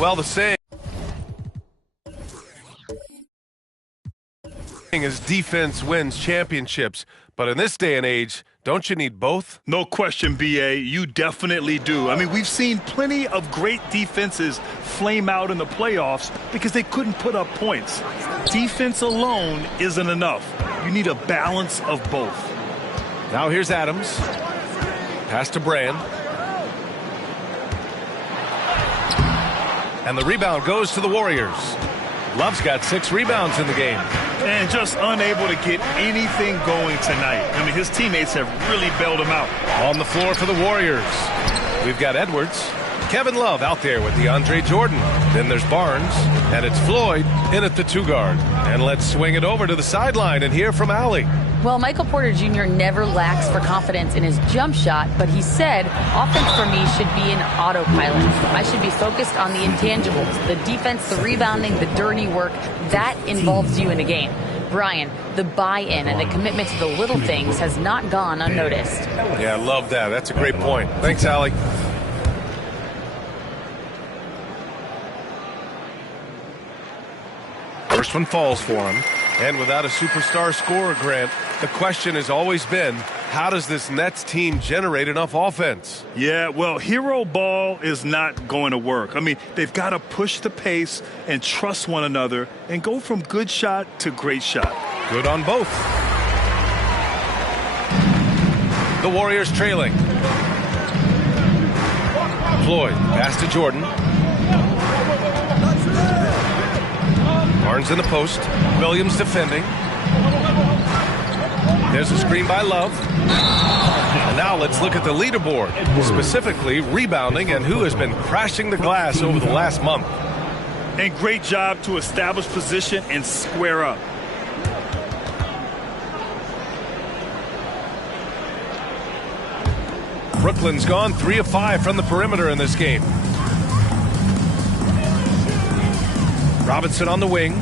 Well, the saying is defense wins championships, but in this day and age, don't you need both? No question, B.A. You definitely do. I mean, we've seen plenty of great defenses flame out in the playoffs because they couldn't put up points. Defense alone isn't enough. You need a balance of both. Now here's Adams. Pass to Brand. And the rebound goes to the Warriors. Love's got 6 rebounds in the game. And just unable to get anything going tonight. I mean, his teammates have really bailed him out. On the floor for the Warriors, we've got Edwards. Kevin Love out there with DeAndre Jordan. Then there's Barnes, and it's Floyd in at the 2 guard. And let's swing it over to the sideline and hear from Allie. Well, Michael Porter Jr. never lacks for confidence in his jump shot, but he said, offense for me should be an autopilot. I should be focused on the intangibles, the defense, the rebounding, the dirty work. That involves you in a game. Brian, the buy-in and the commitment to the little things has not gone unnoticed. Yeah, I love that. That's a great point. Thanks, Allie. First one falls for him. And without a superstar scorer, Grant, the question has always been, how does this Nets team generate enough offense? Yeah, well, hero ball is not going to work. I mean, they've got to push the pace and trust one another and go from good shot to great shot. Good on both. The Warriors trailing. Floyd, pass to Jordan. Barnes in the post. Williams defending. There's a screen by Love. And now let's look at the leaderboard, specifically rebounding and who has been crashing the glass over the last month. And great job to establish position and square up. Brooklyn's gone 3 of 5 from the perimeter in this game. Robinson on the wing.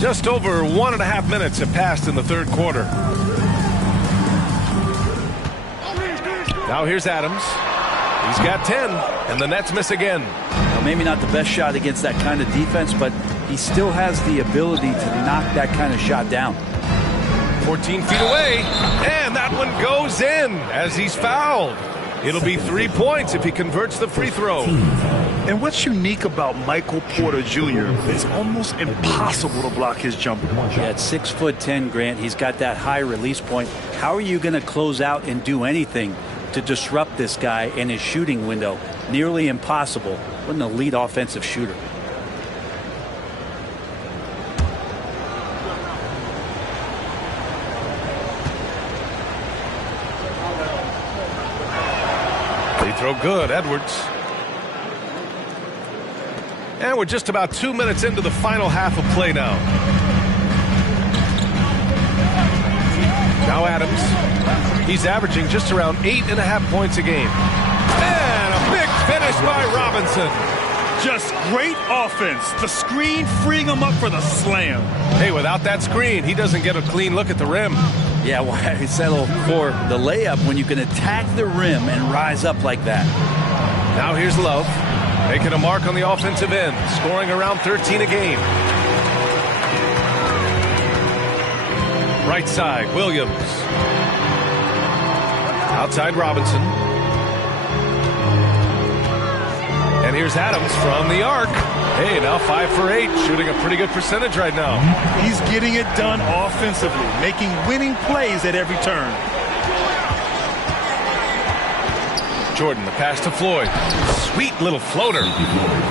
Just over 1.5 minutes have passed in the third quarter. Now here's Adams. He's got 10, and the Nets miss again. Well, maybe not the best shot against that kind of defense, but he still has the ability to knock that kind of shot down. 14 feet away, and that one goes in as he's fouled. It'll be 3 points if he converts the free throw. And what's unique about Michael Porter Jr., it's almost impossible to block his jumper. Yeah, at 6'10", Grant, he's got that high release point. How are you going to close out and do anything to disrupt this guy in his shooting window? Nearly impossible. What an elite offensive shooter. Throw good, Edwards. And we're just about 2 minutes into the final half of play now. Now Adams. He's averaging just around 8.5 points a game. And a big finish by Robinson. Just great offense. The screen freeing him up for the slam. Hey, without that screen, he doesn't get a clean look at the rim. Yeah, why settle for the layup when you can attack the rim and rise up like that? Now here's Love, making a mark on the offensive end, scoring around 13 a game. Right side, Williams. Outside, Robinson. And here's Adams from the arc. Hey, now 5 for 8, shooting a pretty good percentage right now. He's getting it done offensively, making winning plays at every turn. Jordan, the pass to Floyd. Sweet little floater.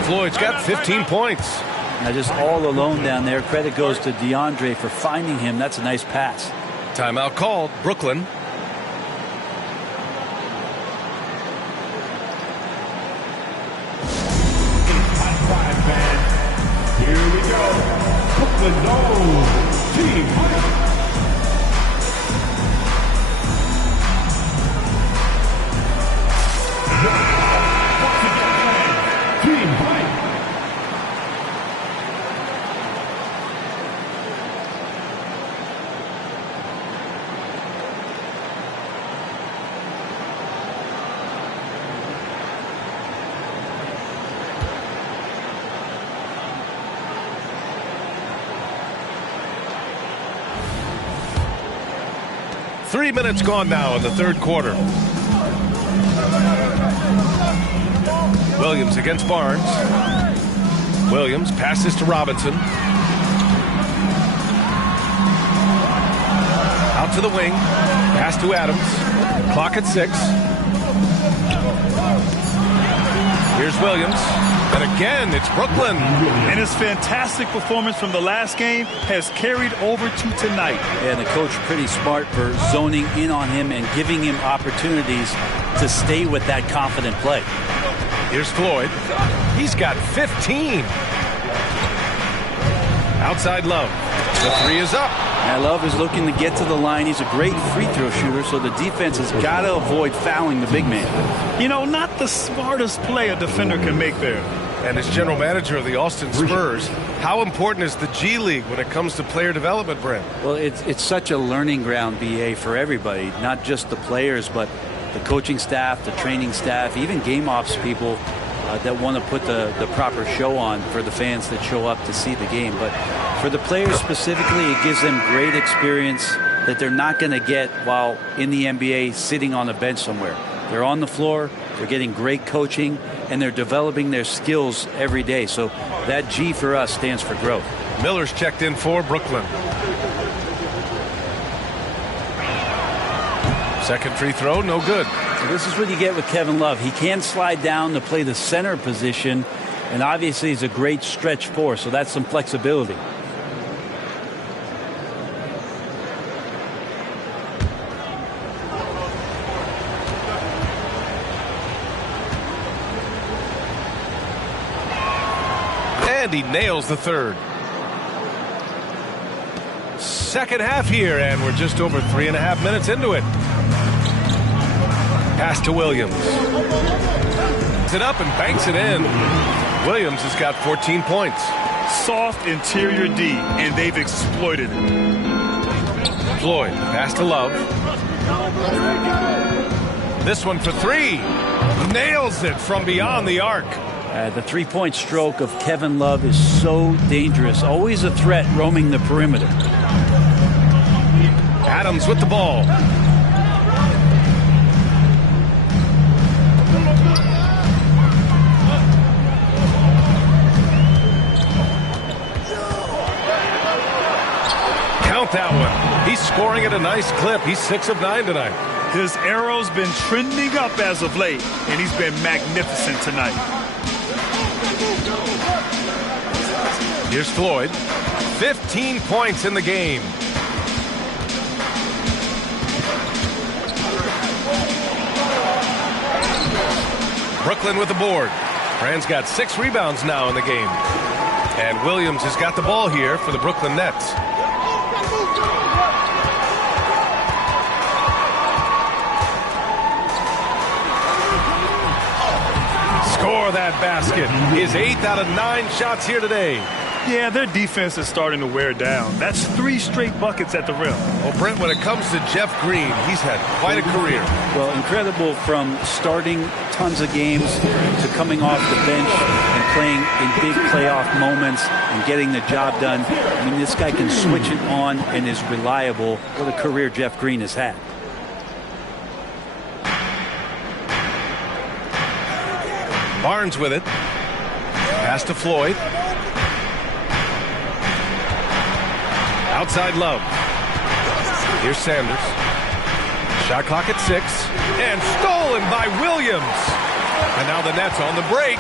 Floyd's got 15 points. Now just all alone down there. Credit goes to DeAndre for finding him. That's a nice pass. Timeout called. Brooklyn. Here we go. Brooklyn zone. Team fight. Team fight. 3 minutes gone now in the third quarter. Williams against Barnes. Williams passes to Robinson. Out to the wing. Pass to Adams. Clock at 6. Here's Williams. And again, it's Brooklyn. And his fantastic performance from the last game has carried over to tonight. And the coach pretty smart for zoning in on him and giving him opportunities to stay with that confident play. Here's Floyd. He's got 15. Outside Love. The 3 is up. And Love is looking to get to the line. He's a great free throw shooter, so the defense has got to avoid fouling the big man. You know, not the smartest play a defender can make there. And as general manager of the Austin Spurs, how important is the G League when it comes to player development, Brent? Well, it's such a learning ground, BA, for everybody, not just the players, but the coaching staff, the training staff, even game ops people that want to put the proper show on for the fans that show up to see the game. But for the players specifically, it gives them great experience that they're not going to get while in the NBA sitting on a bench somewhere. They're on the floor, they're getting great coaching, and they're developing their skills every day. So that G for us stands for growth. Miller's checked in for Brooklyn. Second free throw, no good. So this is what you get with Kevin Love. He can slide down to play the center position, and obviously he's a great stretch four, so that's some flexibility. And he nails the third. Second half here, and we're just over 3.5 minutes into it. Pass to Williams. Puts it up and banks it in. Williams has got 14 points. Soft interior D, and they've exploited it. Floyd, pass to Love. This one for 3. Nails it from beyond the arc. The three-point stroke of Kevin Love is so dangerous. Always a threat roaming the perimeter. Adams with the ball. Count that one. He's scoring at a nice clip. He's 6 of 9 tonight. His arrow's been trending up as of late, and he's been magnificent tonight. Here's Floyd. 15 points in the game. Brooklyn with the board. Brand's got 6 rebounds now in the game. And Williams has got the ball here for the Brooklyn Nets. Score that basket. His 8th out of 9 shots here today. Yeah, their defense is starting to wear down. That's 3 straight buckets at the rim. Well, Brent, when it comes to Jeff Green, he's had quite a career. Well, incredible from starting tons of games to coming off the bench and playing in big playoff moments and getting the job done. I mean, this guy can switch it on and is reliable. What a career Jeff Green has had. Barnes with it. Pass to Floyd. Outside Love. Here's Sanders. Shot clock at 6. And stolen by Williams. And now the Nets on the break.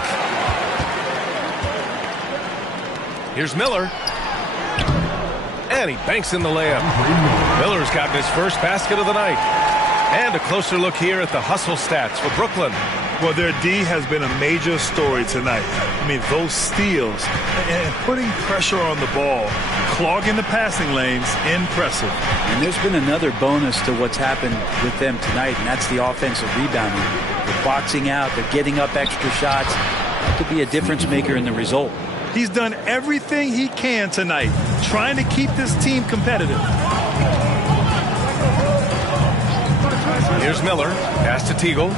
Here's Miller. And he banks in the layup. Miller's gotten his first basket of the night. And a closer look here at the hustle stats for Brooklyn. Well, their D has been a major story tonight. I mean, those steals and putting pressure on the ball, clogging the passing lanes, impressive. And there's been another bonus to what's happened with them tonight, and that's the offensive rebounding. They're boxing out, they're getting up extra shots. That could be a difference maker in the result. He's done everything he can tonight, trying to keep this team competitive. Here's Miller. Pass to Teagle.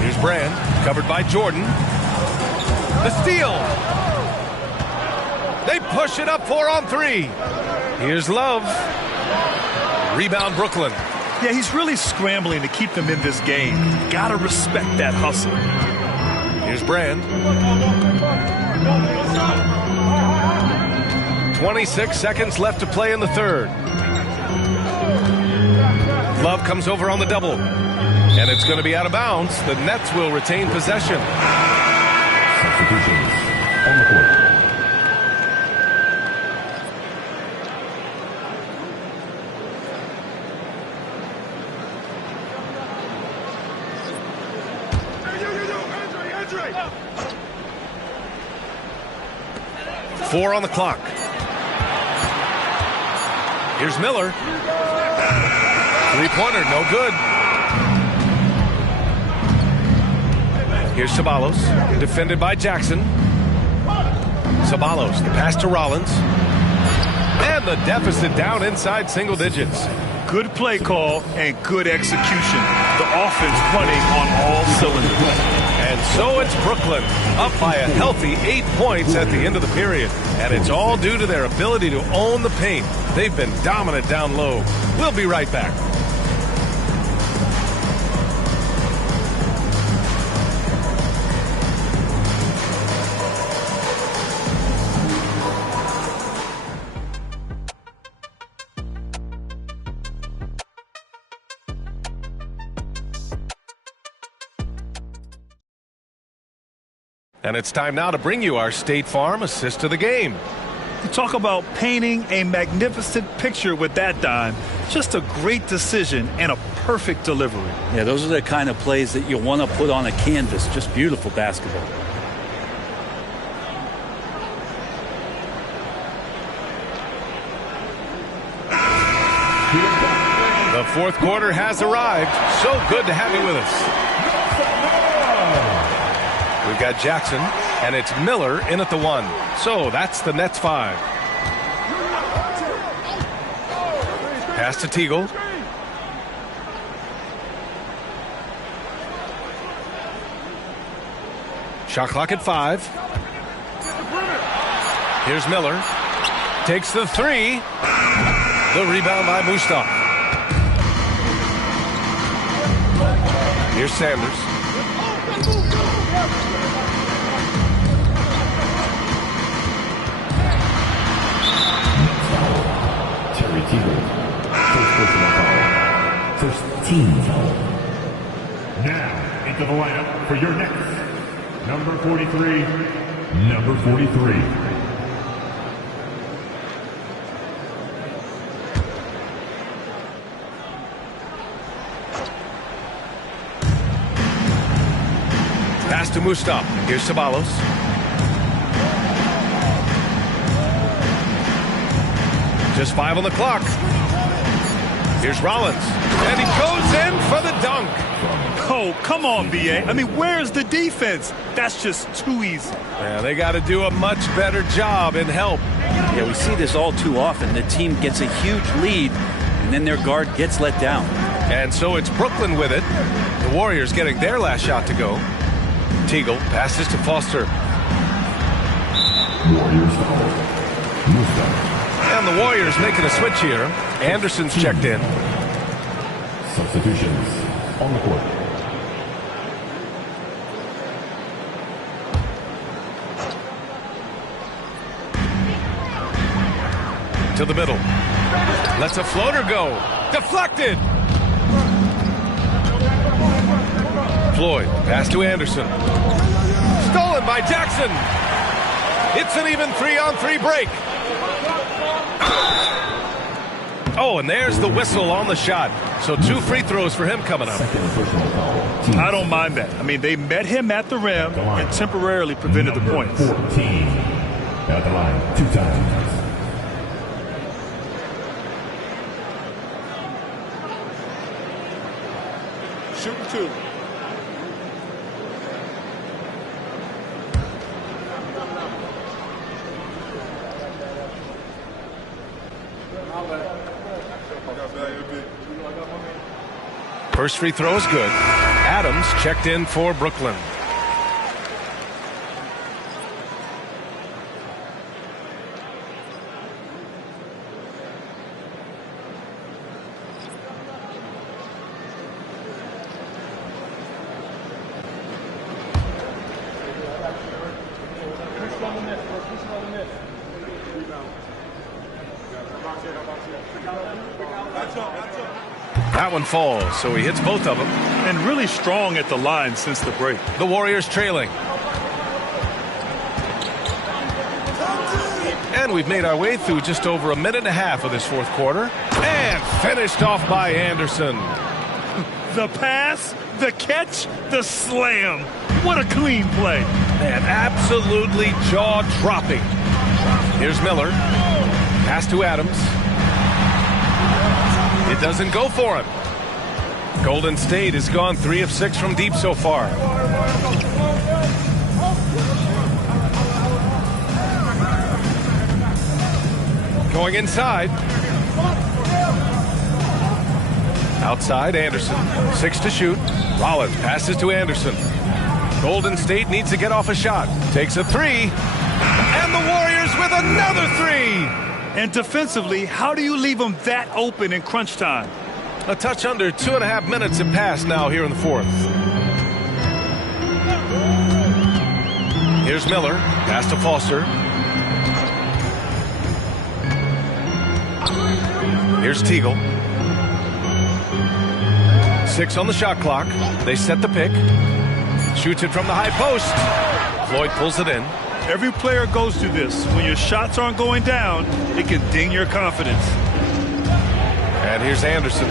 Here's Brand. Covered by Jordan. The steal. They push it up 4 on 3. Here's Love. Rebound, Brooklyn. Yeah, he's really scrambling to keep them in this game. Gotta respect that hustle. Here's Brand. 26 seconds left to play in the third. Love comes over on the double. And it's going to be out of bounds. The Nets will retain possession. Substitutions on the court. Four on the clock. Here's Miller. Three-pointer, no good. Here's Ceballos, defended by Jackson. Ceballos, the pass to Rollins. And the deficit down inside single digits. Good play call and good execution. The offense running on all cylinders. And so it's Brooklyn, up by a healthy 8 points at the end of the period. And it's all due to their ability to own the paint. They've been dominant down low. We'll be right back. And it's time now to bring you our State Farm assist to the game. You talk about painting a magnificent picture with that dime. Just a great decision and a perfect delivery. Yeah, those are the kind of plays that you want to put on a canvas. Just beautiful basketball. The fourth quarter has arrived. So good to have you with us. We've got Jackson, and it's Miller in at the 1. So that's the Nets 5. Pass to Teagle. Shot clock at 5. Here's Miller. Takes the 3. The rebound by Mustaf. Here's Sanders. First personal foul. First team foul. Now into the lineup for your next. Number 43. Number 43. Pass to Mustaf. Here's Ceballos. Just 5 on the clock. Here's Rollins. And he goes in for the dunk. Oh, come on, B.A. I mean, where's the defense? That's just too easy. Yeah, they got to do a much better job in help. Yeah, we see this all too often. The team gets a huge lead, and then their guard gets let down. And so it's Brooklyn with it. The Warriors getting their last shot to go. Teagle passes to Foster. Warriors foul. Mustaf. And the Warriors making a switch here. Anderson's checked in. Substitutions on the court. To the middle. Lets a floater go. Deflected. Floyd, pass to Anderson. Stolen by Jackson. It's an even 3-on-3 break. Oh, and there's the whistle on the shot. So 2 free throws for him coming up. I don't mind that. I mean, they met him at the rim and temporarily prevented the points. 14 at the line 2 times. Shooting 2. First free throw is good. Adams checked in for Brooklyn. That one falls, so he hits both of them. And really strong at the line since the break. The Warriors trailing. And we've made our way through just over a minute and a half of this fourth quarter. And finished off by Anderson. The pass, the catch, the slam. What a clean play. Man, absolutely jaw-dropping. Here's Miller. Pass to Adams. It doesn't go for him. Golden State has gone 3 of 6 from deep so far. Going inside. Outside, Anderson. 6 to shoot. Rollins passes to Anderson. Golden State needs to get off a shot. Takes a 3. And the Warriors with another 3. And defensively, how do you leave them that open in crunch time? A touch under 2.5 minutes have passed now here in the fourth. Here's Miller. Pass to Foster. Here's Teagle. 6 on the shot clock. They set the pick. Shoots it from the high post. Floyd pulls it in. Every player goes through this. When your shots aren't going down, it can ding your confidence. And here's Anderson.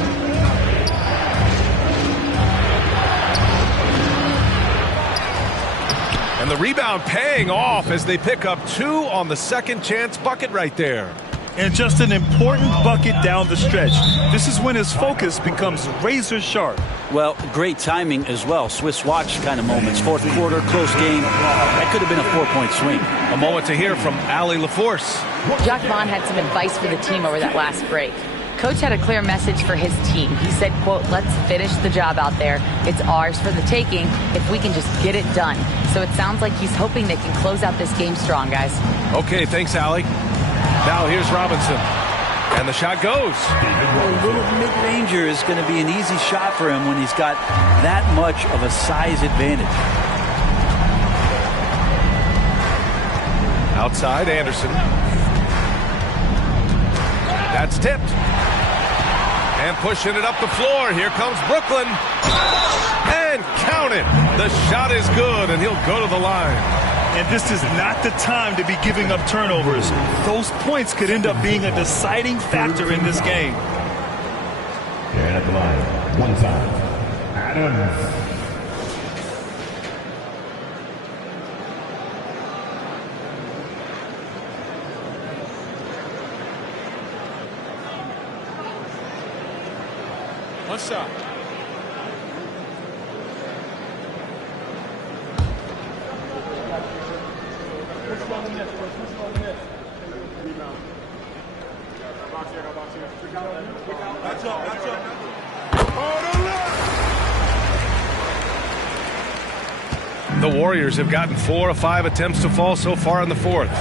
And the rebound paying off as they pick up 2 on the second chance bucket right there. And just an important bucket down the stretch. This is when his focus becomes razor sharp. Well, great timing as well. Swiss watch kind of moments. Fourth quarter, close game. That could have been a 4-point swing. A moment to hear from Allie LaForce. Jacques Vaughn had some advice for the team over that last break. Coach had a clear message for his team. He said, quote, let's finish the job out there. It's ours for the taking if we can just get it done. So it sounds like he's hoping they can close out this game strong, guys. Okay, thanks, Allie. Now here's Robinson. And the shot goes. A little mid-ranger is going to be an easy shot for him when he's got that much of a size advantage. Outside, Anderson. That's tipped. And pushing it up the floor. Here comes Brooklyn. And count it. The shot is good, and he'll go to the line. And this is not the time to be giving up turnovers. Those points could end up being a deciding factor in this game. And at the line, one time, Adams. What's up? The Warriors have gotten 4 of 5 attempts to fall so far in the fourth.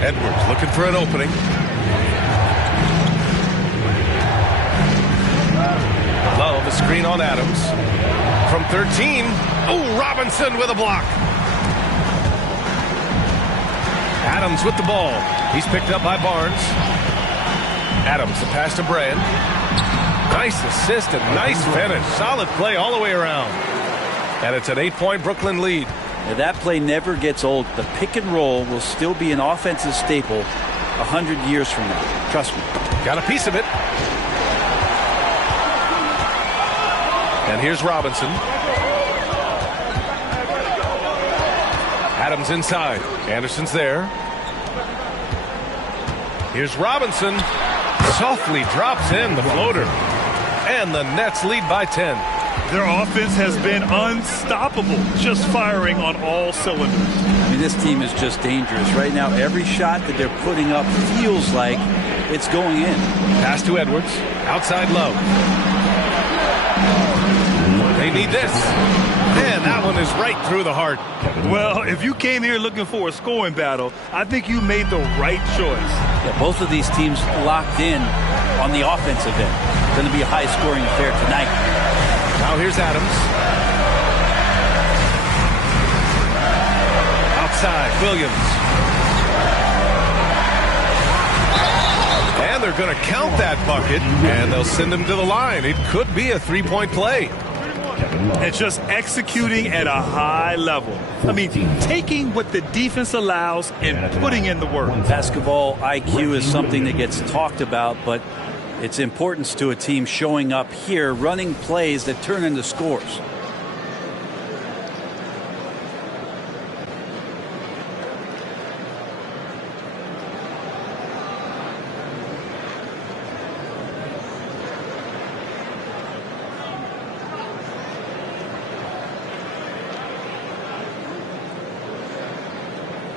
Edwards looking for an opening. Love a screen on Adams. From 13. Oh, Robinson with a block. Adams with the ball. He's picked up by Barnes. Adams, the pass to Brand. Nice assist and nice finish. Solid play all the way around. And it's an 8-point Brooklyn lead. Now, that play never gets old. The pick and roll will still be an offensive staple 100 years from now. Trust me. Got a piece of it. And here's Robinson. Adams inside. Anderson's there. Here's Robinson. Softly drops in the floater. And the Nets lead by 10. Their offense has been unstoppable, just firing on all cylinders. I mean, this team is just dangerous. Right now, every shot that they're putting up feels like it's going in. Pass to Edwards. Outside Love. They need this. And that one is right through the heart. Well, if you came here looking for a scoring battle, I think you made the right choice. Yeah, both of these teams locked in on the offensive end. Going to be a high-scoring affair tonight. Now here's Adams. Outside, Williams. And they're going to count that bucket, and they'll send him to the line. It could be a three-point play. And just executing at a high level. I mean, taking what the defense allows and putting in the work. Basketball IQ is something that gets talked about, but its importance to a team showing up here, running plays that turn into scores.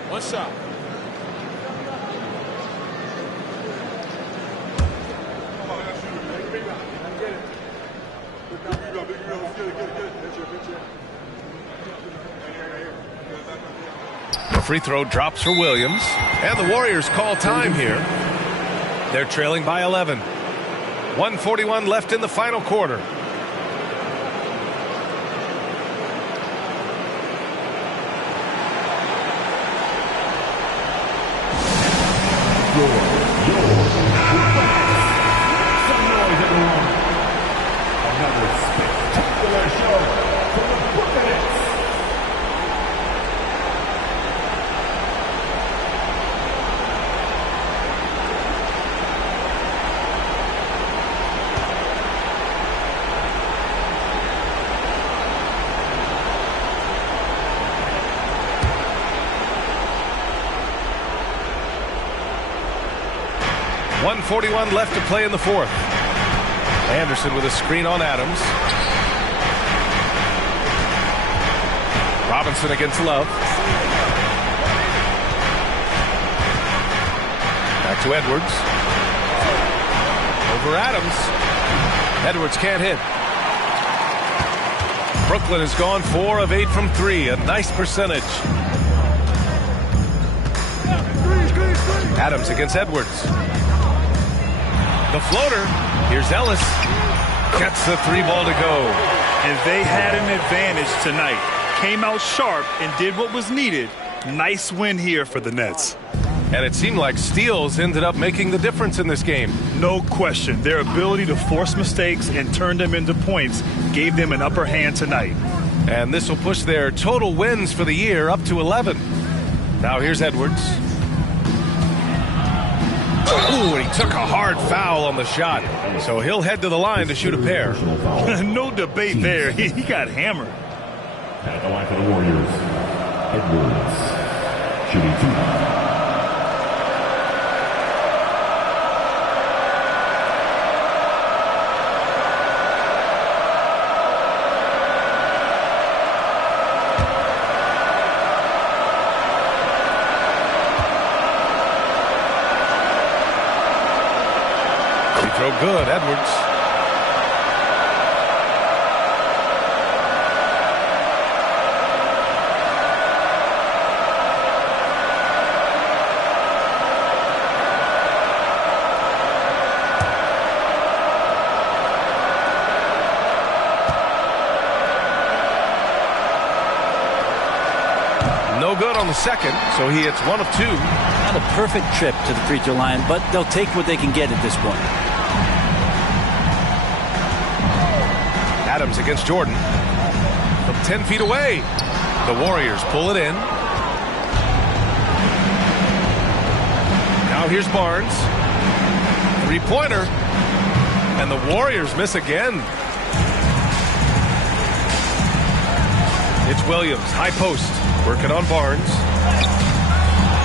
One shot. The free throw drops for Williams, and the Warriors call time here. They're trailing by 11. 1:41 left in the final quarter. .141 left to play in the fourth. Anderson with a screen on Adams. Robinson against Love. Back to Edwards. Over Adams. Edwards can't hit. Brooklyn has gone 4 of 8 from 3. A nice percentage. Adams against Edwards. The floater. Here's Ellis. Gets the 3 ball to go. And they had an advantage tonight. Came out sharp and did what was needed. Nice win here for the Nets. And it seemed like steals ended up making the difference in this game. No question. Their ability to force mistakes and turn them into points gave them an upper hand tonight. And this will push their total wins for the year up to 11. Now here's Edwards. Ooh, and he took a hard foul on the shot. So he'll head to the line to shoot a pair. No debate there. He got hammered. At the line for the Warriors, Edwards, shooting 2. Throw good, Edwards. No good on the second, so he hits 1 of 2. Not a perfect trip to the free throw line, but they'll take what they can get at this point. Adams against Jordan. From 10 feet away. The Warriors pull it in. Now here's Barnes. 3-pointer. And the Warriors miss again. It's Williams, high post, working on Barnes.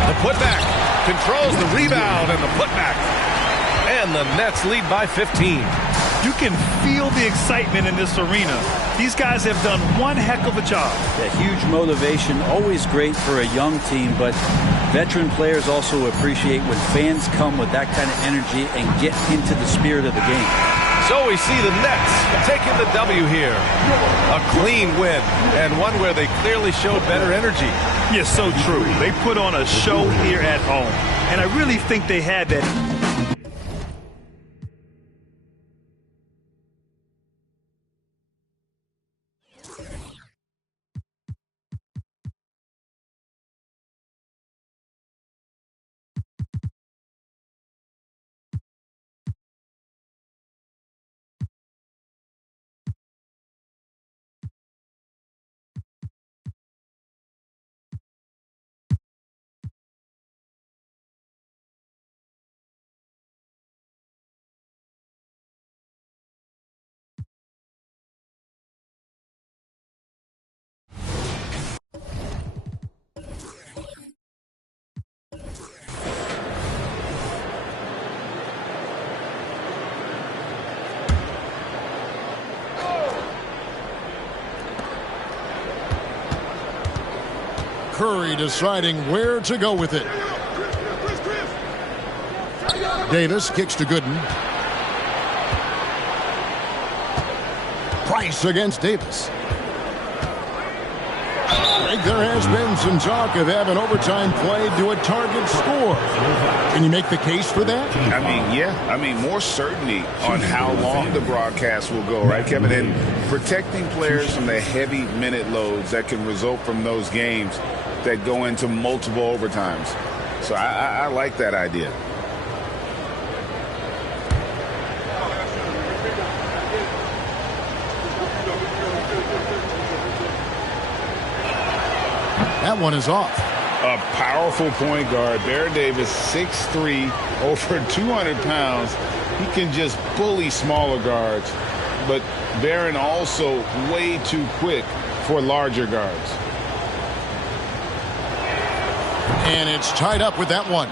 The putback. Controls the rebound and the putback. And the Nets lead by 15. You can feel the excitement in this arena. These guys have done one heck of a job. Yeah, huge motivation, always great for a young team, but veteran players also appreciate when fans come with that kind of energy and get into the spirit of the game. So we see the Nets taking the W here. A clean win, and one where they clearly showed better energy. Yes, so true. They put on a show here at home, and I really think they had that Curry deciding where to go with it. Davis kicks to Gooden. Price against Davis. I think there has been some talk of having overtime played to a target score. Can you make the case for that? I mean, yeah. I mean, more certainty on how long the broadcast will go, right, Kevin? And protecting players from the heavy minute loads that can result from those games that go into multiple overtimes. So I like that idea. That one is off. A powerful point guard. Baron Davis, 6'3", over 200 pounds. He can just bully smaller guards. But Baron also way too quick for larger guards. And it's tied up with that one.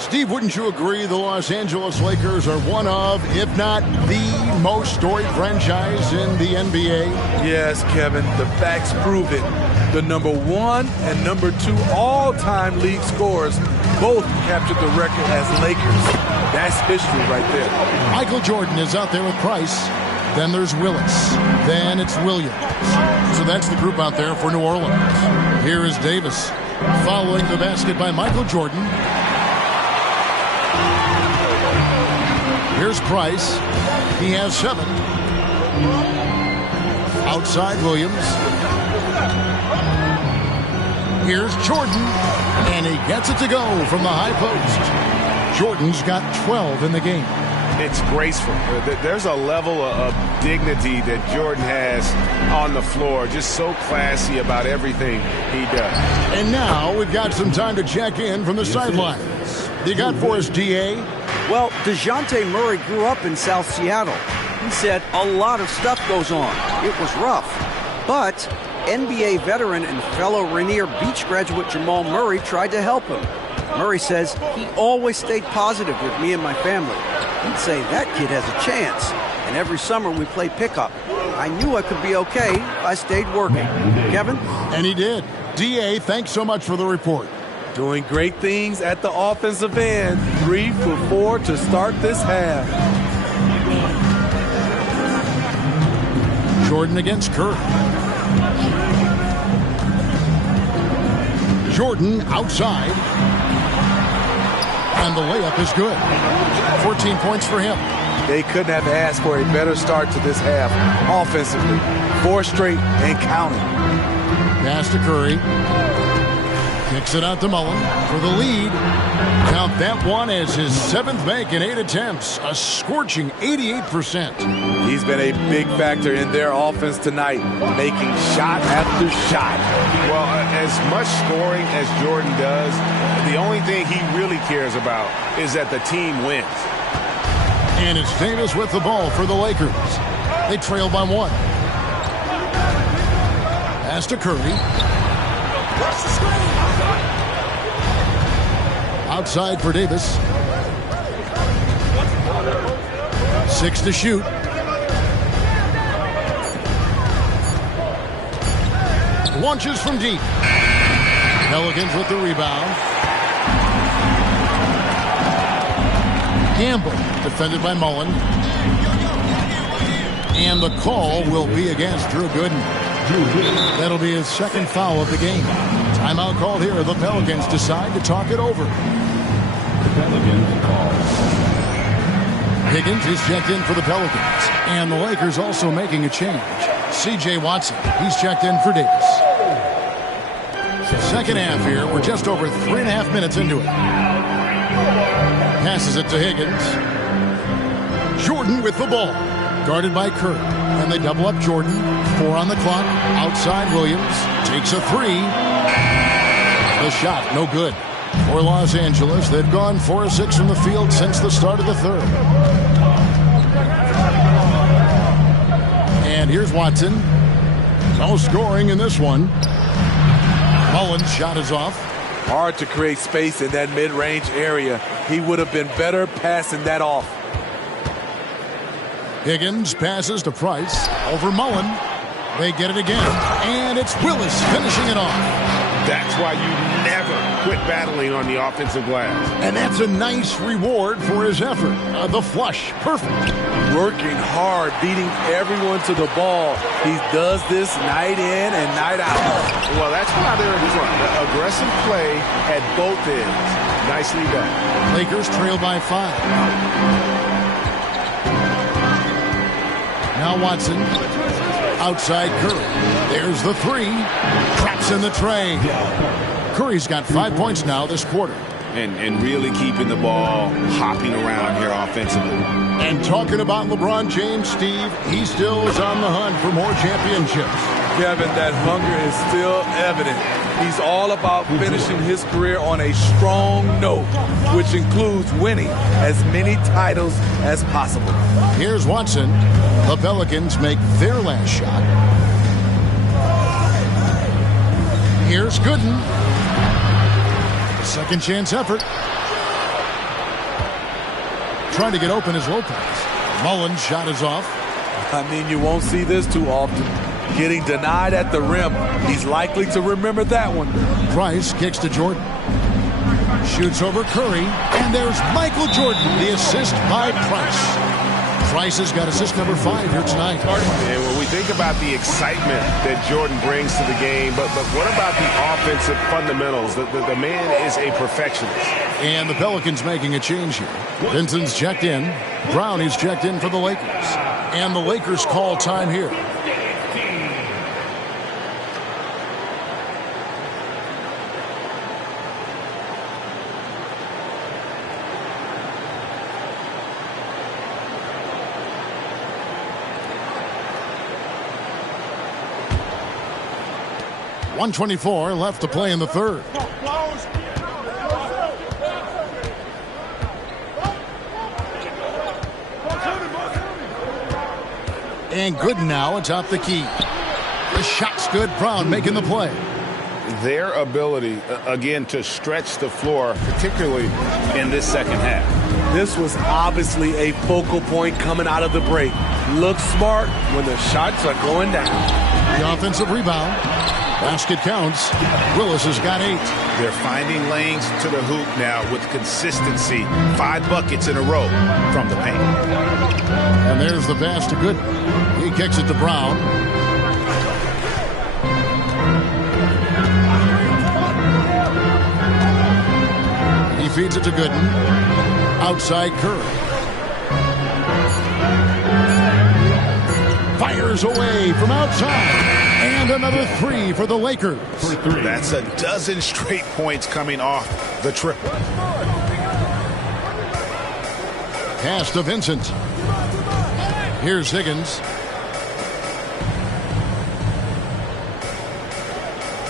Steve, wouldn't you agree the Los Angeles Lakers are one of, if not the most storied franchise in the NBA? Yes, Kevin. The facts prove it. The number 1 and number 2 all-time league scorers both captured the record as Lakers. That's history right there. Michael Jordan is out there with Price. Then there's Willis. Then it's Williams. So that's the group out there for New Orleans. Here is Davis following the basket by Michael Jordan. Here's Price. He has 7. Outside Williams. Here's Jordan. And he gets it to go from the high post. Jordan's got 12 in the game. It's graceful. There's a level of dignity that Jordan has on the floor. Just so classy about everything he does. And now we've got some time to check in from the sidelines. You got for us, D.A.? Well, DeJounte Murray grew up in South Seattle. He said a lot of stuff goes on. It was rough. But NBA veteran and fellow Rainier Beach graduate Jamal Murray tried to help him. Murray says he always stayed positive with me and my family. He'd say that kid has a chance. And every summer we play pickup. I knew I could be okay if I stayed working. Kevin? And he did. D.A., thanks so much for the report. Doing great things at the offensive end. 3 for 4 to start this half. Jordan against Curry. Jordan outside. And the layup is good. 14 points for him. They couldn't have asked for a better start to this half offensively. 4 straight and counting. Pass to Curry. Kicks it out to Mullen for the lead. Count that one as his 7th make in 8 attempts. A scorching 88%. He's been a big factor in their offense tonight, making shot after shot. Well, as much scoring as Jordan does, the only thing he really cares about is that the team wins. And it's Davis with the ball for the Lakers. They trail by 1. Pass to Curry. Outside for Davis. 6 to shoot. Launches from deep. Pelicans with the rebound. Gamble defended by Mullen. And the call will be against Drew Gooden. That'll be his 2nd foul of the game. Timeout called here. The Pelicans decide to talk it over. Higgins is checked in for the Pelicans. And the Lakers also making a change. C.J. Watson, he's checked in for Davis. Second half here. We're just over 3.5 minutes into it. Passes it to Higgins. Jordan with the ball. Guarded by Curry. And they double up Jordan. 4 on the clock. Outside Williams. Takes a 3. The shot, no good. For Los Angeles, they've gone 4 of 6 from the field since the start of the 3rd. And here's Watson. No scoring in this one. Mullen's shot is off. Hard to create space in that mid-range area. He would have been better passing that off. Higgins passes to Price. Over Mullen. They get it again. And it's Willis finishing it off. That's why you never quit battling on the offensive glass. And that's a nice reward for his effort. The flush, perfect. Working hard, beating everyone to the ball. He does this night in and night out. Well, that's why they're in front. The aggressive play at both ends. Nicely done. Lakers trail by 5. Now Watson. Outside Curry. There's the 3. Traps in the tray. Curry's got 5 points now this quarter. And really keeping the ball hopping around here offensively. And talking about LeBron James, Steve, he still is on the hunt for more championships. Kevin, that hunger is still evident. He's all about finishing his career on a strong note, which includes winning as many titles as possible. Here's Watson. The Pelicans make their last shot. Here's Gooden. Second chance effort. Trying to get open is Lopez. Mullen's shot is off. I mean, you won't see this too often. Getting denied at the rim. He's likely to remember that one. Price kicks to Jordan. Shoots over Curry. And there's Michael Jordan, the assist by Price. Price has got assist number 5 here tonight. And when we think about the excitement that Jordan brings to the game, but what about the offensive fundamentals? The man is a perfectionist. And the Pelicans making a change here. Vincent's checked in. Brownie's checked in for the Lakers. And the Lakers call time here. .124 left to play in the third. And good now atop the key. The shot's good. Brown making the play. Their ability, again, to stretch the floor, particularly in this second half. This was obviously a focal point coming out of the break. Look smart when the shots are going down. The offensive rebound. Basket counts. Willis has got 8. They're finding lanes to the hoop now with consistency. 5 buckets in a row from the paint. And there's the pass to Gooden. He kicks it to Brown. He feeds it to Gooden. Outside Curry. Fires away from outside. And another 3 for the Lakers. That's a dozen straight points coming off the triple. Pass to Vincent. Here's Higgins.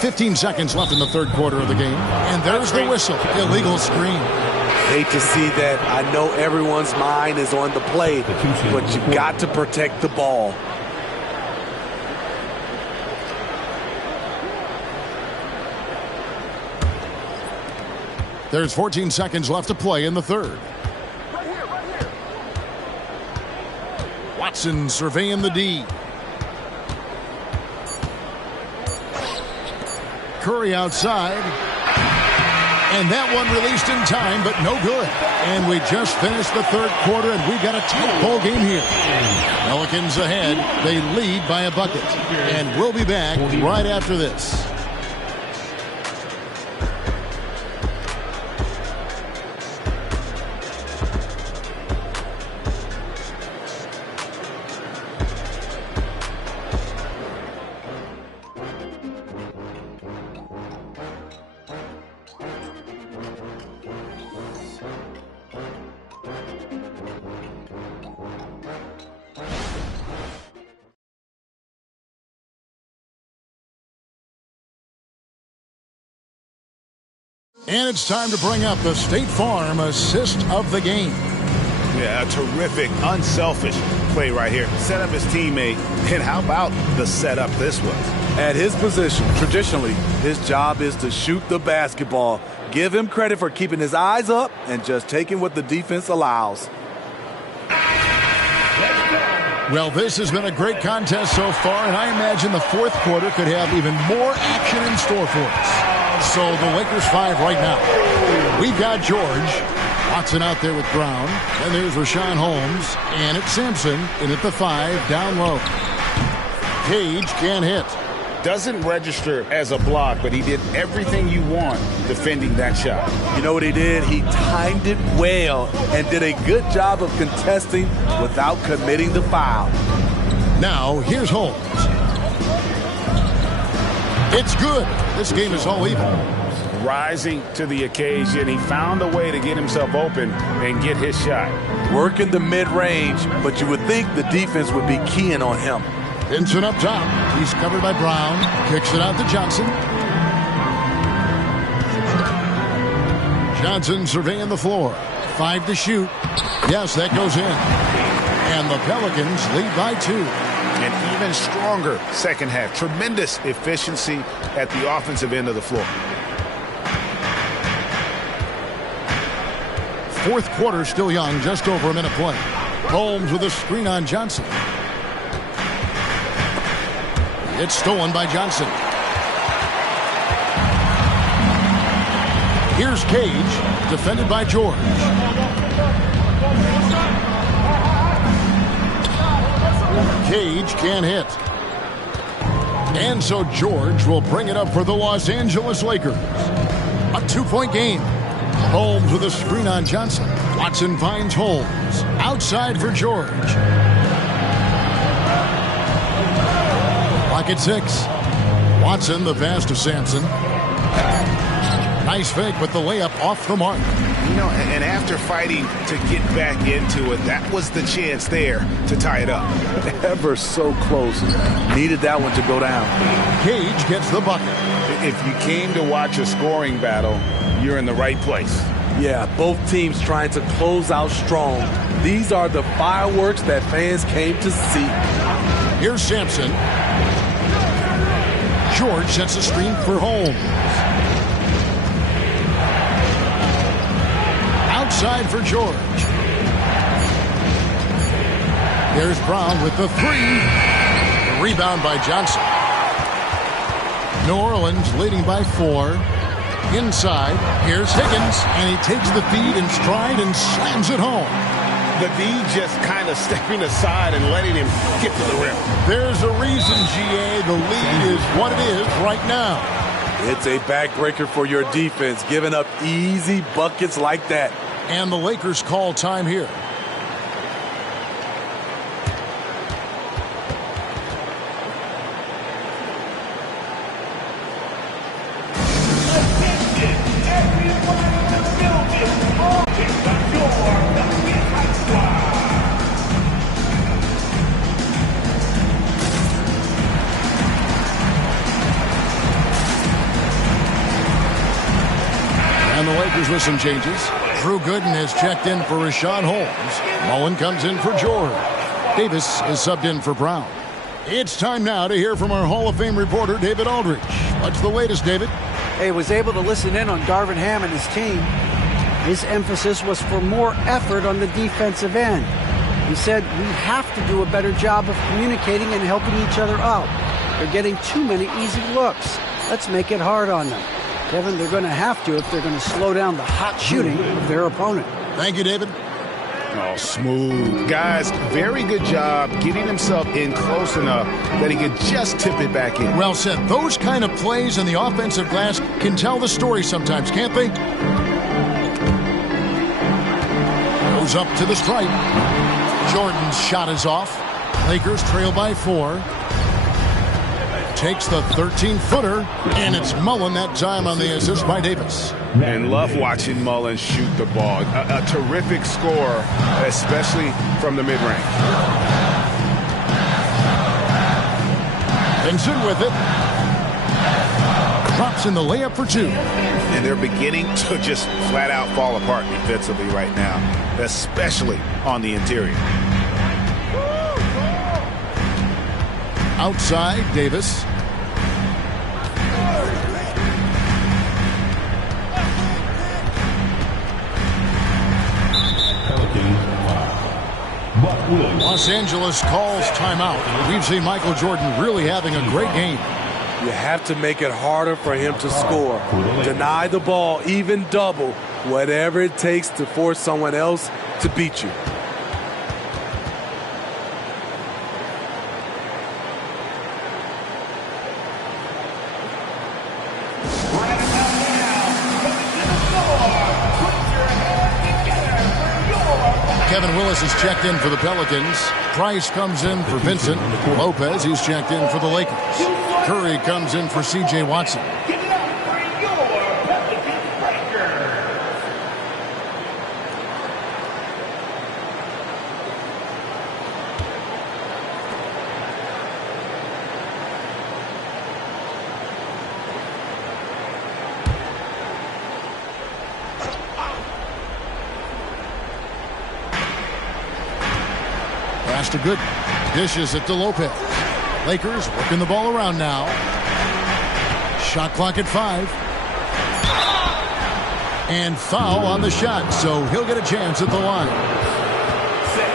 15 seconds left in the third quarter of the game. And there's the whistle. Illegal screen. Hate to see that. I know everyone's mind is on the play, but you got to protect the ball. There's 14 seconds left to play in the third. Watson surveying the D. Curry outside. And that one released in time, but no good. And we just finished the third quarter, and we've got a tight ball game here. Pelicans ahead. They lead by a bucket. And we'll be back right after this. And it's time to bring up the State Farm assist of the game. Yeah, a terrific, unselfish play right here. Set up his teammate. And how about the setup this was? At his position, traditionally, his job is to shoot the basketball. Give him credit for keeping his eyes up and just taking what the defense allows. Well, this has been a great contest so far, and I imagine the fourth quarter could have even more action in store for us. So the Lakers 5 right now. We've got George. Watson out there with Brown. And there's Rashawn Holmes. And it's Sampson in at the 5 down low. Cage can't hit. Doesn't register as a block, but he did everything you want defending that shot. You know what he did? He timed it well and did a good job of contesting without committing the foul. Now, here's Holmes. It's good. This game is all even. Rising to the occasion, he found a way to get himself open and get his shot. Working the mid-range, but you would think the defense would be keying on him. Vincent up top. He's covered by Brown. Kicks it out to Johnson. Johnson surveying the floor. 5 to shoot. Yes, that goes in. And the Pelicans lead by 2. An even stronger second half. Tremendous efficiency at the offensive end of the floor. Fourth quarter still young. Just over a minute play. Holmes with a screen on Johnson. It's stolen by Johnson. Here's Cage, defended by George. Cage can't hit. And so George will bring it up for the Los Angeles Lakers. A 2-point game. Holmes with a screen on Johnson. Watson finds Holmes. Outside for George. Clock at 6. Watson, the pass to Sampson. Nice fake, but the layup off the mark. You know, and after fighting to get back into it, that was the chance there to tie it up. Ever so close. Needed that one to go down. Cage gets the bucket. If you came to watch a scoring battle, you're in the right place. Yeah, both teams trying to close out strong. These are the fireworks that fans came to see. Here's Sampson. George sets a screen for Holmes. Outside for George. There's Brown with the 3. The rebound by Johnson. New Orleans leading by 4. Inside, here's Higgins, and he takes the feed in stride and slams it home. The D just kind of stepping aside and letting him get to the rim. There's a reason, GA. The lead is what it is right now. It's a backbreaker for your defense, giving up easy buckets like that. And the Lakers call time here. And the Lakers with some changes. Drew Gooden has checked in for Rashawn Holmes. Mullen comes in for George. Davis is subbed in for Brown. It's time now to hear from our Hall of Fame reporter, David Aldridge. What's the latest, David? Hey, was able to listen in on Darvin Ham and his team. His emphasis was for more effort on the defensive end. He said, we have to do a better job of communicating and helping each other out. They're getting too many easy looks. Let's make it hard on them. Kevin, they're going to have to if they're going to slow down the hot shooting of their opponent. Thank you, David. Oh, smooth. Guys, very good job getting himself in close enough that he could just tip it back in. Well said. Those kind of plays in the offensive glass can tell the story sometimes, can't they? Goes up to the stripe. Jordan's shot is off. Lakers trail by 4. Takes the 13-footer, and it's Mullen that time on the assist by Davis. And love watching Mullen shoot the ball. A terrific score, especially from the mid-range. Vincent with it. Drops in the layup for 2. And they're beginning to just flat out fall apart defensively right now, especially on the interior. Outside, Davis. Los Angeles calls timeout. We've seen Michael Jordan really having a great game. You have to make it harder for him to score. Deny the ball, even double, whatever it takes to force someone else to beat you. Kevin Willis is checked in for the Pelicans. Price comes in for Vincent. Lopez, he's checked in for the Lakers. Curry comes in for C.J. Watson. To good dishes it to Lopez. Lakers working the ball around now. Shot clock at 5. And foul on the shot, so he'll get a chance at the line.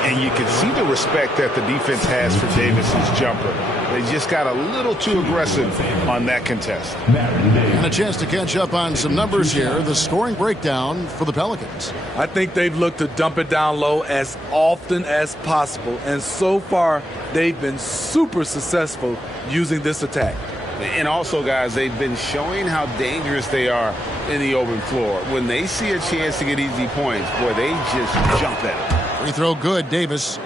And you can see the respect that the defense has for Davis's jumper. They just got a little too aggressive on that contest. And a chance to catch up on some numbers here. The scoring breakdown for the Pelicans. I think they've looked to dump it down low as often as possible. And so far, they've been super successful using this attack. And also, guys, they've been showing how dangerous they are in the open floor. When they see a chance to get easy points, boy, they just jump at it. Free throw good, Davis.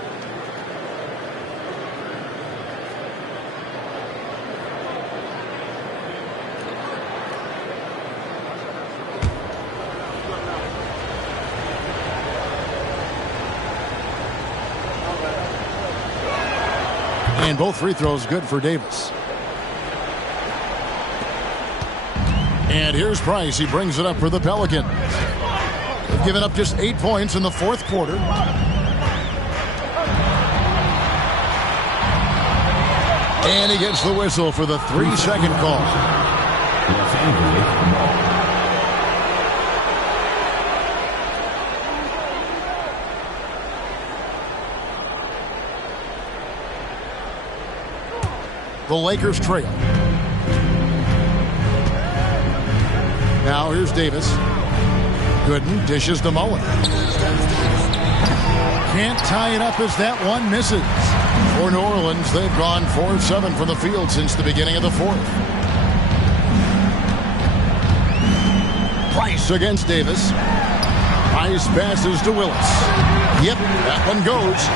And both free throws good for Davis. And here's Price. He brings it up for the Pelicans. They've given up just 8 points in the fourth quarter. And he gets the whistle for the 3-second call. The Lakers trail. Now here's Davis. Gooden dishes to Mullen. Can't tie it up as that one misses. For New Orleans, they've gone 4-7 from the field since the beginning of the fourth. Price against Davis. Price passes to Willis. Yep, that one goes.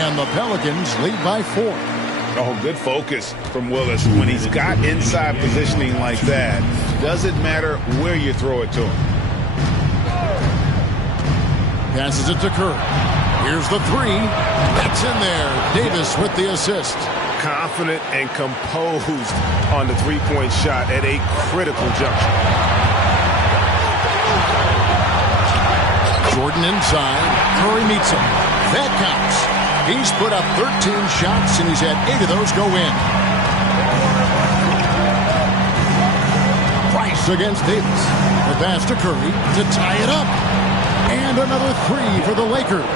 And the Pelicans lead by 4. Oh, good focus from Willis. When he's got inside positioning like that, doesn't matter where you throw it to him. Passes it to Curry. Here's the 3. That's in there. Davis with the assist. Confident and composed on the three-point shot at a critical juncture. Jordan inside. Curry meets him. That counts. He's put up 13 shots, and he's had 8 of those go in. Price against Davis. The pass to Curry to tie it up. And another 3 for the Lakers.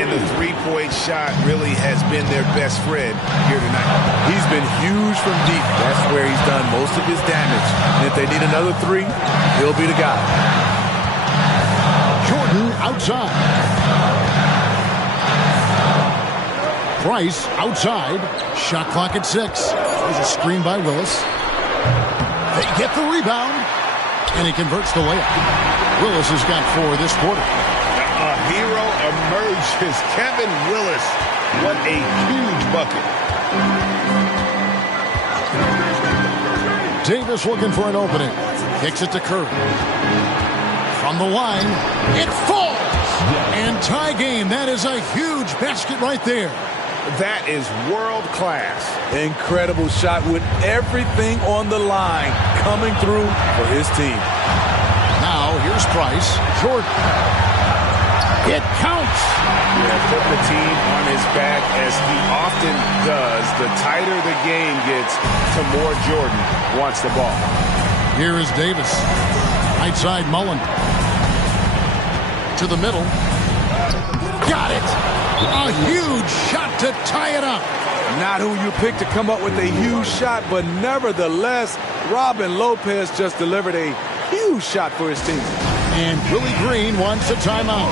And the three-point shot really has been their best friend here tonight. He's been huge from deep. That's where he's done most of his damage. And if they need another 3, he'll be the guy. Jordan outside. Price outside. Shot clock at 6. There's a screen by Willis. They get the rebound. And he converts the layup. Willis has got 4 this quarter. A hero emerges. Kevin Willis. What a huge bucket. Davis looking for an opening. Kicks it to Curry. From the line. It falls. And tie game. That is a huge basket right there. That is world class. Incredible shot with everything on the line coming through for his team. Now here's Price. Jordan. It counts. Yeah, put the team on his back as he often does. The tighter the game gets, the more Jordan wants the ball. Here is Davis. Right side Mullen. To the middle. Got it. A huge huge shot to tie it up. Not who you picked to come up with a huge shot, but nevertheless, Robin Lopez just delivered a huge shot for his team. And Willie Green wants a timeout.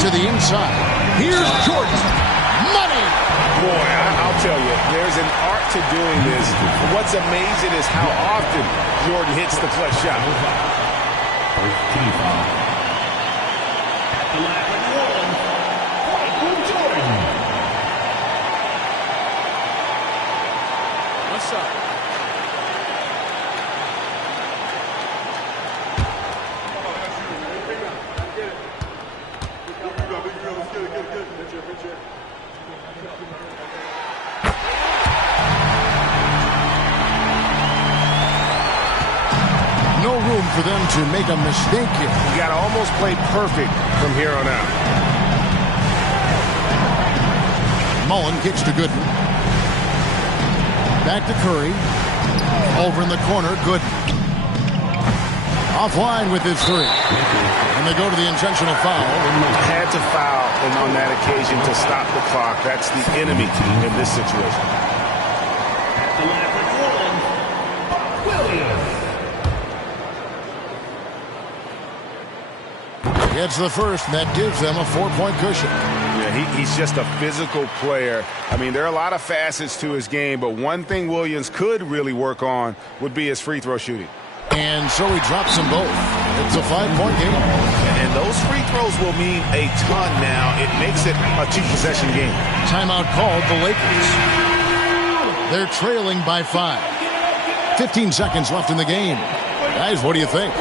To the inside. Here's Jordan. Money! Boy, I'll tell you, there's an art to doing this. What's amazing is how often Jordan hits the clutch shot. What's up? No room for them to make a mistake here. You got to almost play perfect from here on out. Mullen kicks to Gooden. Back to Curry. Over in the corner, Gooden. Offline with his three. And they go to the intentional foul. Had to foul and on that occasion to stop the clock. That's the enemy in this situation. Gets the first, and that gives them a 4-point cushion. Yeah, he's just a physical player. I mean, there are a lot of facets to his game, but one thing Williams could really work on would be his free throw shooting. And so he drops them both. It's a 5-point game. And those free throws will mean a ton now. It makes it a 2-possession game. Timeout called the Lakers. They're trailing by 5. 15 seconds left in the game. Guys, what do you think?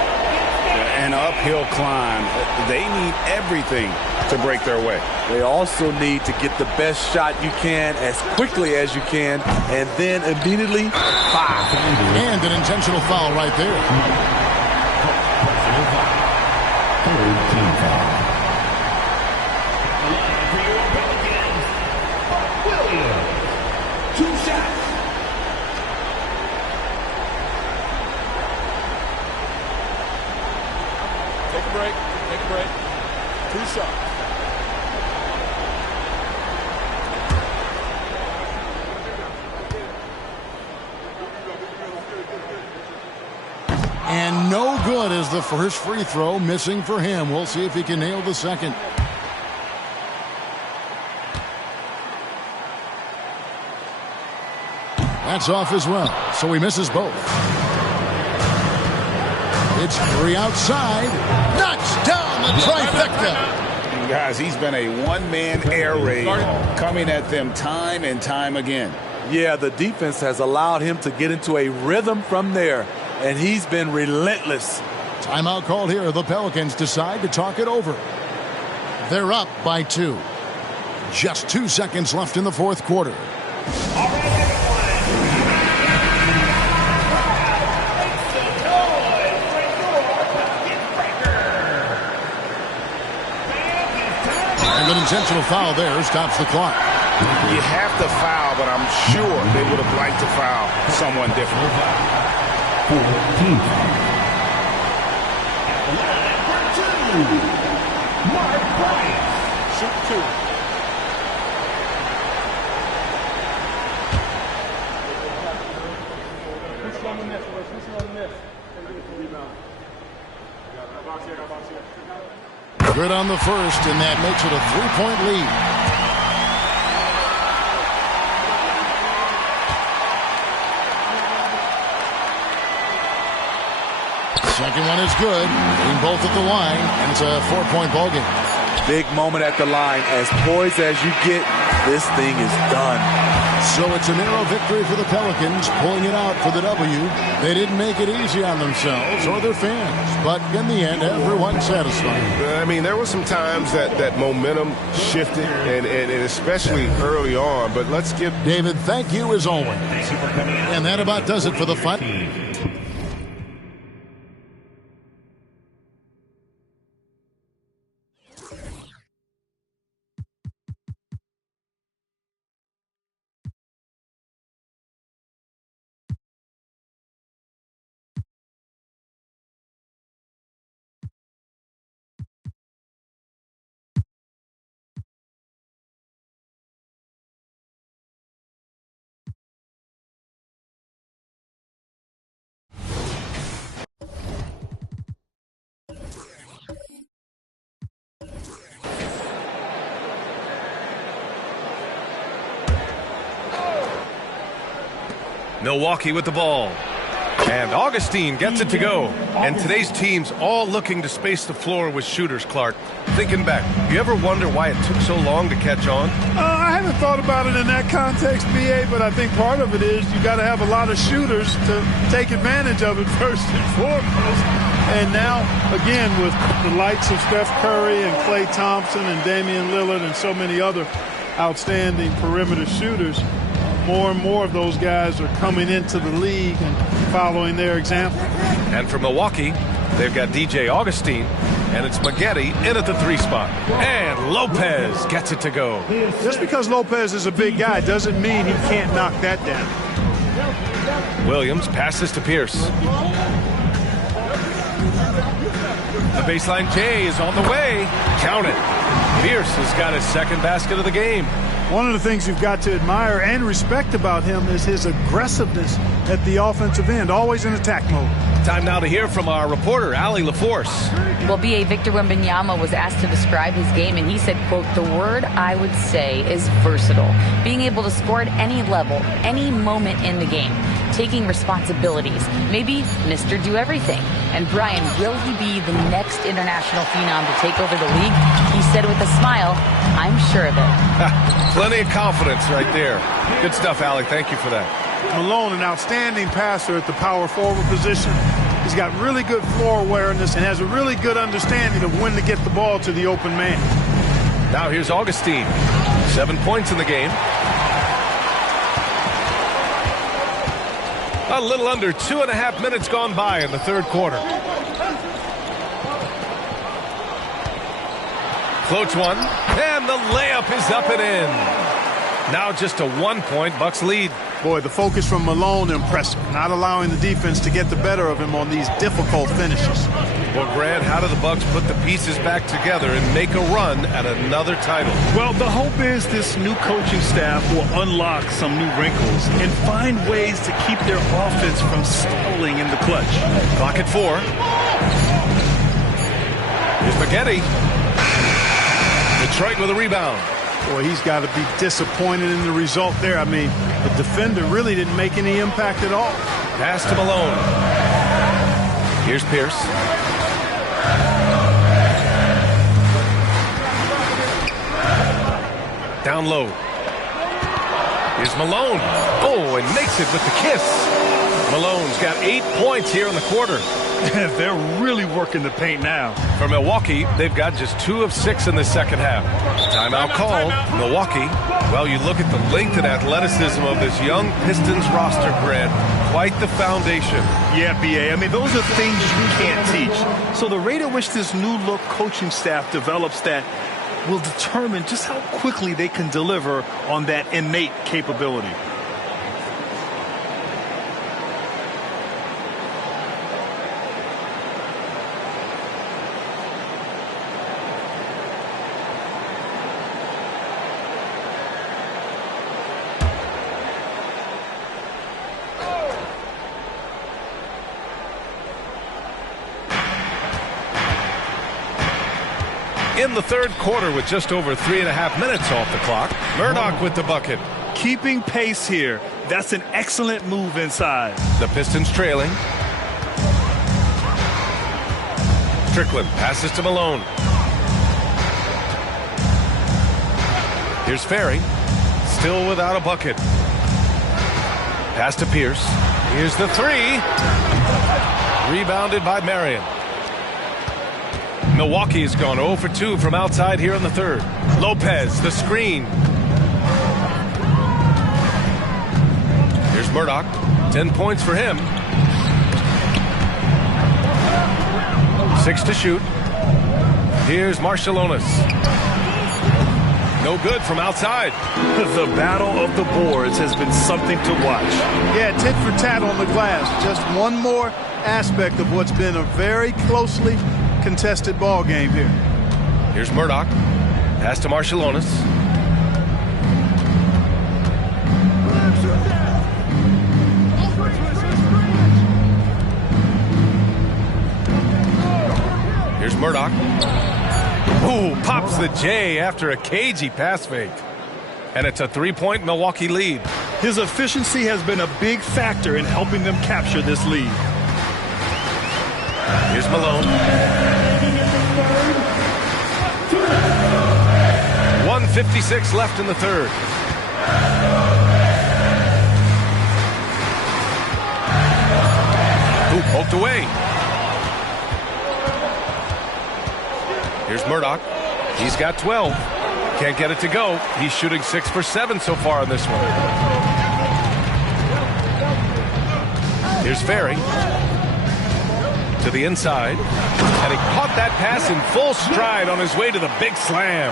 An uphill climb. They need everything to break their way. They also need to get the best shot you can as quickly as you can, and then immediately foul. And an intentional foul right there. Take a break. Take a break. 2 shots. And no good as the first free throw missing for him. We'll see if he can nail the second. That's off as well, so he misses both. It's 3 outside. Knocks down the trifecta. Guys, he's been a one-man air raid coming at them time and time again. Yeah, the defense has allowed him to get into a rhythm from there, and he's been relentless. Timeout called here. The Pelicans decide to talk it over. They're up by 2. Just 2 seconds left in the fourth quarter. An intentional foul there stops the clock. You have to foul, but I'm sure they would have liked to foul someone different. Mark Bryant. Shoot 2. Who's on the miss? Who's on the miss? Good on the first, and that makes it a 3-point lead. Second one is good. Getting both at the line, and it's a 4-point ball game. Big moment at the line. As poised as you get, this thing is done. So it's a narrow victory for the Pelicans, pulling it out for the W. They didn't make it easy on themselves or their fans, but in the end, everyone's satisfied. I mean, there were some times that momentum shifted, and especially early on, but let's give David, thank you as always. And that about does it for the fight. Milwaukee with the ball. And Augustine gets it to go. And today's team's all looking to space the floor with shooters, Clark. Thinking back, you ever wonder why it took so long to catch on? I haven't thought about it in that context, BA, but I think part of it is you got to have a lot of shooters to take advantage of it first and foremost. And now, again, with the likes of Steph Curry and Klay Thompson and Damian Lillard and so many other outstanding perimeter shooters, more and more of those guys are coming into the league and following their example. And for Milwaukee, they've got DJ Augustine, and it's Maggette in at the 3 spot. And Lopez gets it to go. Just because Lopez is a big guy doesn't mean he can't knock that down. Williams passes to Pierce. The baseline J is on the way. Count it. Pierce has got his second basket of the game. One of the things you've got to admire and respect about him is his aggressiveness at the offensive end, always in attack mode. Time now to hear from our reporter, Allie LaForce. Well, B.A. Victor Wembanyama was asked to describe his game, and he said, quote, "The word I would say is versatile. Being able to score at any level, any moment in the game. Taking responsibilities. Maybe Mr. Do-Everything." And Brian, will he be the next international phenom to take over the league? He said with a smile, "I'm sure of it." Plenty of confidence right there. Good stuff, Allie. Thank you for that. Malone, an outstanding passer at the power forward position. He's got really good floor awareness and has a really good understanding of when to get the ball to the open man. Now here's Augustine. 7 points in the game. A little under 2.5 minutes gone by in the third quarter. Floats one, and the layup is up and in. Now just a 1-point Bucks lead. Boy, the focus from Malone impressive, not allowing the defense to get the better of him on these difficult finishes. Well, Grant, how do the Bucks put the pieces back together and make a run at another title? Well, the hope is this new coaching staff will unlock some new wrinkles and find ways to keep their offense from stalling in the clutch. Clock at 4. Here's Maggette. Detroit with a rebound. Boy, he's got to be disappointed in the result there. I mean, the defender really didn't make any impact at all. Pass to Malone. Here's Pierce. Down low. Here's Malone. Oh, and makes it with the kiss. Malone's got 8 points here in the quarter. They're really working the paint now. For Milwaukee, they've got just 2 of 6 in the second half. Timeout called. Milwaukee. Well, you look at the length and athleticism of this young Pistons roster, Grant. Quite the foundation. Yeah, B.A. I mean, those are things you can't teach. So the rate at which this new look coaching staff develops that will determine just how quickly they can deliver on that innate capability. In the third quarter with just over 3.5 minutes off the clock, Murdoch with the bucket. Keeping pace here. That's an excellent move inside. The Pistons trailing. Strickland passes to Malone. Here's Ferry. Still without a bucket. Pass to Pierce. Here's the 3. Rebounded by Marion. Milwaukee has gone 0 for 2 from outside here in the third. Lopez, the screen. Here's Murdoch. 10 points for him. 6 to shoot. Here's Marciulionis. No good from outside. The battle of the boards has been something to watch. Yeah, tit for tat on the glass. Just one more aspect of what's been a very closely contested ball game here. Here's Murdoch. Pass to Marciulionis. Here's Murdoch. Ooh, pops the J after a cagey pass fake. And it's a 3-point Milwaukee lead. His efficiency has been a big factor in helping them capture this lead. Here's Malone. 1:56 left in the third. Ooh, poked away. Here's Murdoch. He's got 12. Can't get it to go. He's shooting 6 for 7 so far in this one. Here's Ferry. To the inside. And he caught that pass in full stride on his way to the big slam.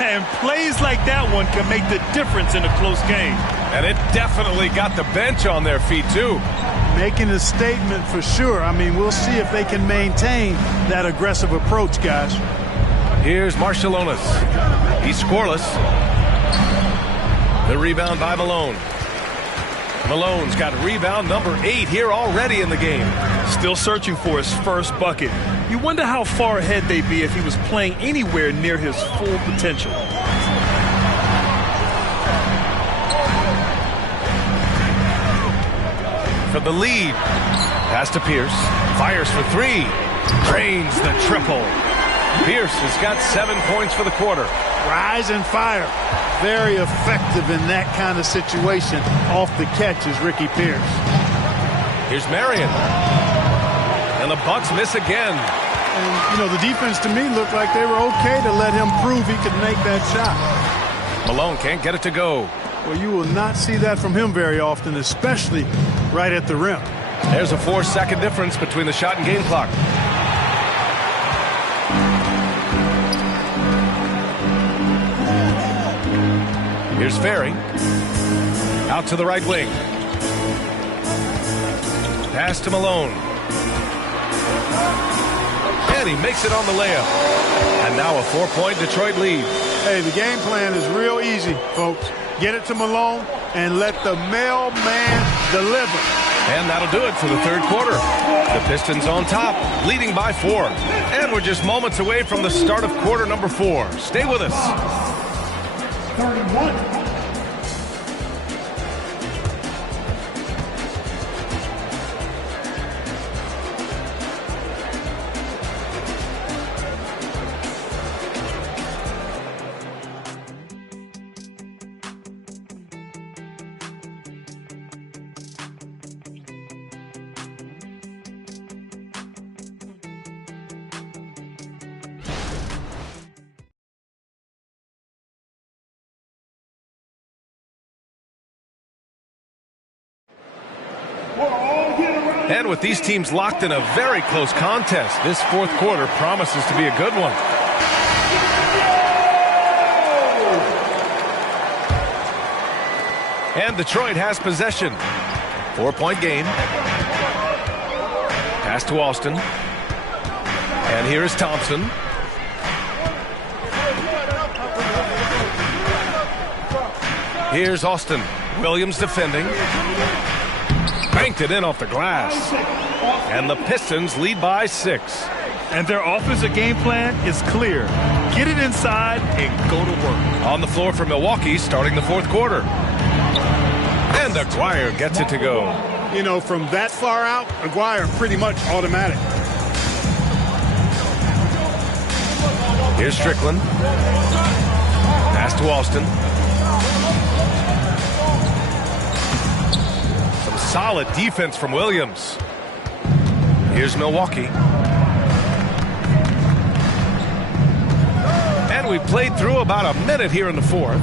And plays like that one can make the difference in a close game. And it definitely got the bench on their feet, too. Making a statement for sure. I mean, we'll see if they can maintain that aggressive approach, guys. Here's Marciulionis. He's scoreless. The rebound by Malone. Malone's got rebound number 8 here already in the game. Still searching for his first bucket. You wonder how far ahead they'd be if he was playing anywhere near his full potential. For the lead. Pass to Pierce. Fires for 3. Drains the triple. Pierce has got 7 points for the quarter. Rise and fire. Very effective in that kind of situation. Off the catch is Ricky Pierce. Here's Marion. And the Bucks miss again. And, you know, the defense to me looked like they were okay to let him prove he could make that shot. Malone can't get it to go. Well, you will not see that from him very often, especially right at the rim. There's a 4-second difference between the shot and game clock. Here's Ferry. Out to the right wing. Pass to Malone. And he makes it on the layup. And now a 4-point Detroit lead. Hey, the game plan is real easy, folks. Get it to Malone and let the mailman deliver. And that'll do it for the third quarter. The Pistons on top, leading by 4. And we're just moments away from the start of quarter number 4. Stay with us. 31. And with these teams locked in a very close contest, this fourth quarter promises to be a good one. And Detroit has possession. 4-point game. Pass to Austin. And here is Thompson. Here's Austin. Williams defending. Banked it in off the glass. And the Pistons lead by 6. And their offensive game plan is clear. Get it inside and go to work. On the floor for Milwaukee starting the fourth quarter. And Aguirre gets it to go. You know, from that far out, Aguirre pretty much automatic. Here's Strickland. Pass to Austin. Some solid defense from Williams. Here's Milwaukee. And we played through about a minute here in the fourth.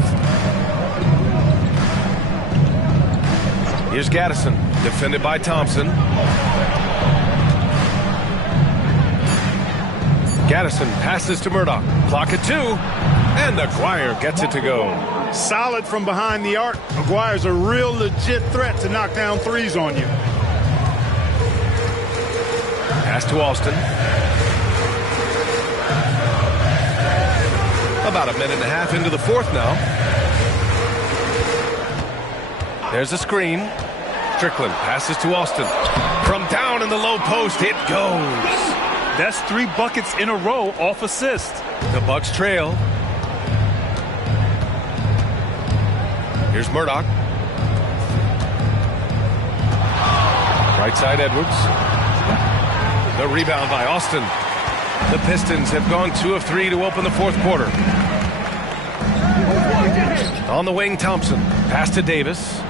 Here's Gaddison, defended by Thompson. Gaddison passes to Murdoch. Clock at 2. And Aguirre gets it to go. Solid from behind the arc. Aguirre's a real legit threat to knock down threes on you. Pass to Austin. About a minute and a half into the fourth now. There's a screen. Strickland passes to Austin. From down in the low post, it goes. That's 3 buckets in a row off assist. The Bucks trail. Here's Murdoch. Right side Edwards. The rebound by Austin. The Pistons have gone 2 of 3 to open the fourth quarter. On the wing, Thompson. Pass to Davis.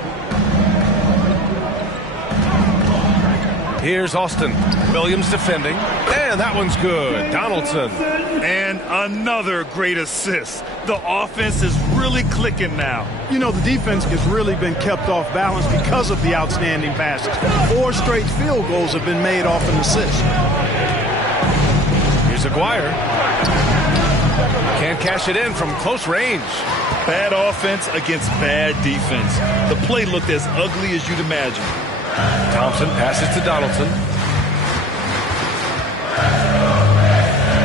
Here's Austin. Williams defending. And that one's good. Donaldson. And another great assist. The offense is really clicking now. You know, the defense has really been kept off balance because of the outstanding passes. 4 straight field goals have been made off an assist. Here's Aguirre. Can't cash it in from close range. Bad offense against bad defense. The play looked as ugly as you'd imagine. Thompson passes to Donaldson.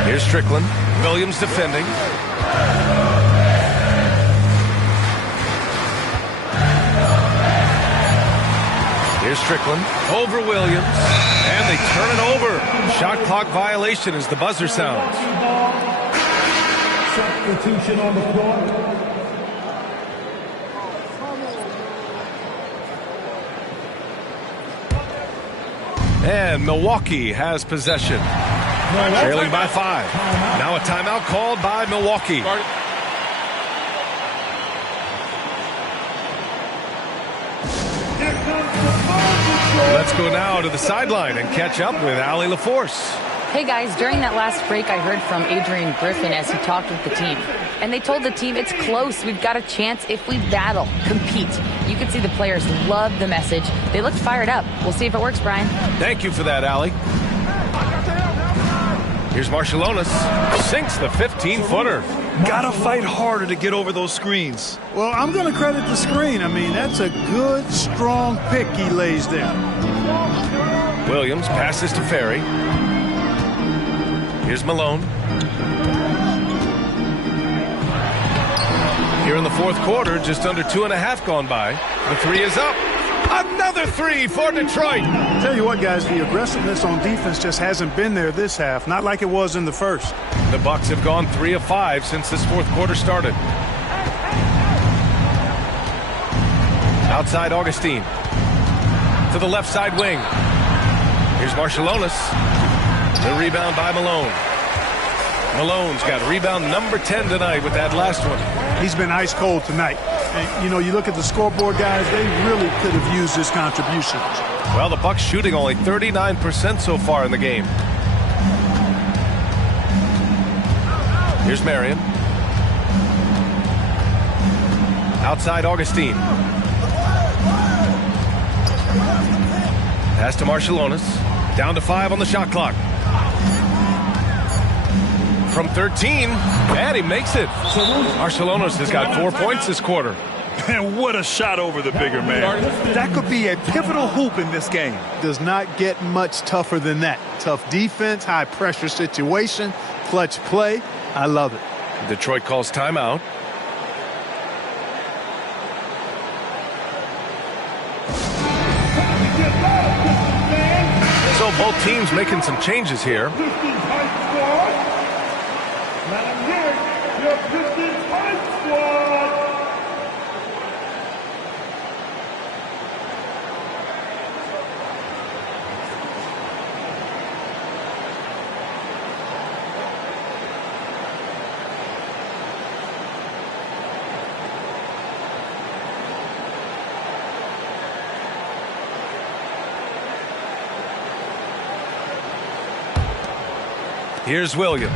Here's Strickland. Williams defending. Here's Strickland. Over Williams. And they turn it over. Shot clock violation as the buzzer sounds. Substitution on the floor. And Milwaukee has possession. Trailing by 5. Now a timeout called by Milwaukee. Let's go now to the sideline and catch up with Allie LaForce. Hey guys, during that last break I heard from Adrian Griffin as he talked with the team. And they told the team it's close. We've got a chance if we battle, compete. You can see the players love the message. They looked fired up. We'll see if it works, Brian. Thank you for that, Allie. Here's Marciulionis. Sinks the 15-footer. Gotta fight harder to get over those screens. Well, I'm going to credit the screen. I mean, that's a good, strong pick he lays there. Williams passes to Ferry. Here's Malone. Here in the fourth quarter, just under 2.5 gone by. The 3 is up. Another 3 for Detroit. Tell you what, guys, the aggressiveness on defense just hasn't been there this half. Not like it was in the first. The Bucks have gone 3 of 5 since this fourth quarter started. Outside Augustine. To the left side wing. Here's Marciulionis. The rebound by Malone. Malone's got rebound number 10 tonight with that last one. He's been ice cold tonight. And, you know, you look at the scoreboard, guys, they really could have used his contributions. Well, the Bucks shooting only 39% so far in the game. Here's Marion. Outside Augustine. Pass to Marciulionis. Down to 5 on the shot clock. From 13, and he makes it. Marciulionis has got 4 points this quarter. And what a shot over the bigger man. That could be a pivotal hoop in this game. Does not get much tougher than that. Tough defense, high pressure situation, clutch play. I love it. Detroit calls timeout. So both teams making some changes here. Here's Williams.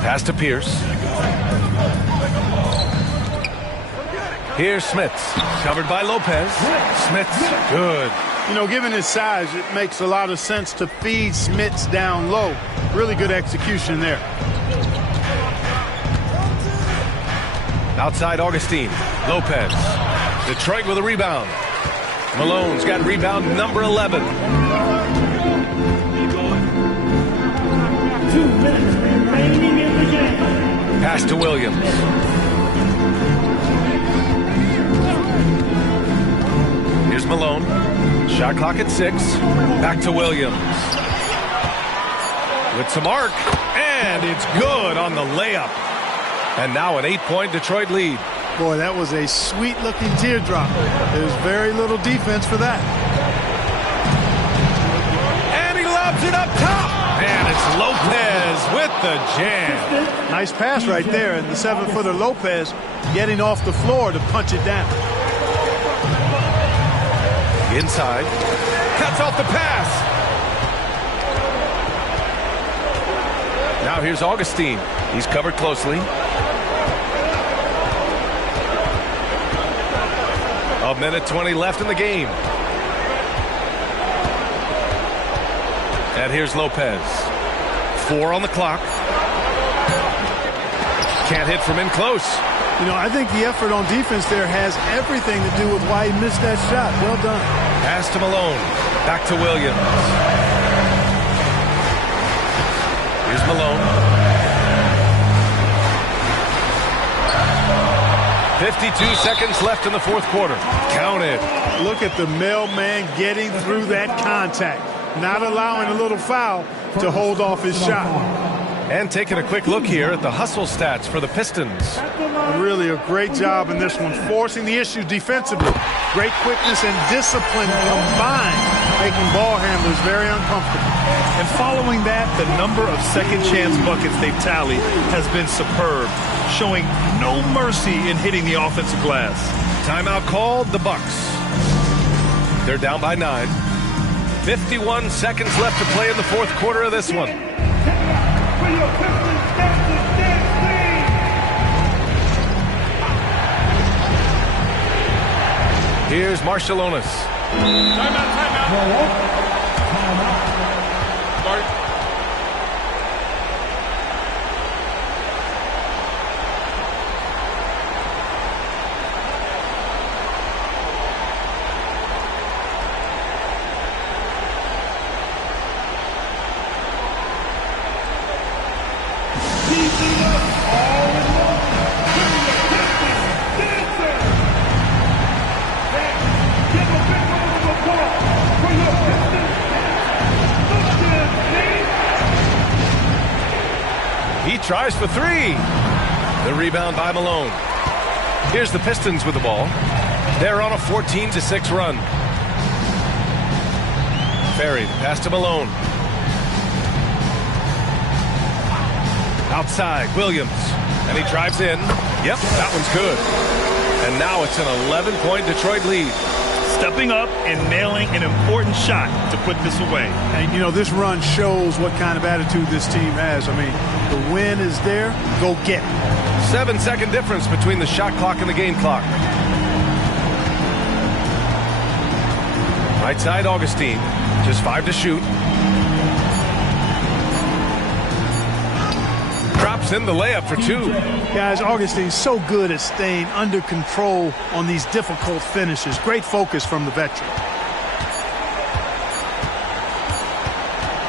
Pass to Pierce. Here's Smits. Covered by Lopez. Smits, good. You know, given his size, it makes a lot of sense to feed Smits down low. Really good execution there. Outside Augustine. Lopez. Detroit with a rebound. Malone's got rebound number 11. 2 minutes remaining in the game. Pass to Williams. Here's Malone. Shot clock at 6. Back to Williams. with some arc, and it's good on the layup. And now an 8-point Detroit lead. Boy, that was a sweet-looking teardrop. There's very little defense for that. And he lobs it up top. And it's Lopez with the jam. Nice pass right there, and the 7-footer Lopez getting off the floor to punch it down. Inside. Cuts off the pass. Now here's Augustine. He's covered closely. A minute 20 left in the game. And here's Lopez. 4 on the clock. Can't hit from in close. You know, I think the effort on defense there has everything to do with why he missed that shot. Well done. Pass to Malone. Back to Williams. Here's Malone. 52 seconds left in the fourth quarter. Count it. Look at the mailman getting through that contact. Not allowing a little foul to hold off his shot. And taking a quick look here at the hustle stats for the Pistons. Really a great job in this one, forcing the issue defensively. Great quickness and discipline combined, making ball handlers very uncomfortable. And following that, the number of second chance buckets they've tallied has been superb, showing no mercy in hitting the offensive glass. Timeout called, the Bucks. They're down by 9. 51 seconds left to play in the fourth quarter of this one. Here's Marciulionis. Timeout. Tries for 3. The rebound by Malone. Here's the Pistons with the ball. They're on a 14-6 run. Ferry, pass to Malone. Outside, Williams. And he drives in. Yep, that one's good. And now it's an 11-point Detroit lead. Stepping up and nailing an important shot to put this away. And, you know, this run shows what kind of attitude this team has. I mean, the win is there. Go get it. 7-second difference between the shot clock and the game clock. Right side, Augustine. Just 5 to shoot. Drops in the layup for 2. Guys, Augustine's so good at staying under control on these difficult finishes. Great focus from the veteran.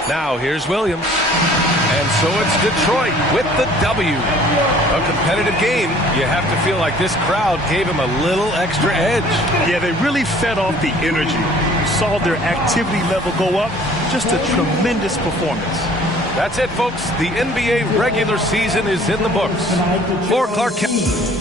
Now here's Williams. And so it's Detroit with the W. A competitive game. You have to feel like this crowd gave him a little extra edge. Yeah, they really fed off the energy. You saw their activity level go up. Just a tremendous performance. That's it, folks. The NBA regular season is in the books. For Clark County.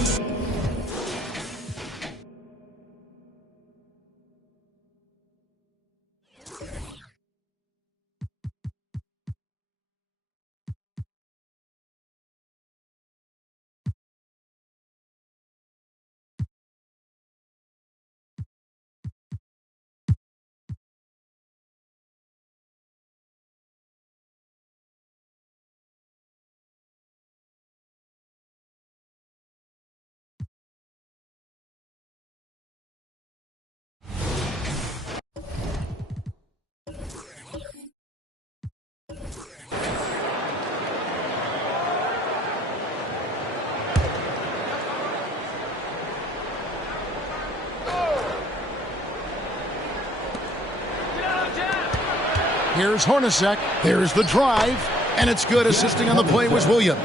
Here's Hornacek. There's the drive. And it's good. Assisting on the play was Williams.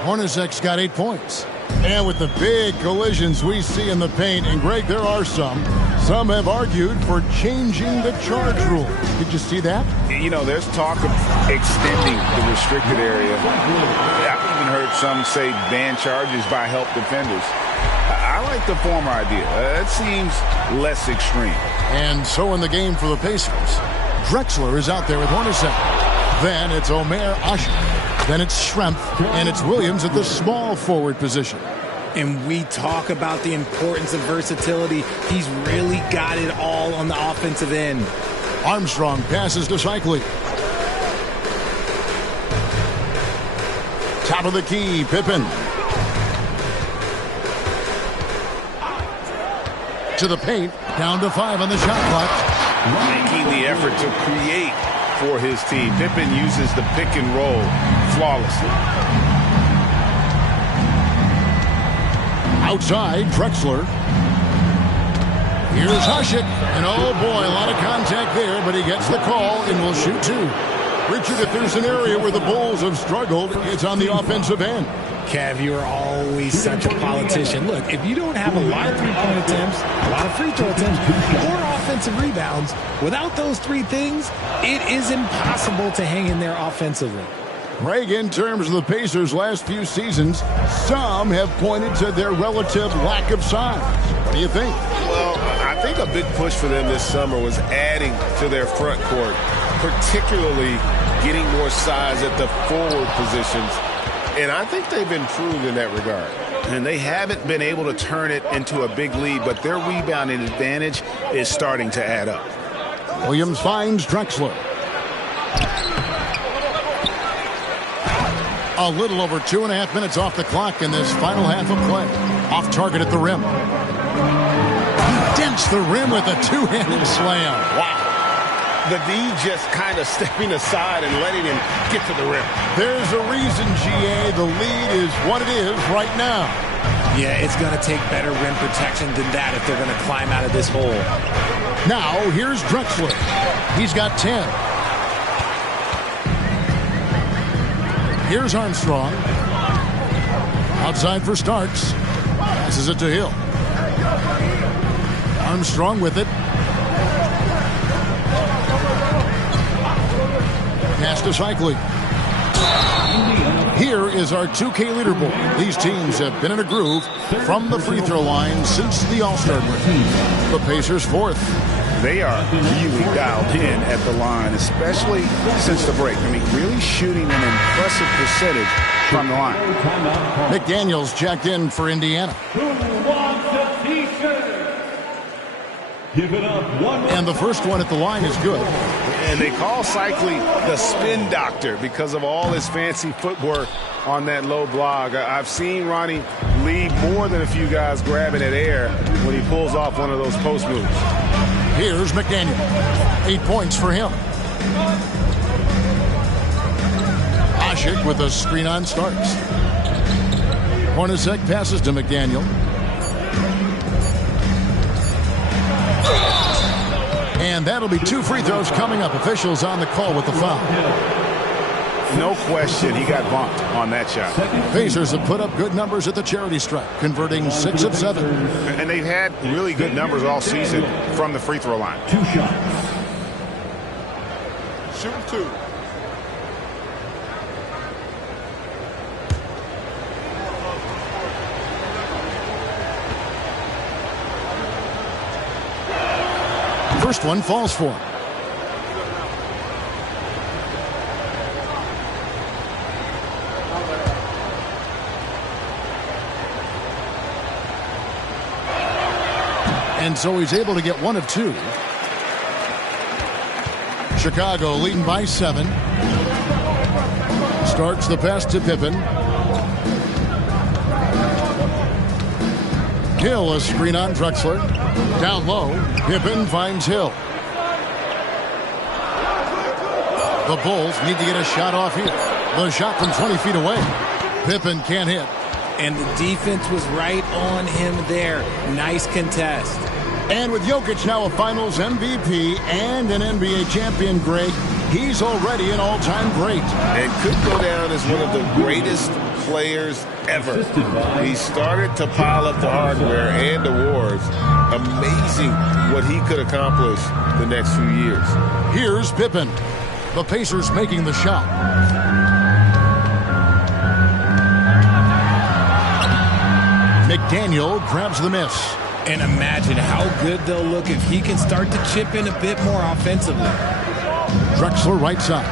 Hornacek's got 8 points. And with the big collisions we see in the paint, and Greg, there are some, Some have argued for changing the charge rule. Did you see that? You know, there's talk of extending the restricted area. I've even heard some say ban charges by help defenders. I like the former idea. It seems less extreme. And so in the game for the Pacers, Drexler is out there with Hornacek. Then it's Omer Ashik. Then it's Schrempf. And it's Williams at the small forward position. And we talk about the importance of versatility. He's really got it all on the offensive end. Armstrong passes to Cycli. Top of the key, Pippen. To the paint, down to 5 on the shot clock. Making the effort to create for his team. Pippen uses the pick and roll flawlessly. Outside, Drexler. Here's Ashik. And oh boy, a lot of contact there, but he gets the call and will shoot 2. Richard, if there's an area where the Bulls have struggled, it's on the offensive end. Kev, you're always such a politician. Look, if you don't have a lot of three-point attempts, a lot of free throw attempts, or offensive rebounds, without those 3 things, it is impossible to hang in there offensively. Greg, in terms of the Pacers' last few seasons, some have pointed to their relative lack of size. What do you think? Well, I think a big push for them this summer was adding to their front court, particularly getting more size at the forward positions. And I think they've improved in that regard. And they haven't been able to turn it into a big lead, but their rebounding advantage is starting to add up. Williams finds Drexler. A little over 2.5 minutes off the clock in this final half of play. Off target at the rim. He dents the rim with a 2-handed slam. Wow. The D just kind of stepping aside and letting him get to the rim. There's a reason, GA, the lead is what it is right now. Yeah, it's going to take better rim protection than that if they're going to climb out of this hole. Now, here's Drexler. He's got 10. Here's Armstrong. Outside for Starks. Passes it to Hill. Armstrong with it. Pass to Cycli. Here is our 2K leaderboard. These teams have been in a groove from the free throw line since the All-Star break. The Pacers 4th. They are really dialed in at the line, especially since the break. I mean, really shooting an impressive percentage from the line. McDaniels checked in for Indiana. Give it up. And the first one at the line is good. And they call Cycli the spin doctor because of all his fancy footwork on that low block. I've seen Ronnie leave more than a few guys grabbing at air when he pulls off one of those post moves. Here's McDaniel. 8 points for him. Ashik with a screen on Starks. Hornacek passes to McDaniel. And that'll be 2 free throws coming up. Officials on the call with the foul. No question, he got bumped on that shot. Pacers have put up good numbers at the charity stripe, converting 6 of 7. And they've had really good numbers all season from the free throw line. 2 shots. Shoot 2. First one falls for him. And so he's able to get 1 of 2. Chicago leading by 7. Starts the pass to Pippen. Hill, a screen on Drexler. Down low, Pippen finds Hill. The Bulls need to get a shot off here. The shot from 20 feet away. Pippen can't hit. And the defense was right on him there. Nice contest. And with Jokic now a Finals MVP and an NBA champion, Greg, He's already an all-time great. And could go down as one of the greatest players ever. He started to pile up the hardware and awards. Amazing what he could accomplish the next few years. Here's Pippen. The Pacers making the shot. McDaniel grabs the miss. And imagine how good they'll look if he can start to chip in a bit more offensively. Drexler right side.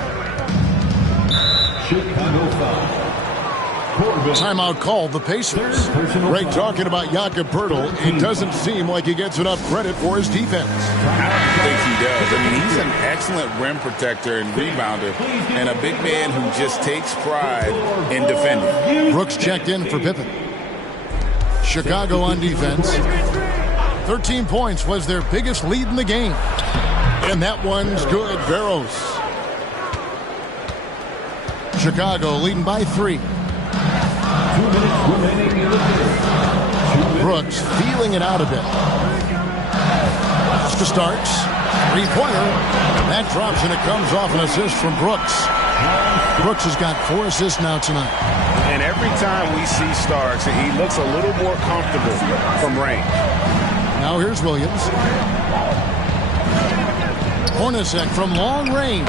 Timeout called the Pacers. Ray talking about Jakob Poeltl. It doesn't seem like he gets enough credit for his defense. I don't think he does. I mean, he's an excellent rim protector and rebounder, and a big man who just takes pride in defending. Brooks checked in for Pippen. Chicago on defense. 13 points was their biggest lead in the game. And that one's good. Barrows. Chicago leading by 3. Brooks feeling it out a bit. Starks. Three-pointer. That drops and it comes off an assist from Brooks. Brooks has got 4 assists now tonight. And every time we see Starks, he looks a little more comfortable from range. Now here's Williams. Hornacek from long range.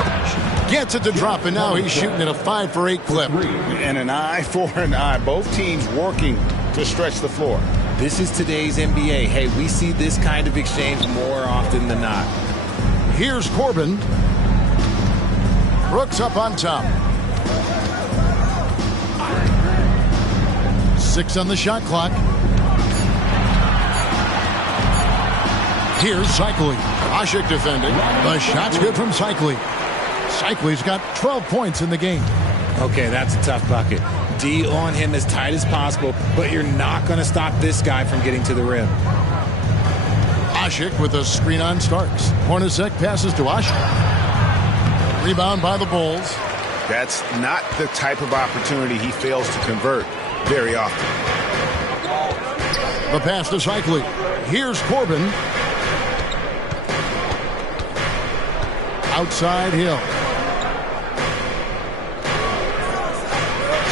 Gets it to drop, and now he's shooting at a 5 for 8 clip. And an eye for an eye. Both teams working to stretch the floor. This is today's NBA. Hey, we see this kind of exchange more often than not. Here's Corbin. Brooks up on top. 6 on the shot clock. Here's Cycli. Asik defending. The shot's good from Cycli. Cycli's got 12 points in the game. Okay, that's a tough bucket. D on him as tight as possible, but you're not going to stop this guy from getting to the rim. Asik with a screen on Starks. Hornacek passes to Asik. Rebound by the Bulls. That's not the type of opportunity he fails to convert very often. The pass to Cycli. Here's Corbin. Outside Hill.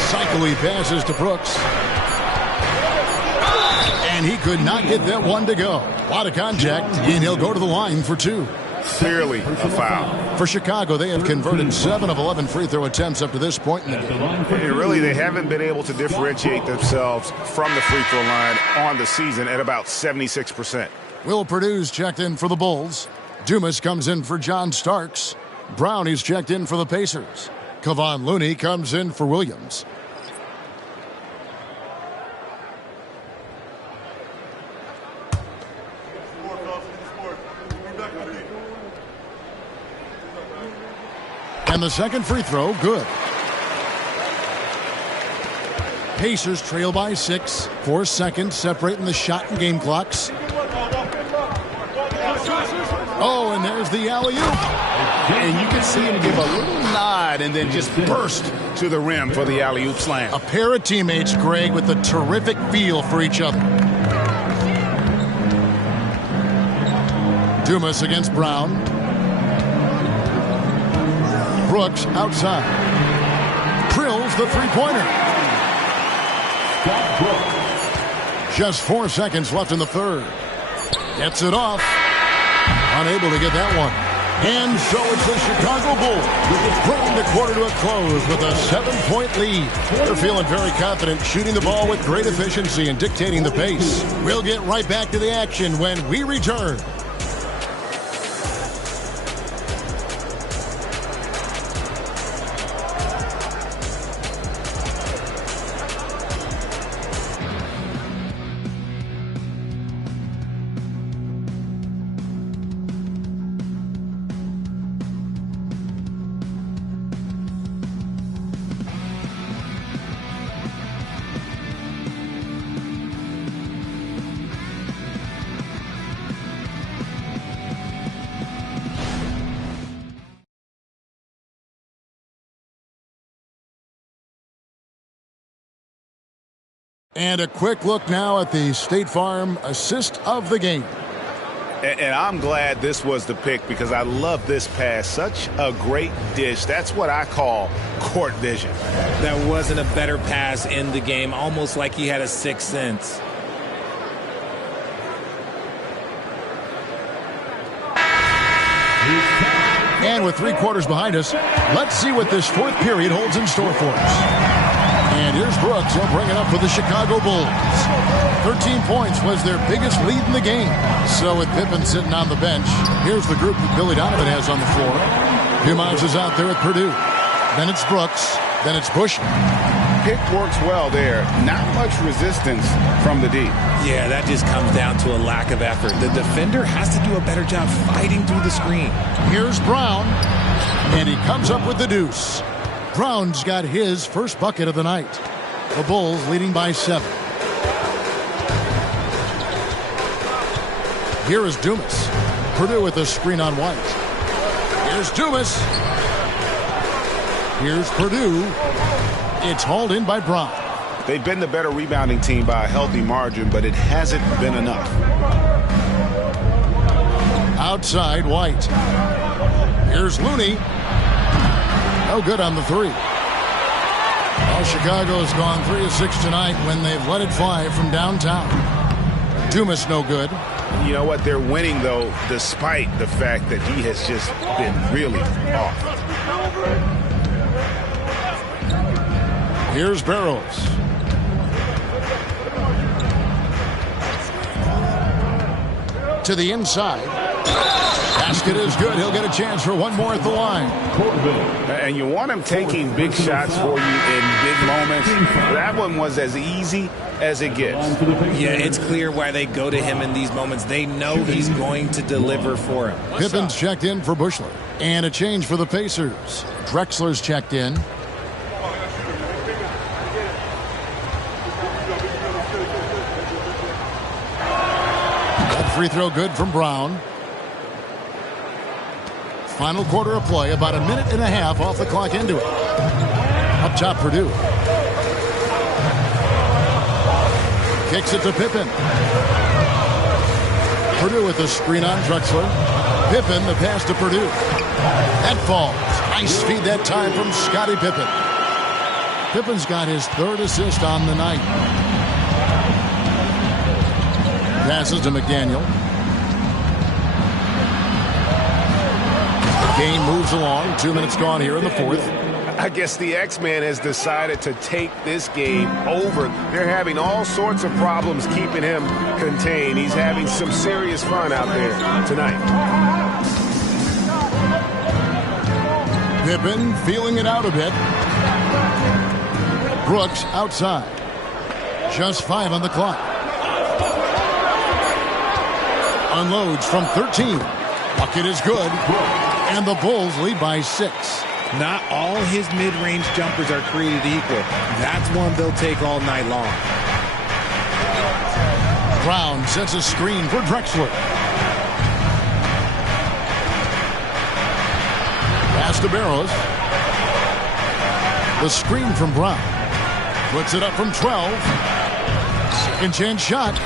Cycli passes to Brooks. And he could not get that one to go. A lot of contact, and he'll go to the line for 2. Clearly a foul. For Chicago, they have converted 7 of 11 free throw attempts up to this point in the game. And really, they haven't been able to differentiate themselves from the free throw line on the season at about 76%. Will Purdue's checked in for the Bulls. Dumas comes in for John Starks. Brown is checked in for the Pacers. Kevon Looney comes in for Williams. And the second free throw, good. Pacers trail by 6. 4 seconds separating the shot and game clocks. Oh, and there's the alley-oop. And you can see him give a little nod and then just burst to the rim for the alley-oop slam. A pair of teammates, Greg, with a terrific feel for each other. Dumas against Brown. Brooks outside. Drills the three-pointer. Just 4 seconds left in the third. Gets it off. Unable to get that one. And so it's the Chicago Bulls bringing the quarter to a close with a 7-point lead. They're feeling very confident, shooting the ball with great efficiency and dictating the pace. We'll get right back to the action when we return. And a quick look now at the State Farm assist of the game. And I'm glad this was the pick because I love this pass. Such a great dish. That's what I call court vision. There wasn't a better pass in the game, almost like he had a sixth sense. And with 3 quarters behind us, let's see what this fourth period holds in store for us. And here's Brooks. He'll bring it up for the Chicago Bulls. 13 points was their biggest lead in the game. So with Pippen sitting on the bench, here's the group that Billy Donovan has on the floor. Dumas is out there at Purdue. Then it's Brooks. Then it's Bush. Pick works well there. Not much resistance from the D. Yeah, that just comes down to a lack of effort. The defender has to do a better job fighting through the screen. Here's Brown. And he comes up with the deuce. Brown's got his first bucket of the night. The Bulls leading by 7. Here is Dumas. Purdue with a screen on White. Here's Dumas. Here's Purdue. It's hauled in by Brown. They've been the better rebounding team by a healthy margin, but it hasn't been enough. Outside White. Here's Looney. No good on the 3. Well, Chicago's gone 3 of 6 tonight when they've let it fly from downtown. Dumas no good. You know what? They're winning, though, despite the fact that he has just been really off. Here's Barrows. To the inside. Basket is good. He'll get a chance for one more at the line. And you want him taking big shots for you in big moments. That one was as easy as it gets. Yeah, it's clear why they go to him in these moments. They know he's going to deliver for him. Pippen's checked in for Bushler. And a change for the Pacers. Drexler's checked in. That free throw good from Brown. Final quarter of play, about a minute and a half off the clock into it. Up top, Purdue. Kicks it to Pippen. Purdue with the screen on Drexler. Pippen, the pass to Purdue. That falls. Nice feed that time from Scottie Pippen. Pippen's got his 3rd assist on the night. Passes to McDaniel. Game moves along. 2 minutes gone here in the 4th. I guess the X-Man has decided to take this game over. They're having all sorts of problems keeping him contained. He's having some serious fun out there tonight. Pippen feeling it out a bit. Brooks outside. Just 5 on the clock. Unloads from 13. Bucket is good. And the Bulls lead by 6. Not all his mid-range jumpers are created equal. That's one they'll take all night long. Brown sets a screen for Drexler. Pass to Barrows. The screen from Brown. Puts it up from 12. Second chance shot.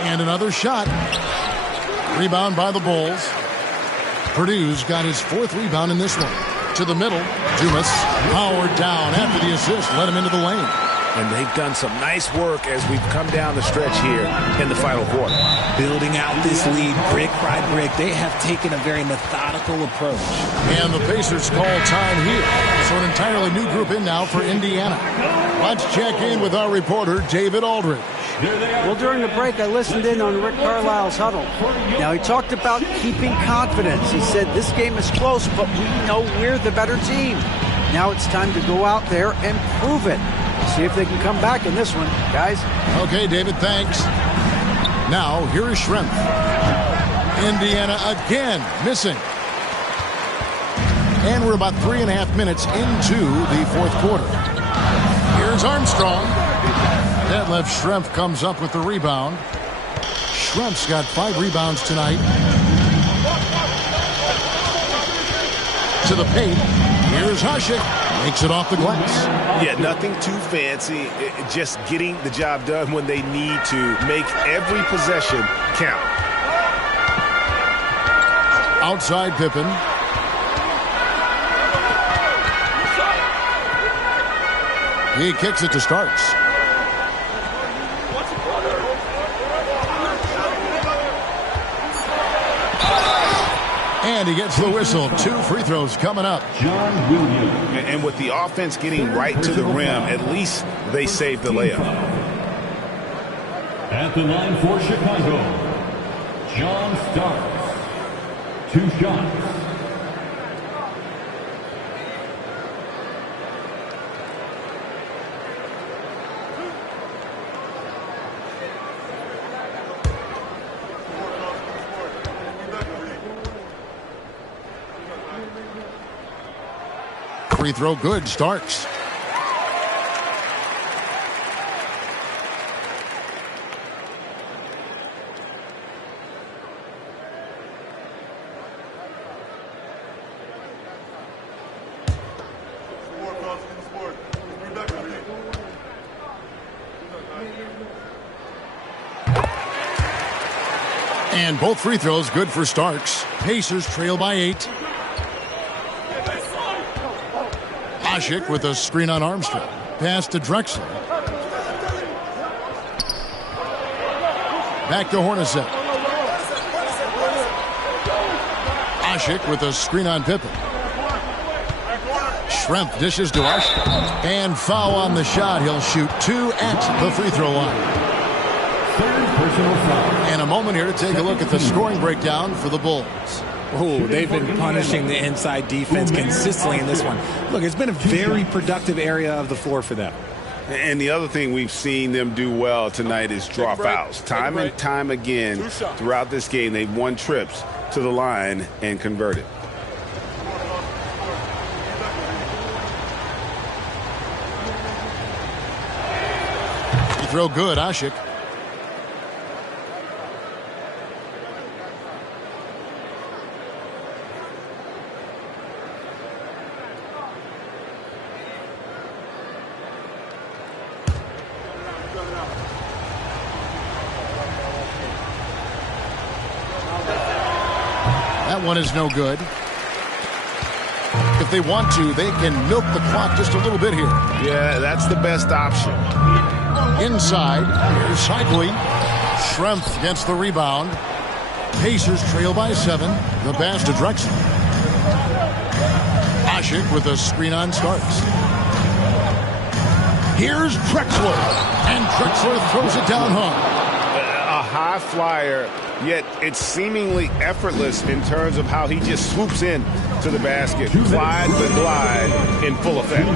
And another shot. Rebound by the Bulls. Purdue's got his 4th rebound in this one. To the middle. Dumas powered down after the assist. Let him into the lane. And they've done some nice work as we've come down the stretch here in the final quarter. Building out this lead brick by brick. They have taken a very methodical approach. And the Pacers call time here. So an entirely new group in now for Indiana. Let's check in with our reporter, David Aldridge. Well, during the break, I listened in on Rick Carlisle's huddle. Now, he talked about keeping confidence. He said, this game is close, but we know we're the better team. Now it's time to go out there and prove it. See if they can come back in this one, guys. Okay, David, thanks. Now, here is Schrempf. Indiana again missing. And we're about 3.5 minutes into the 4th quarter. Here's Armstrong. Detlef Schrempf comes up with the rebound. Schrempf's got 5 rebounds tonight. To the paint. Here's Hasek. Makes it off the glass. Yeah, nothing too fancy. Just getting the job done when they need to. Make every possession count. Outside Pippen. He kicks it to Starks. And he gets the whistle. 2 free throws coming up. John Williams. And with the offense getting right to the rim, at least they saved the layup. At the line for Chicago, John Starks. 2 shots. Free throw good. Starks. And both free throws good for Starks. Pacers trail by 8. Asik with a screen on Armstrong. Pass to Drexler. Back to Hornacek. Asik with a screen on Pippen. Schrempf dishes to Asik. And foul on the shot. He'll shoot 2 at the free throw line. Third personal foul. And a moment here to take a look at the scoring breakdown for the Bulls. Oh, they've been punishing the inside defense consistently in this one. Look, it's been a very productive area of the floor for them. And the other thing we've seen them do well tonight is draw fouls. Time and time again throughout this game, they've won trips to the line and converted. Free throw good, Asik. That one is no good. If they want to, they can milk the clock just a little bit here. Yeah, that's the best option. Inside, here's Cycling. Schrempf gets the rebound. Pacers trail by 7. The pass to Drexler. Asik with a screen on Starks. Here's Drexler. And Drexler throws it down hard. A high flyer, yet it's seemingly effortless in terms of how he just swoops in to the basket. Glide the glide in full effect.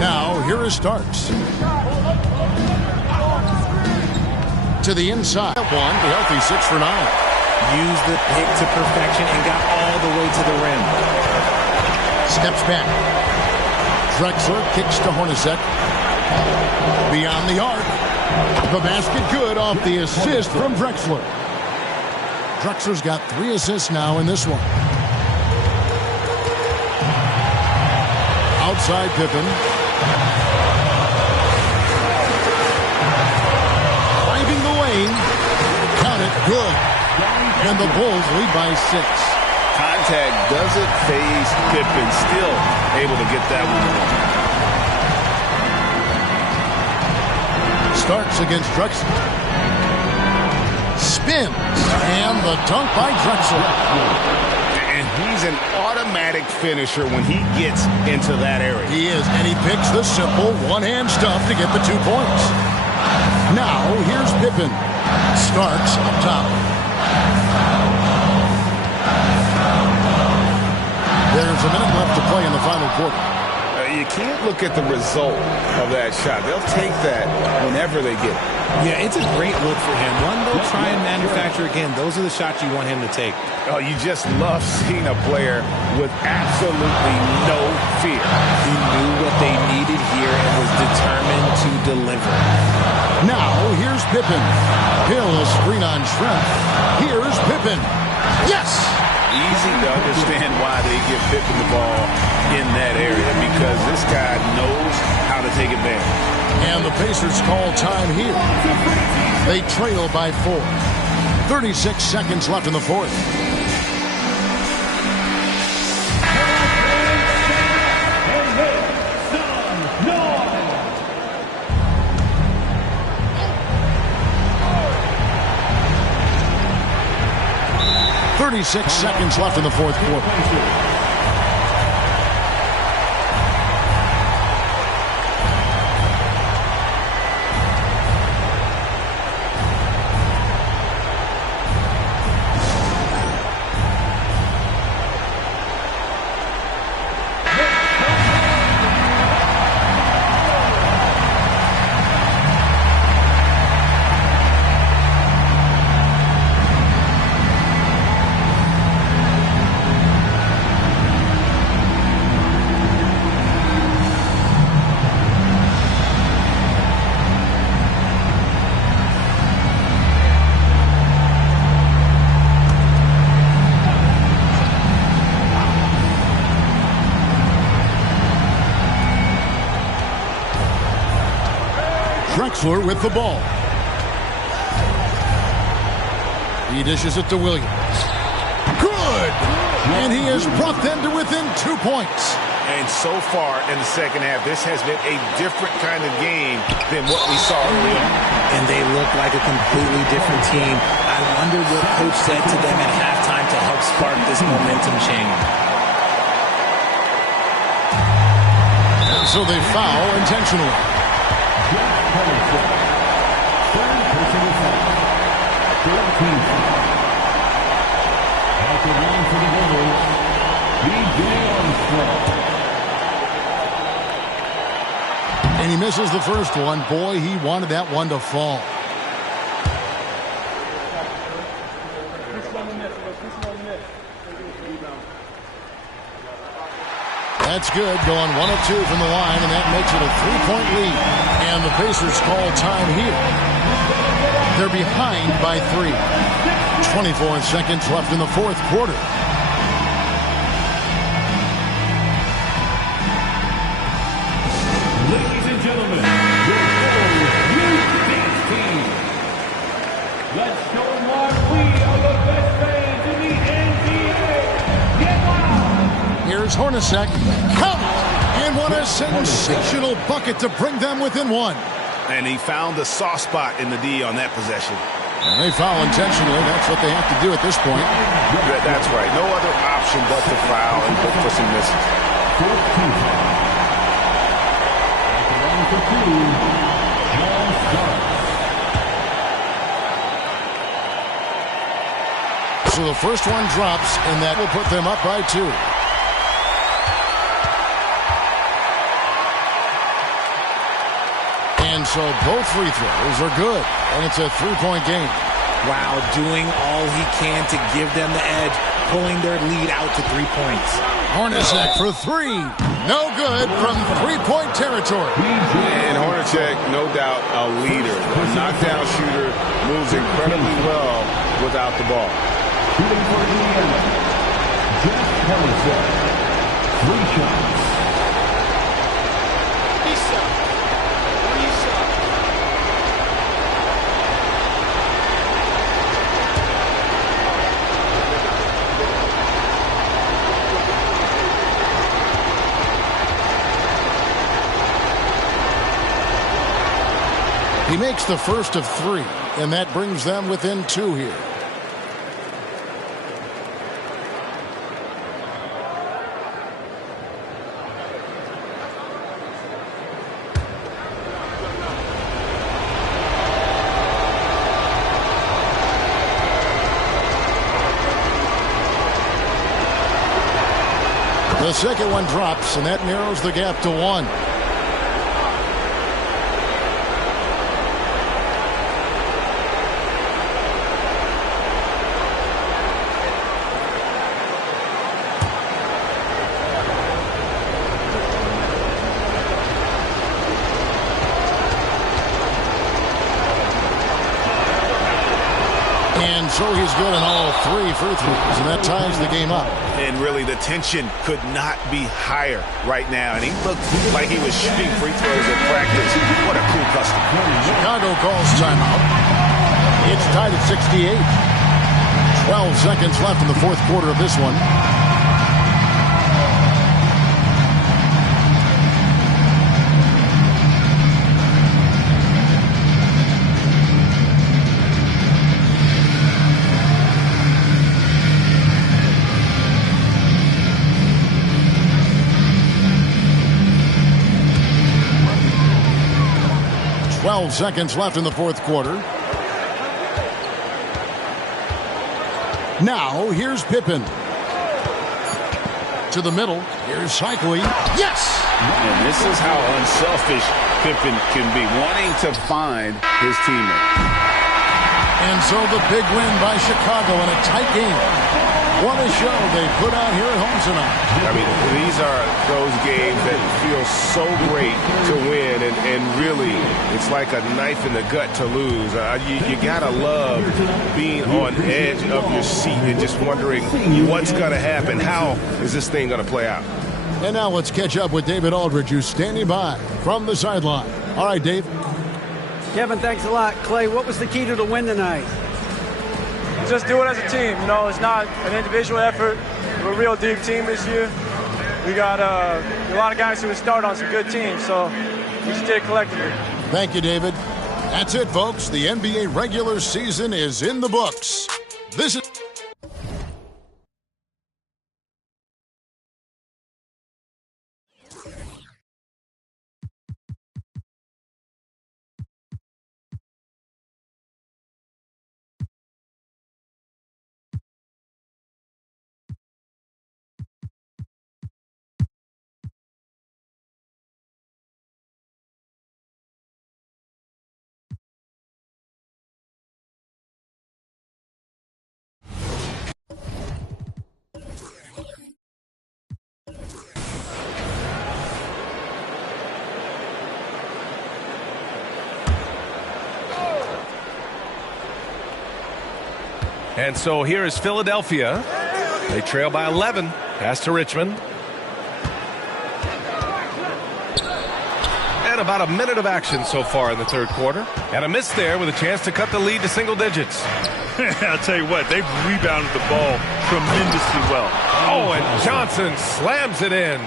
Now, here is Starks. To the inside. 1, the healthy 6 for 9. Used the pick to perfection and got all the way to the rim. Steps back. Drexler kicks to Hornacek. Beyond the arc. The basket good off the assist from Drexler. Drexler's got 3 assists now in this one. Outside Pippen. Driving the lane. Count it, good. And the Bulls lead by 6. Contact doesn't faze Pippen. Still able to get that one. Starks against Drexler. Spins. And the dunk by Drexler. And he's an automatic finisher when he gets into that area. He is. And he picks the simple one-hand stuff to get the 2 points. Now, here's Pippen. Starks up top. There's a minute left to play in the final quarter. You can't look at the result of that shot. They'll take that whenever they get it. Yeah, it's a great look for him. One they'll try and manufacture again. Those are the shots you want him to take. Oh, you just love seeing a player with absolutely no fear. He knew what they needed here and was determined to deliver. Now, here's Pippen. Hill a screen on Schrempf. Here's Pippen. Yes! easy to understand why they give Pippen the ball in that area, because this guy knows how to take advantage. And the Pacers call time here. They trail by 4. 36 seconds left in the fourth. Six seconds left in the fourth quarter. Drexler with the ball. He dishes it to Williams. Good! And he has brought them to within 2 points. And so far in the second half, this has been a different kind of game than what we saw early on. And they look like a completely different team. I wonder what coach said to them at halftime to help spark this momentum change. And so they foul intentionally. And he misses the first one. Boy, he wanted that one to fall. That's good, going 1 of 2 from the line, and that makes it a 3-point lead. And the Pacers call time here. They're behind by 3. 24 seconds left in the fourth quarter. Ladies and gentlemen, your youth dance team. Let's show them why we are the best fans in the NBA. Get loud! Here's Hornacek. Count! And what a sensational bucket to bring them within 1. And he found the soft spot in the D on that possession. And they foul intentionally. That's what they have to do at this point. That's right. No other option but to foul and look for some misses. So the first one drops, and that will put them up by 2. And so both free throws are good, and it's a 3-point game. Wow, doing all he can to give them the edge, pulling their lead out to 3 points. Hornacek for 3. No good from 3-point territory. And Hornacek, no doubt, a leader. A knockdown shooter, moves incredibly well without the ball. Shooting for Indiana, Jeff Hornacek. 3 shots. He makes the first of 3, and that brings them within 2 here. The second one drops, and that narrows the gap to 1. so he's good in all 3 free throws, and that ties the game up. And really, the tension could not be higher right now. And he looked like he was shooting free throws at practice. What a cool customer. Chicago calls timeout. It's tied at 68. 12 seconds left in the fourth quarter of this one. Seconds left in the fourth quarter. Now here's Pippen to the middle. Here's Cycling. Yes! And this is how unselfish Pippen can be, wanting to find his teammate. And so the big win by Chicago in a tight game. What a show they put out here at home tonight. I mean, these are those games that feel so great to win, and really, it's like a knife in the gut to lose. You gotta love being on edge of your seat and just wondering what's gonna happen. How is this thing gonna play out? And now let's catch up with David Aldridge, who's standing by from the sideline. All right, Dave. Kevin, thanks a lot. Clay, what was the key to the win tonight? Just do it as a team. You know, it's not an individual effort. We're a real deep team this year. We got a lot of guys who would start on some good teams, so we just did it collectively. Thank you, David. That's it, folks. The NBA regular season is in the books. This is... And so here is Philadelphia. They trail by 11. Pass to Richmond. And about a minute of action so far in the third quarter. And a miss there with a chance to cut the lead to single digits. I'll tell you what, they've rebounded the ball tremendously well. Oh, and Johnson slams it in.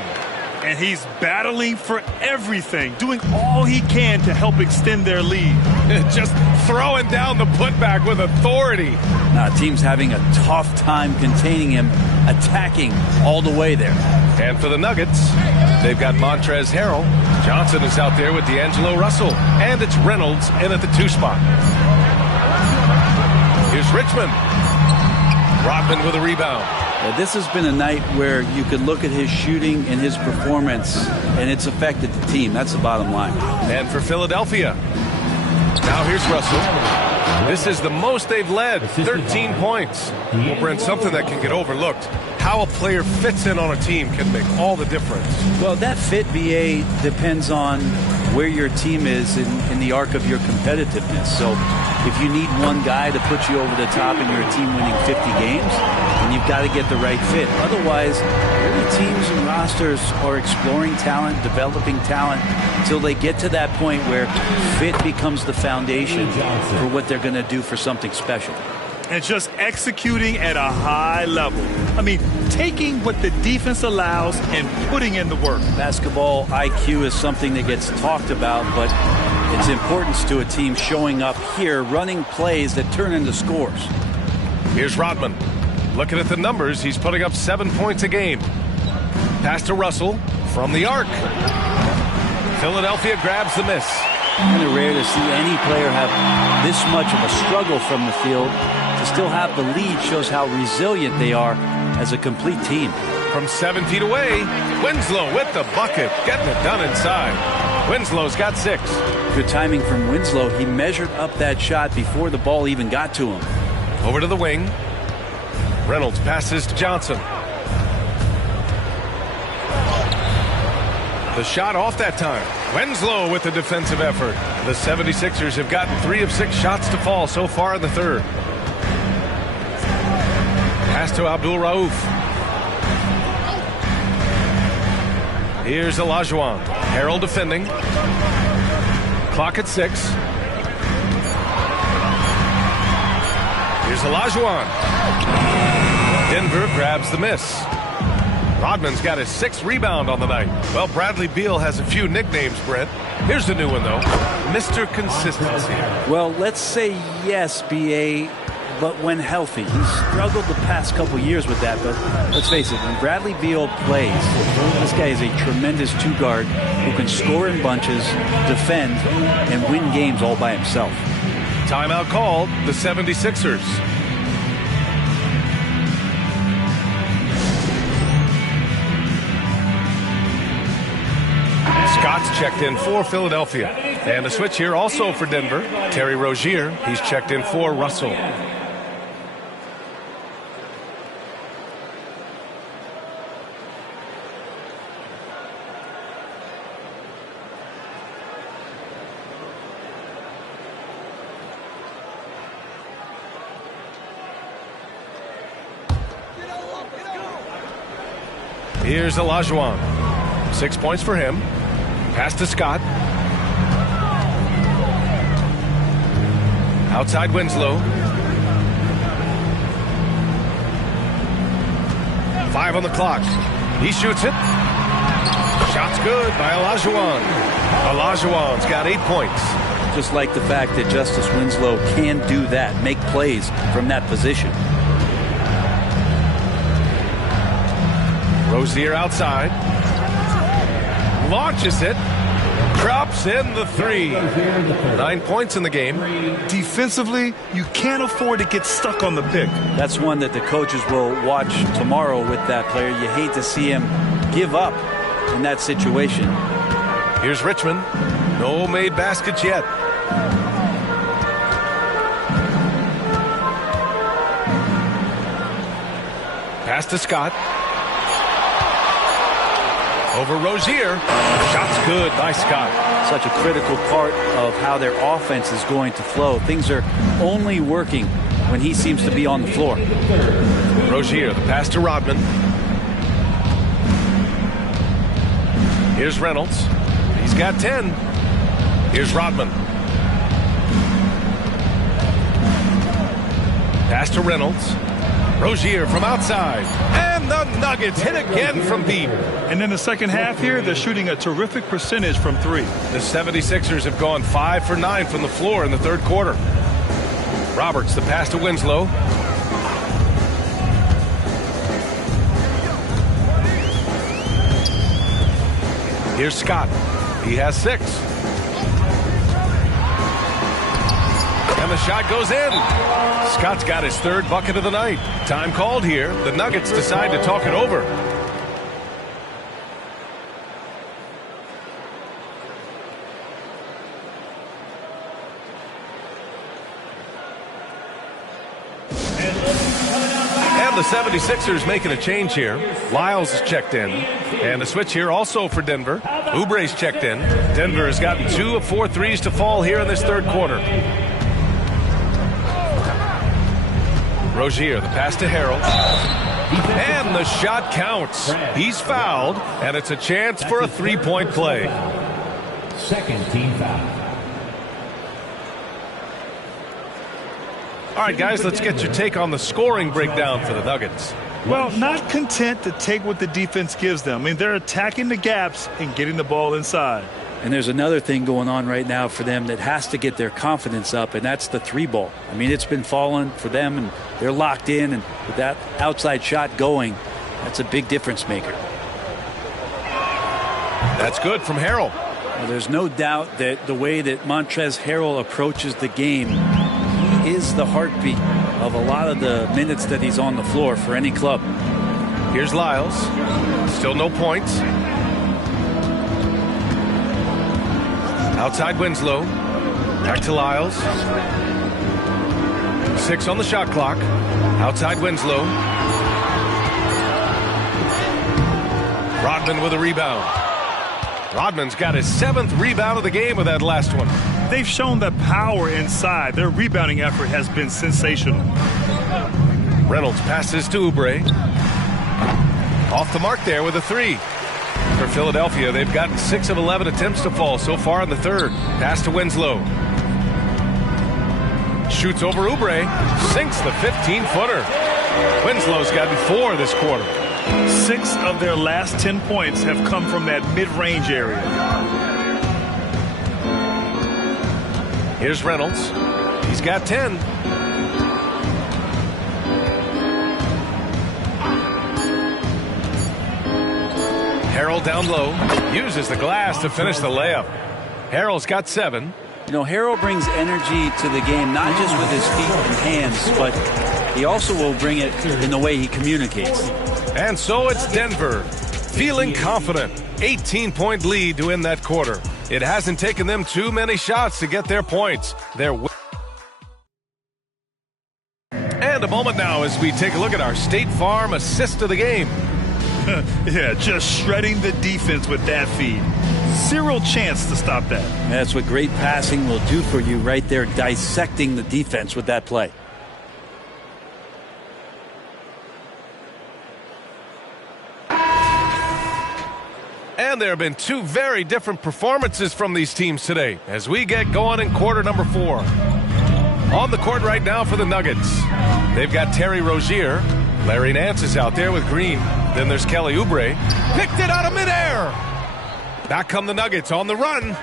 And he's battling for everything, doing all he can to help extend their lead. Just throwing down the putback with authority. Now, team's having a tough time containing him, attacking all the way there. And for the Nuggets, they've got Montrezl Harrell. Johnson is out there with D'Angelo Russell. And it's Reynolds in at the 2 spot. Here's Richmond. Rodman with a rebound. This has been a night where you could look at his shooting and his performance, and it's affected the team. That's the bottom line. And for Philadelphia, now here's Russell. This is the most they've led, 13 points. Well, Brent, something that can get overlooked. How a player fits in on a team can make all the difference. Well, that fit, BA, depends on where your team is in the arc of your competitiveness. So if you need one guy to put you over the top and you're a team winning 50 games, then you've got to get the right fit. Otherwise, really teams and rosters are exploring talent, developing talent, until they get to that point where fit becomes the foundation for what they're going to do for something special. And just executing at a high level. I mean, taking what the defense allows and putting in the work. Basketball IQ is something that gets talked about, but its importance to a team showing up here, running plays that turn into scores. Here's Rodman. Looking at the numbers, he's putting up 7 points a game. Pass to Russell from the arc. Philadelphia grabs the miss. Kind of rare to see any player have this much of a struggle from the field. To still have the lead shows how resilient they are as a complete team. From 7 feet away, Winslow with the bucket, getting it done inside. Winslow's got 6. Good timing from Winslow. He measured up that shot before the ball even got to him. Over to the wing. Reynolds passes to Johnson. The shot off that time. Winslow with the defensive effort. The 76ers have gotten 3 of 6 shots to fall so far in the third. Pass to Abdul Rauf. Here's Olajuwon. Harrell defending. Clock at 6. Here's Olajuwon. Denver grabs the miss. Rodman's got his 6th rebound on the night. Well, Bradley Beal has a few nicknames, Brent. Here's the new one, though. Mr. Consistency. Well, let's say yes, B.A., but when healthy. He's struggled the past couple years with that, but let's face it, when Bradley Beal plays, this guy is a tremendous two-guard who can score in bunches, defend, and win games all by himself. Timeout called, the 76ers. Scott's checked in for Philadelphia. And a switch here also for Denver. Terry Rozier, he's checked in for Russell. Here's Olajuwon. 6 points for him. Pass to Scott. Outside Winslow. 5 on the clock. He shoots it. Shot's good by Olajuwon. Olajuwon's got 8 points. Just like the fact that Justice Winslow can do that, make plays from that position. Rozier outside. Launches it. Drops in the 3. 9 points in the game. Defensively, you can't afford to get stuck on the pick. That's one that the coaches will watch tomorrow with that player. You hate to see him give up in that situation. Here's Richmond. No made baskets yet. Pass to Scott. Over Rozier. Shot's good by Scott. Such a critical part of how their offense is going to flow. Things are only working when he seems to be on the floor. Rozier, the pass to Rodman. Here's Reynolds. He's got 10. Here's Rodman. Pass to Reynolds. Rozier from outside. And the Nuggets hit again from deep. And in the second half here, they're shooting a terrific percentage from 3. The 76ers have gone 5 for 9 from the floor in the third quarter. Roberts, the pass to Winslow. Here's Scott. He has 6. And the shot goes in. Scott's got his 3rd bucket of the night. Time called here. The Nuggets decide to talk it over. And the 76ers making a change here. Lyles is checked in. And a switch here also for Denver. Oubre's checked in. Denver has gotten 2 of 4 threes to fall here in this third quarter. Rozier, the pass to Harrell. And the shot counts. He's fouled, and it's a chance for a 3-point play. Second team foul. All right, guys, let's get your take on the scoring breakdown for the Nuggets. Well, not content to take what the defense gives them. I mean, they're attacking the gaps and getting the ball inside. And there's another thing going on right now for them that has to get their confidence up, and that's the 3-ball. I mean, it's been falling for them, and they're locked in, and with that outside shot going, that's a big difference maker. That's good from Harrell. Well, there's no doubt that the way that Montrezl Harrell approaches the game, he is the heartbeat of a lot of the minutes that he's on the floor for any club. Here's Lyles. Still no points. Outside Winslow. Back to Lyles. 6 on the shot clock. Outside Winslow. Rodman with a rebound. Rodman's got his 7th rebound of the game with that last one. They've shown the power inside. Their rebounding effort has been sensational. Reynolds passes to Oubre. Off the mark there with a 3. For Philadelphia, they've gotten 6 of 11 attempts to fall so far in the third. Pass to Winslow. Shoots over Oubre. Sinks the 15-footer. Winslow's gotten 4 this quarter. 6 of their last 10 points have come from that mid-range area. Here's Reynolds. He's got 10. Harrell down low. Uses the glass to finish the layup. Harrell's got 7. You know, Harrell brings energy to the game, not just with his feet and hands, but he also will bring it in the way he communicates. And so it's Denver, feeling confident. 18-point lead to end that quarter. It hasn't taken them too many shots to get their points. And a moment now as we take a look at our State Farm assist of the game. Yeah, just shredding the defense with that feed. Zero chance to stop that. That's what great passing will do for you right there, dissecting the defense with that play. And there have been 2 very different performances from these teams today as we get going in quarter number 4. On the court right now for the Nuggets, they've got Terry Rozier. Larry Nance is out there with Green. Then there's Kelly Oubre. Picked it out of midair. Back come the Nuggets on the run.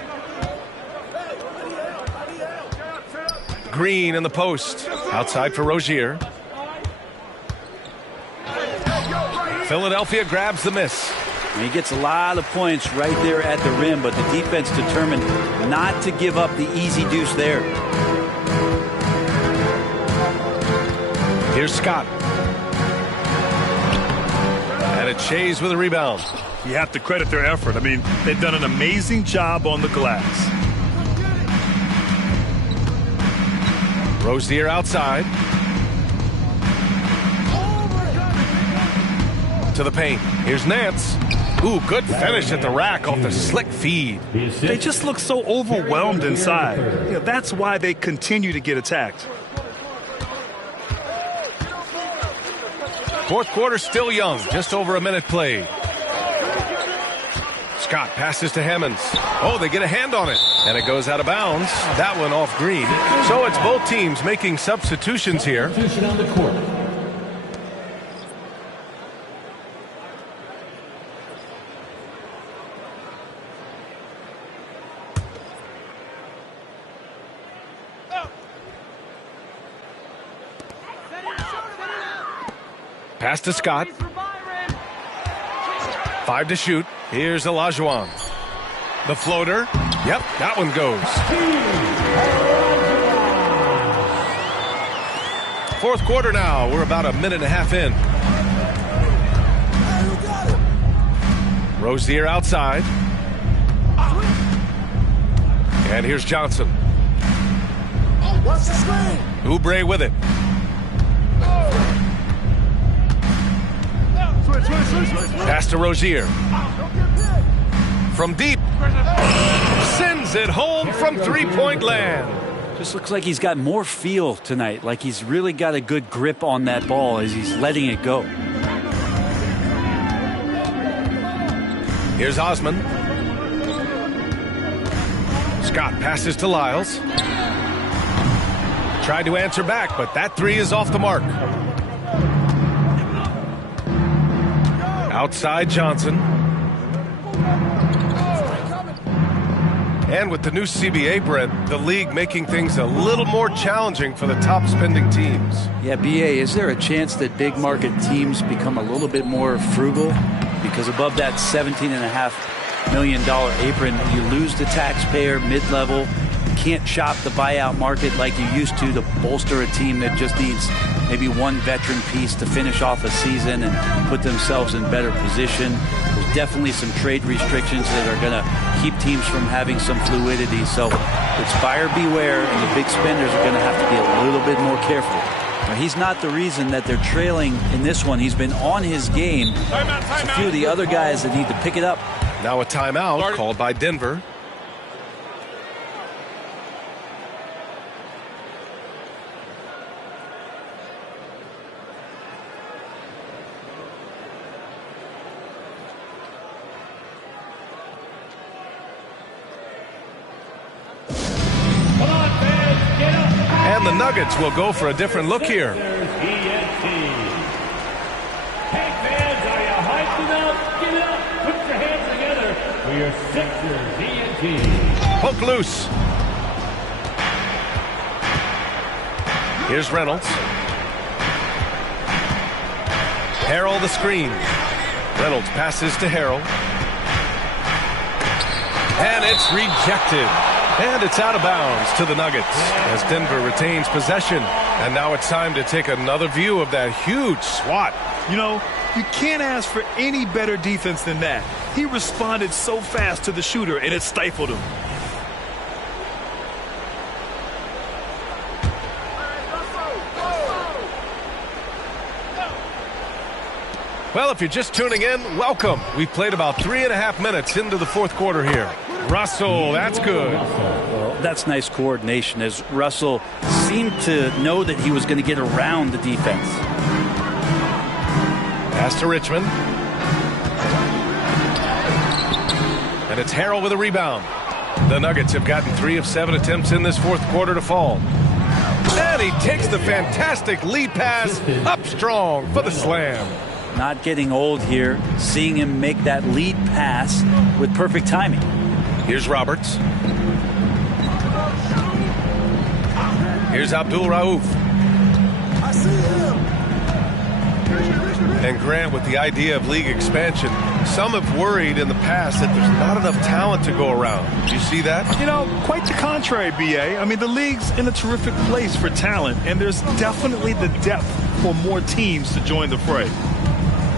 Green in the post. Outside for Rozier. Philadelphia grabs the miss. And he gets a lot of points right there at the rim, but the defense determined not to give up the easy deuce there. Here's Scott. And it's Shays with a rebound. You have to credit their effort. I mean, they've done an amazing job on the glass. Rozier outside. To the paint. Here's Nance. Ooh, good finish at the rack off the slick feed. They just look so overwhelmed inside. You know, that's why they continue to get attacked. Fourth quarter still young, just over a minute played. Scott passes to Hammonds. Oh, they get a hand on it, and it goes out of bounds. That one off Green. So it's both teams making substitutions here. On the court. Pass to Scott. 5 to shoot. Here's Olajuwon. The floater. Yep, that one goes. Fourth quarter now. We're about a minute and a half in. Rozier outside. And here's Johnson. Oubre with it. Pass to Rozier. From deep. Sends it home from three-point land. Just looks like he's got more feel tonight, like he's really got a good grip on that ball as he's letting it go. Here's Osman. Scott passes to Lyles. Tried to answer back, but that 3 is off the mark. Outside Johnson. And with the new CBA, Brent, the league making things a little more challenging for the top spending teams. Yeah, BA, is there a chance that big market teams become a little bit more frugal? Because above that $17.5 million apron, you lose the taxpayer mid-level. You can't shop the buyout market like you used to bolster a team that just needs maybe one veteran piece to finish off a season and put themselves in better position. There's definitely some trade restrictions that are going to keep teams from having some fluidity. So it's buyer beware, and the big spenders are going to have to be a little bit more careful. Now, he's not the reason that they're trailing in this one. He's been on his game. There's a few of the other guys that need to pick it up. Now a timeout called by Denver. And the Nuggets will go for a different look here. Poke loose. Here's Reynolds. Harrell the screen. Reynolds passes to Harrell. And it's rejected. And it's out of bounds to the Nuggets as Denver retains possession. And now it's time to take another view of that huge swat. You know, you can't ask for any better defense than that. He responded so fast to the shooter, and it stifled him. Well, if you're just tuning in, welcome. We've played about 3.5 minutes into the fourth quarter here. Russell, that's good. Well, that's nice coordination as Russell seemed to know that he was going to get around the defense. Pass to Richmond. And it's Harrell with a rebound. The Nuggets have gotten 3 of 7 attempts in this fourth quarter to fall. And he takes the fantastic lead pass up strong for the slam. Not getting old here, seeing him make that lead pass with perfect timing. Here's Roberts. Here's Abdul Rauf. I see him. And Grant, with the idea of league expansion, some have worried in the past that there's not enough talent to go around. Do you see that? You know, quite the contrary, B.A. I mean, the league's in a terrific place for talent, and there's definitely the depth for more teams to join the fray.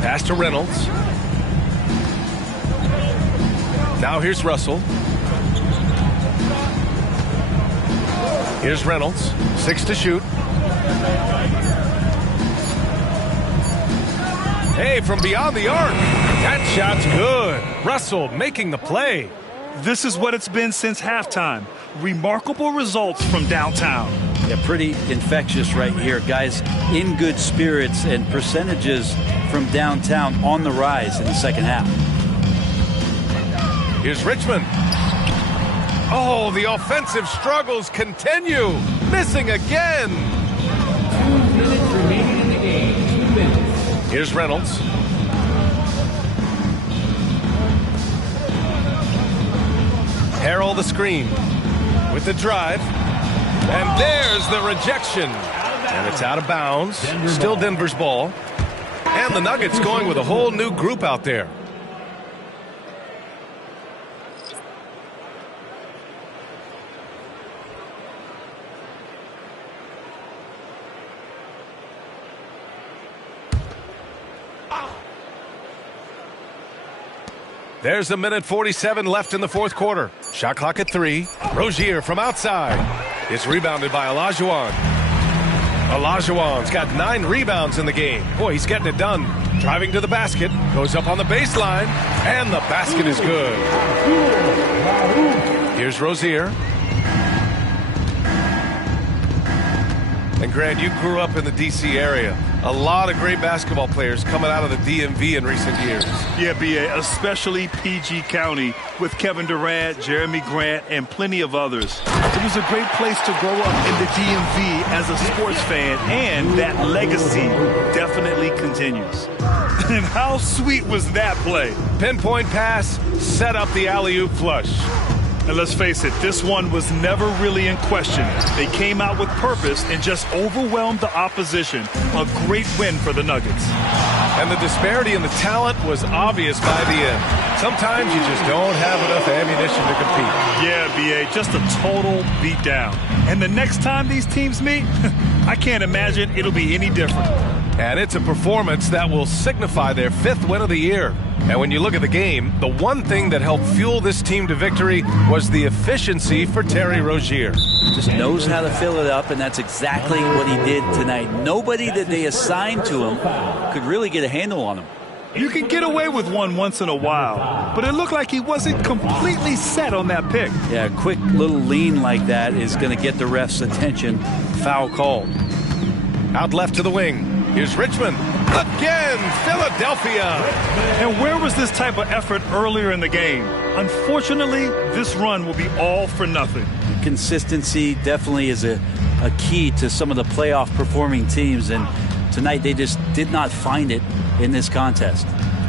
Pass to Reynolds. Now here's Russell. Here's Reynolds. 6 to shoot. Hey, from beyond the arc. That shot's good. Russell making the play. This is what it's been since halftime. Remarkable results from downtown. Yeah, pretty infectious right here. Guys in good spirits and percentages from downtown on the rise in the second half. Here's Richmond. Oh, the offensive struggles continue. Missing again. 2 minutes remaining in the game. 2 minutes. Here's Reynolds. Harrell the screen with the drive. And there's the rejection. And it's out of bounds. Still Denver's ball. And the Nuggets going with a whole new group out there. There's a minute 47 left in the fourth quarter. Shot clock at 3. Rozier from outside. It's rebounded by Olajuwon. Olajuwon's got 9 rebounds in the game. Boy, he's getting it done. Driving to the basket. Goes up on the baseline. And the basket is good. Here's Rozier. And Grant, you grew up in the D.C. area. A lot of great basketball players coming out of the DMV in recent years. Yeah, B.A., especially PG County with Kevin Durant, Jeremy Grant, and plenty of others. It was a great place to grow up in the DMV as a sports fan, and that legacy definitely continues. And how sweet was that play? Pinpoint pass, set up the alley-oop flush. And let's face it, this one was never really in question. They came out with purpose and just overwhelmed the opposition. A great win for the Nuggets. And the disparity in the talent was obvious by the end. Sometimes you just don't have enough ammunition to compete. Yeah, B.A., just a total beatdown. And the next time these teams meet, I can't imagine it'll be any different. And it's a performance that will signify their 5th win of the year. And when you look at the game, the one thing that helped fuel this team to victory was the efficiency for Terry Rozier. Just knows how to fill it up, and that's exactly what he did tonight. Nobody that they assigned to him could really get a handle on him. You can get away with one once in a while, but it looked like he wasn't completely set on that pick. Yeah, a quick little lean like that is going to get the ref's attention. Foul called. Out left to the wing. Here's Richmond. Again, Philadelphia. And where was this type of effort earlier in the game? Unfortunately, this run will be all for nothing. Consistency definitely is a a key to some of the playoff performing teams, and tonight they just did not find it in this contest.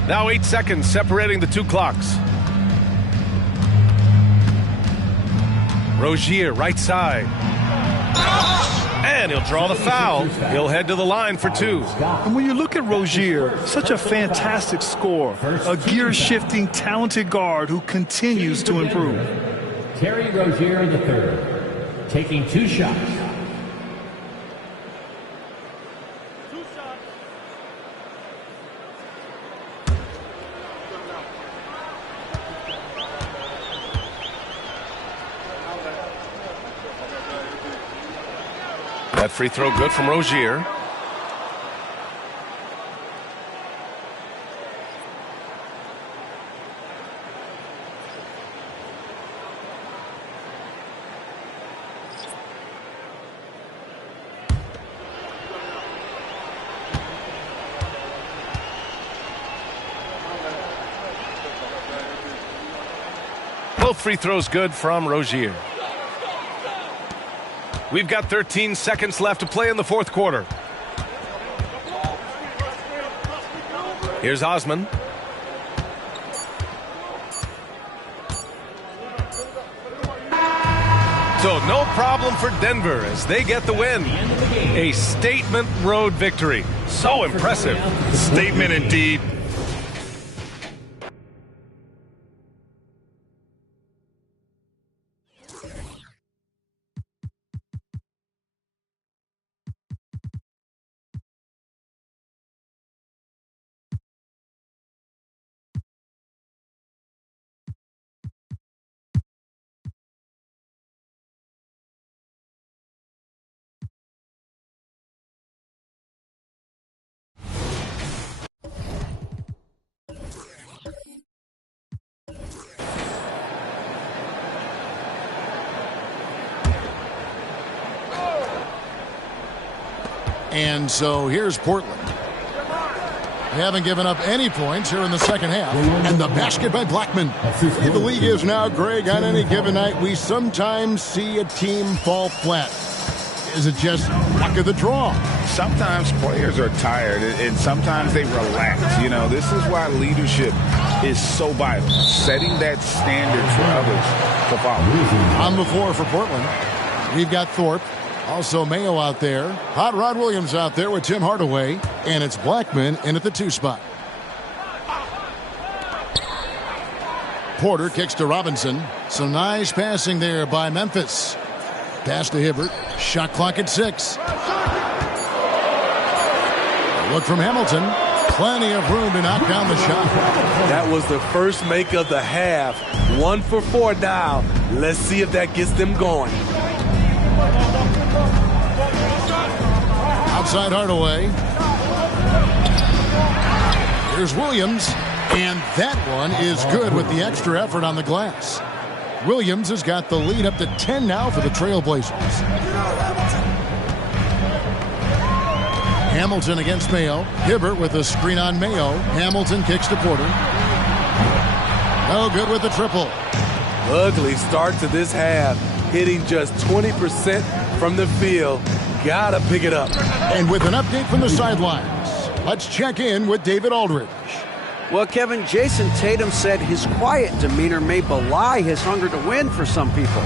Now 8 seconds separating the two clocks. Rozier, right side. And he'll draw the foul. He'll head to the line for 2. And when you look at Rozier, such a fantastic scorer, a gear-shifting, talented guard who continues to improve. Terry Rozier III, taking 2 shots. That free throw good from Rozier. Both free throws good from Rozier. We've got 13 seconds left to play in the fourth quarter. Here's Osman. So no problem for Denver as they get the win. A statement road victory. So impressive. Statement indeed. And so here's Portland. They haven't given up any points here in the second half. And the basket by Blackman. The league is now, Greg, on any given night, we sometimes see a team fall flat. Is it just luck of the draw? Sometimes players are tired, and sometimes they relax. You know, this is why leadership is so vital. Setting that standard for others to follow. On the floor for Portland, we've got Thorpe. Also Mayo out there. Hot Rod Williams out there with Tim Hardaway. And it's Blackman in at the 2 spot. Porter kicks to Robinson. So nice passing there by Memphis. Pass to Hibbert. Shot clock at 6. Look from Hamilton. Plenty of room to knock down the shot. That was the first make of the half. 1 for 4 now. Let's see if that gets them going. Outside Hardaway. Here's Williams. And that one is good with the extra effort on the glass. Williams has got the lead up to 10 now for the Trailblazers. Hamilton against Mayo. Hibbert with a screen on Mayo. Hamilton kicks to Porter. No good with the triple. Ugly start to this half. Hitting just 20% from the field. Gotta pick it up. And with an update from the sidelines, let's check in with David Aldridge. Well, Kevin, Jason Tatum said his quiet demeanor may belie his hunger to win for some people.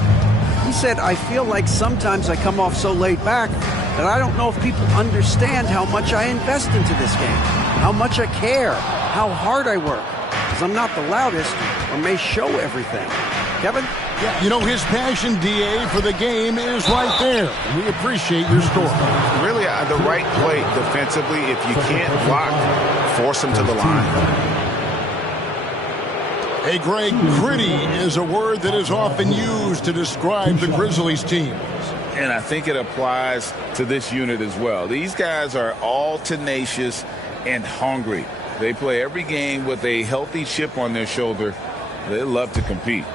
He said, I feel like sometimes I come off so laid back that I don't know if people understand how much I invest into this game, how much I care, how hard I work, because I'm not the loudest or may show everything. Kevin? Yeah, you know, his passion, DA, for the game is right there. We appreciate your story. Really, the right play defensively. If you can't block, force him to the line. Hey, Greg, gritty is a word that is often used to describe the Grizzlies team. And I think it applies to this unit as well. These guys are all tenacious and hungry. They play every game with a healthy chip on their shoulder. They love to compete.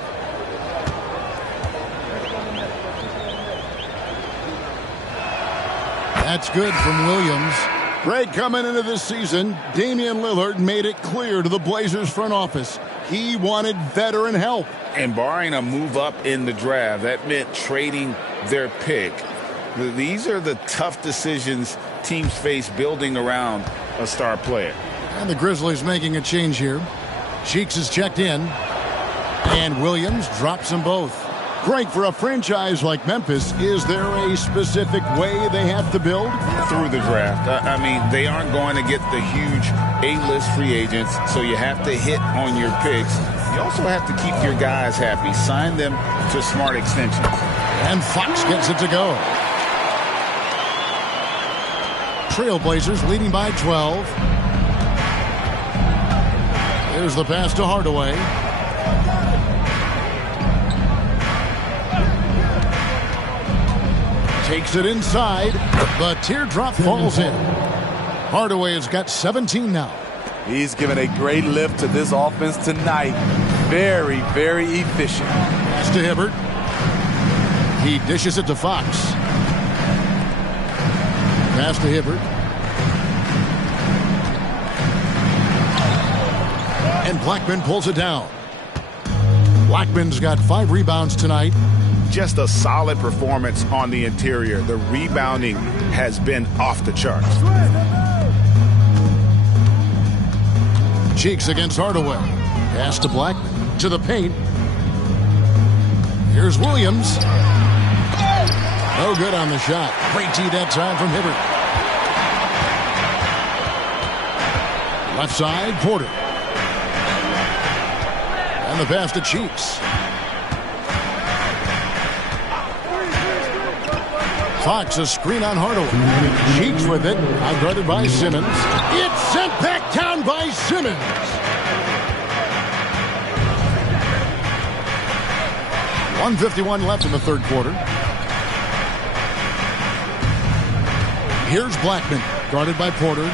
That's good from Williams. Greg, coming into this season, Damian Lillard made it clear to the Blazers front office he wanted veteran help. And barring a move up in the draft, that meant trading their pick. These are the tough decisions teams face building around a star player. And the Grizzlies making a change here. Cheeks is checked in, and Williams drops them both. Greg, for a franchise like Memphis, is there a specific way they have to build? Through the draft. I mean, they aren't going to get the huge A-list free agents, so you have to hit on your picks. You also have to keep your guys happy. Sign them to smart extensions. And Fox gets it to go. Trailblazers leading by 12. There's the pass to Hardaway. Takes it inside. The teardrop falls in. Hardaway has got 17 now. He's given a great lift to this offense tonight. Very, very efficient. Pass to Hibbert. He dishes it to Fox. Pass to Hibbert. And Blackman pulls it down. Blackman's got 5 rebounds tonight. Just a solid performance on the interior. The rebounding has been off the charts. Cheeks against Hardaway. Pass to Blackman. To the paint. Here's Williams. No good on the shot. Great tee that time from Hibbert. Left side, Porter. And the pass to Cheeks. Fox, a screen on Hardaway. Cheeks with it. Outguarded by Simmons. It's sent back down by Simmons. .151 left in the third quarter. Here's Blackman, guarded by Porter.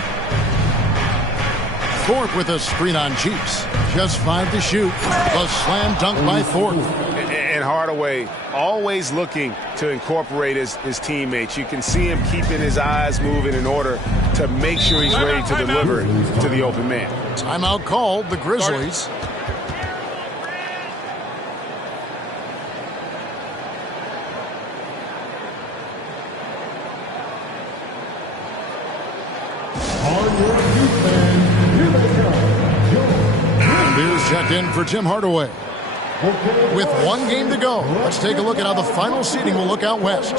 Thorpe with a screen on Cheeks. Just 5 to shoot. A slam dunk by Thorpe. And Hardaway always looking to incorporate his teammates. You can see him keeping his eyes moving in order to make sure he's ready to deliver to the open man. Timeout called, the Grizzlies. And here's checked in for Tim Hardaway. With 1 game to go, let's take a look at how the final seeding will look out west.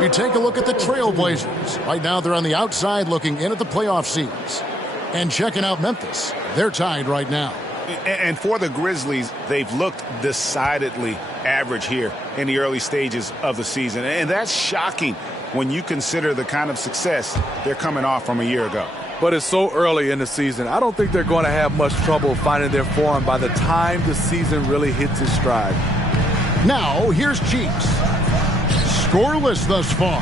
We take a look at the Trailblazers. Right now, they're on the outside looking in at the playoff seeds. And checking out Memphis. They're tied right now. And for the Grizzlies, they've looked decidedly average here in the early stages of the season. And that's shocking when you consider the kind of success they're coming off from a year ago. But it's so early in the season. I don't think they're going to have much trouble finding their form by the time the season really hits its stride. Now, here's Cheeks. Scoreless thus far.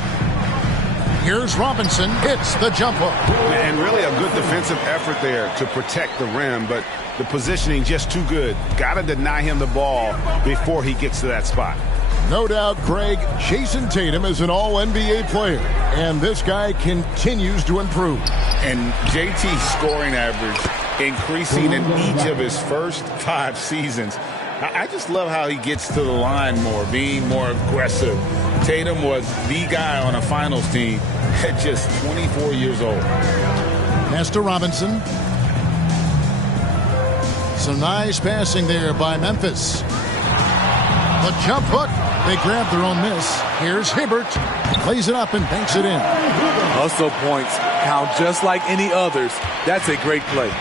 Here's Robinson. Hits the jump hook. And really a good defensive effort there to protect the rim, but the positioning just too good. Got to deny him the ball before he gets to that spot. No doubt, Greg, Jason Tatum is an all-NBA player, and this guy continues to improve. And JT's scoring average increasing in each of his first 5 seasons. I just love how he gets to the line more, being more aggressive. Tatum was the guy on a finals team at just 24 years old. Pass to Robinson. Some nice passing there by Memphis. The jump hook. They grab their own miss. Here's Hibbert. Plays it up and banks it in. Hustle points count just like any others. That's a great play.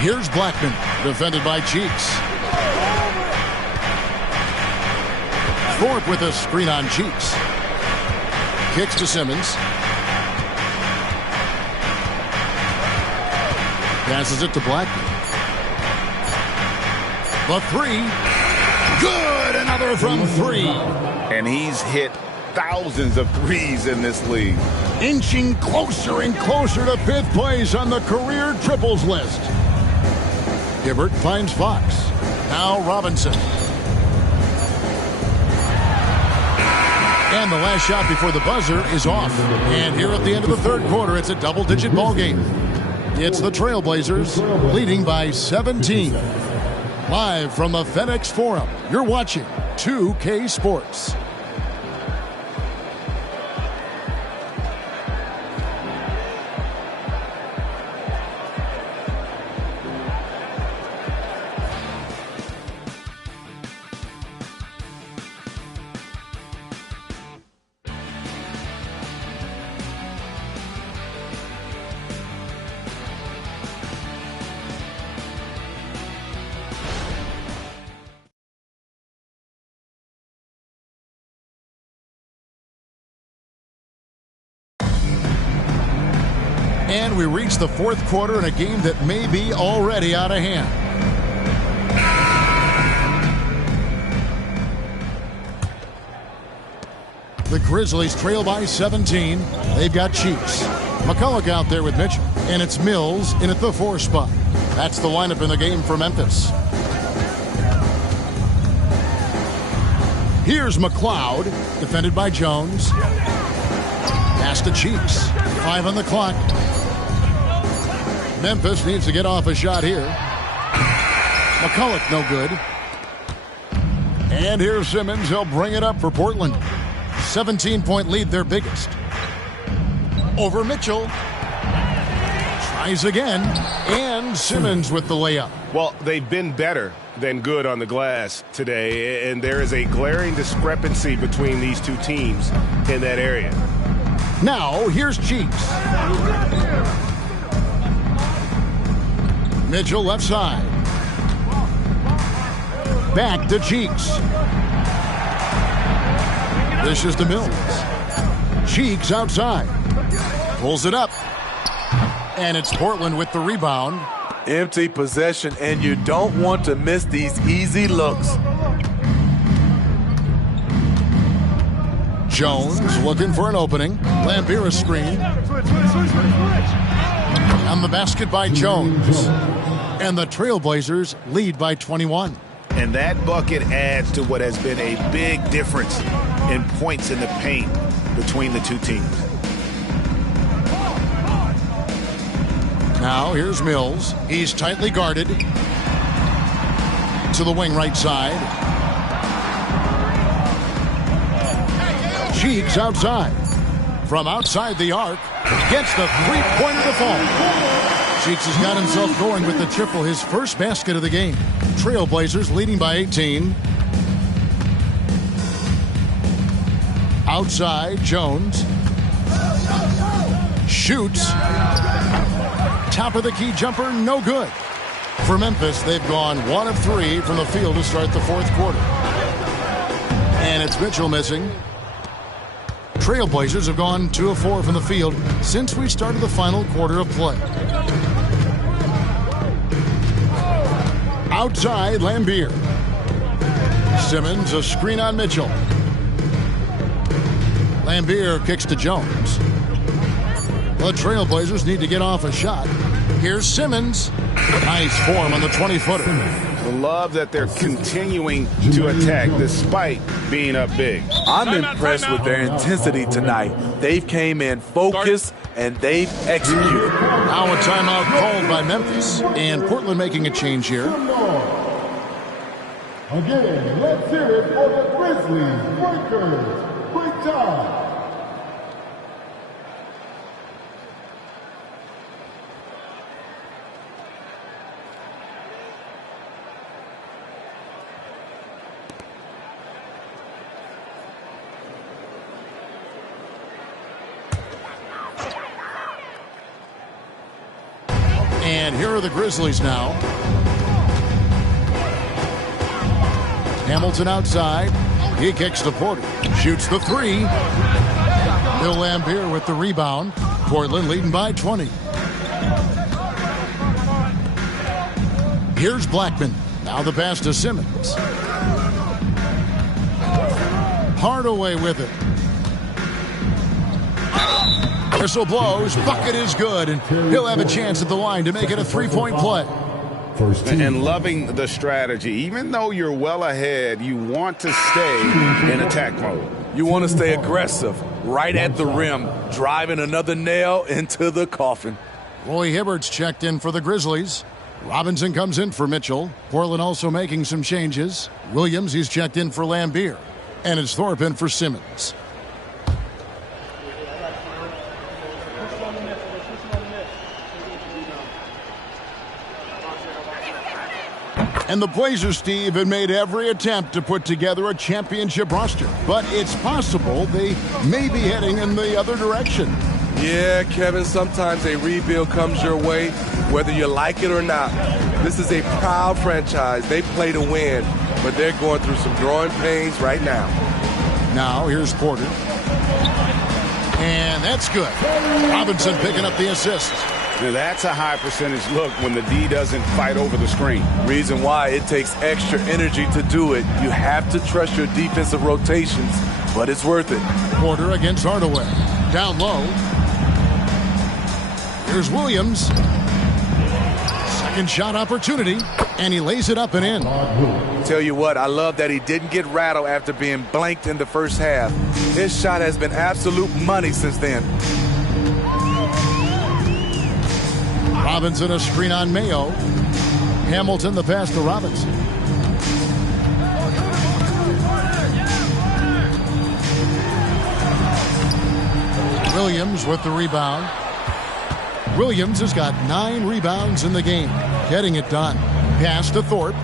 Here's Blackman, defended by Cheeks. Thorpe with a screen on Cheeks. Kicks to Simmons. Passes it to Blackman. The 3. Good! Another from 3. And he's hit thousands of threes in this league. Inching closer and closer to 5th place on the career triples list. Hibbert finds Fox. Now Robinson. And the last shot before the buzzer is off. And here at the end of the third quarter, it's a double-digit ball game. It's the Trailblazers leading by 17. Live from the FedEx Forum, you're watching 2K Sports. And we reach the fourth quarter in a game that may be already out of hand. The Grizzlies trail by 17. They've got Cheeks. McCulloch out there with Mitchell. And it's Mills in at the 4 spot. That's the lineup in the game for Memphis. Here's McLeod, defended by Jones. Pass to Cheeks. 5 on the clock. Memphis needs to get off a shot here. McCulloch no good. And here's Simmons. He'll bring it up for Portland. 17-point lead, their biggest. Over Mitchell. Tries again. And Simmons with the layup. Well, they've been better than good on the glass today, and there is a glaring discrepancy between these two teams in that area. Now, here's Cheeks. Mitchell left side. Back to Cheeks. This is to Mills. Cheeks outside. Pulls it up. And it's Portland with the rebound. Empty possession, and you don't want to miss these easy looks. Jones looking for an opening. Lambier screen. On the basket by Jones. And the Trailblazers lead by 21. And that bucket adds to what has been a big difference in points in the paint between the two teams. Now here's Mills. He's tightly guarded. To the wing right side. Cheeks outside. From outside the arc. Gets the three-pointer to fall. Cheeks has got himself going with the triple, his first basket of the game. Trailblazers leading by 18. Outside, Jones. Shoots. Top of the key jumper, no good. For Memphis, they've gone 1 of 3 from the field to start the fourth quarter. And it's Mitchell missing. Trailblazers have gone 2 of 4 from the field since we started the final quarter of play. Outside, Lambier. Simmons, a screen on Mitchell. Lambier kicks to Jones. The Trailblazers need to get off a shot. Here's Simmons. Nice form on the 20-footer. I love that they're continuing to attack despite being up big. I'm impressed with their intensity tonight. They've came in focused and they've executed. Now a timeout called by Memphis, and Portland making a change here. Again, let's hear it for the Grizzlies Breakers. Break time. And here are the Grizzlies now. Hamilton outside. He kicks to Porter. Shoots the 3. Bill Lambier with the rebound. Portland leading by 20. Here's Blackman. Now the pass to Simmons. Hardaway with it. Whistle blows. Bucket is good. And he'll have a chance at the line to make it a 3-point play. And loving the strategy. Even though you're well ahead, you want to stay in attack mode. You want to stay aggressive, right at the rim, driving another nail into the coffin. Roy Hibbert's checked in for the Grizzlies. Robinson comes in for Mitchell. Portland also making some changes. Williams, he's checked in for Lambeer. And it's Thorpe in for Simmons. And the Blazers, Steve, have made every attempt to put together a championship roster. But it's possible they may be heading in the other direction. Yeah, Kevin, sometimes a rebuild comes your way, whether you like it or not. This is a proud franchise. They play to win, but they're going through some growing pains right now. Now, here's Porter. And that's good. Robinson picking up the assist. Now that's a high percentage look when the D doesn't fight over the screen. Reason why it takes extra energy to do it. You have to trust your defensive rotations, but it's worth it. Porter against Hardaway. Down low. Here's Williams. Second shot opportunity, and he lays it up and in. Tell you what, I love that he didn't get rattled after being blanked in the first half. His shot has been absolute money since then. Robinson a screen on Mayo. Hamilton the pass to Robinson. Williams with the rebound. Williams has got 9 rebounds in the game. Getting it done. Pass to Thorpe.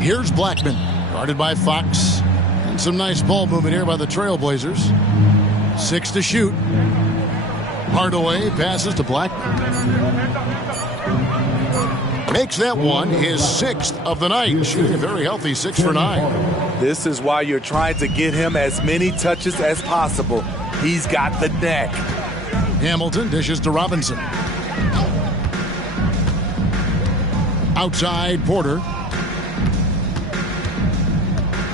Here's Blackman. Guarded by Fox. And some nice ball movement here by the Trailblazers. 6 to shoot. Hardaway passes to Blackman. Makes that one his 6th of the night. Shooting a very healthy 6 for 9. This is why you're trying to get him as many touches as possible. He's got the neck. Hamilton dishes to Robinson. Outside Porter.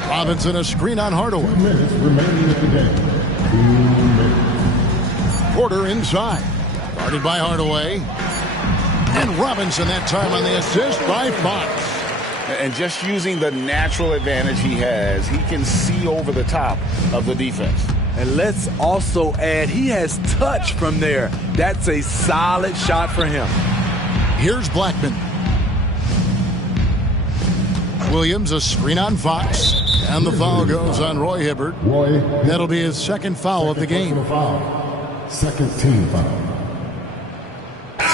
Robinson a screen on Hardaway. 2 minutes remaining in the game. 2 minutes. Porter inside. Guarded by Hardaway. And Robinson that time on the assist by Fox. And just using the natural advantage he has, he can see over the top of the defense. And let's also add, he has touch from there. That's a solid shot for him. Here's Blackman. Williams a screen on Fox. And the foul goes on Roy Hibbert. That'll be his 2nd foul of the game. Second team foul.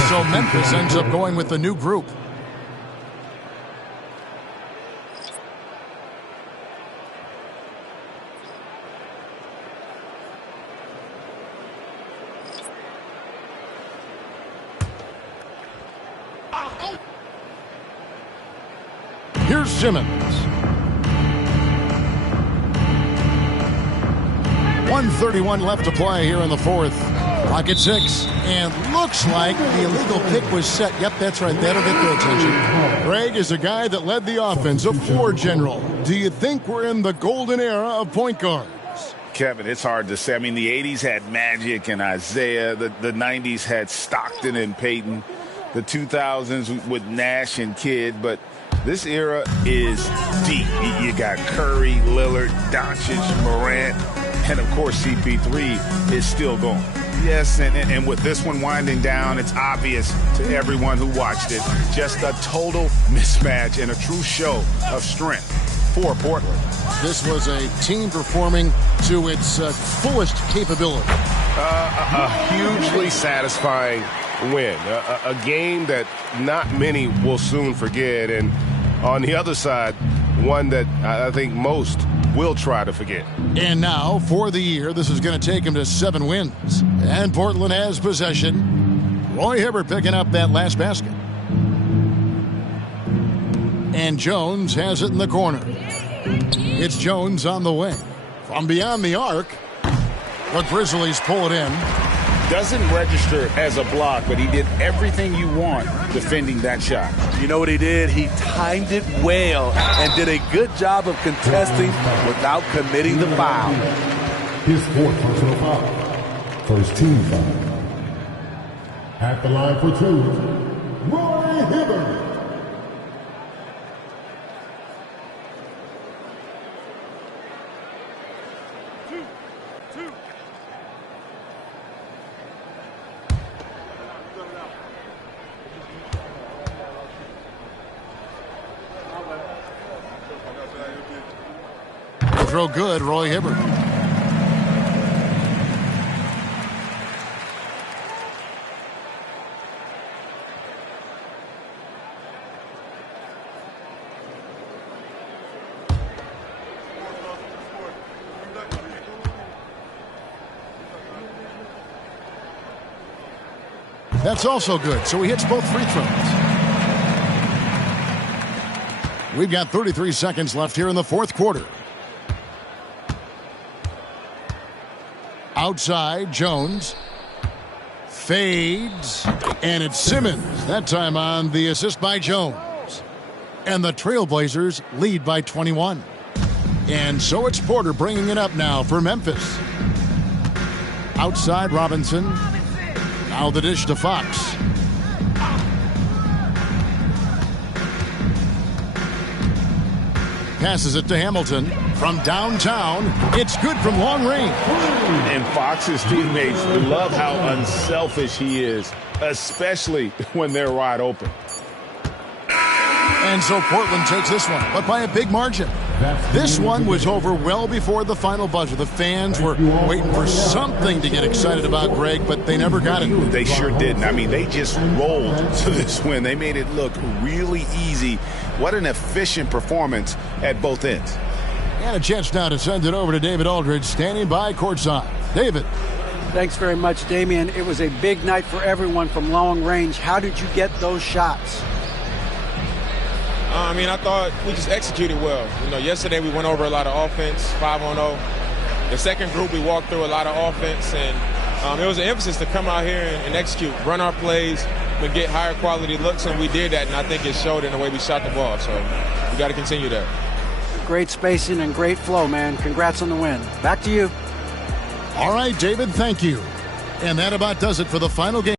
So Memphis ends up going with the new group. Here's Simmons. 1:31 left to play here in the 4th. Clock at 6. And looks like the illegal pick was set. Yep, that's right. That'll get their attention. Greg is a guy that led the offense, a floor general. Do you think we're in the golden era of point guards? Kevin, it's hard to say. I mean, the 80s had Magic and Isaiah. The 90s had Stockton and Peyton. The 2000s with Nash and Kidd. But this era is deep. You got Curry, Lillard, Doncic, Morant, and, of course, CP3 is still going. Yes, and with this one winding down, it's obvious to everyone who watched it. Just a total mismatch and a true show of strength for Portland. This was a team performing to its fullest capability. A hugely satisfying win. A game that not many will soon forget. And on the other side, one that I think most will try to forget. And now, for the year, this is going to take him to 7 wins. And Portland has possession. Roy Hibbert picking up that last basket. And Jones has it in the corner. It's Jones on the wing. From beyond the arc, the Grizzlies pull it in. Doesn't register as a block, but he did everything you want defending that shot. You know what he did? He timed it well and did a good job of contesting without committing the foul. His 4th personal foul. First team foul. At the line for 2, Roy Hibbert. throw good, Roy Hibbert. That's also good, so he hits both free throws. We've got 33 seconds left here in the fourth quarter. Outside, Jones fades, and it's Simmons. That time on the assist by Jones. And the Trailblazers lead by 21. And so it's Porter bringing it up now for Memphis. Outside, Robinson. Now the dish to Fox. Passes it to Hamilton from downtown. It's good from long range. And Fox's teammates love how unselfish he is, especially when they're wide open. And so Portland takes this one, but by a big margin. This one was over well before the final buzzer. The fans were waiting for something to get excited about, Greg, but they never got it. They sure didn't. I mean, they just rolled to this win. They made it look really easy. What an efficient performance at both ends. And a chance now to send it over to David Aldridge, standing by courtside. David. Thanks very much, Damian. It was a big night for everyone from long range. How did you get those shots? I thought we just executed well. Yesterday we went over a lot of offense, 5-on-0. The second group we walked through a lot of offense, and it was an emphasis to come out here and execute, run our plays, and get higher quality looks, and we did that, and I think it showed in the way we shot the ball. So we got to continue that. Great spacing and great flow, man. Congrats on the win. Back to you. All right, David, thank you. And that about does it for the final game.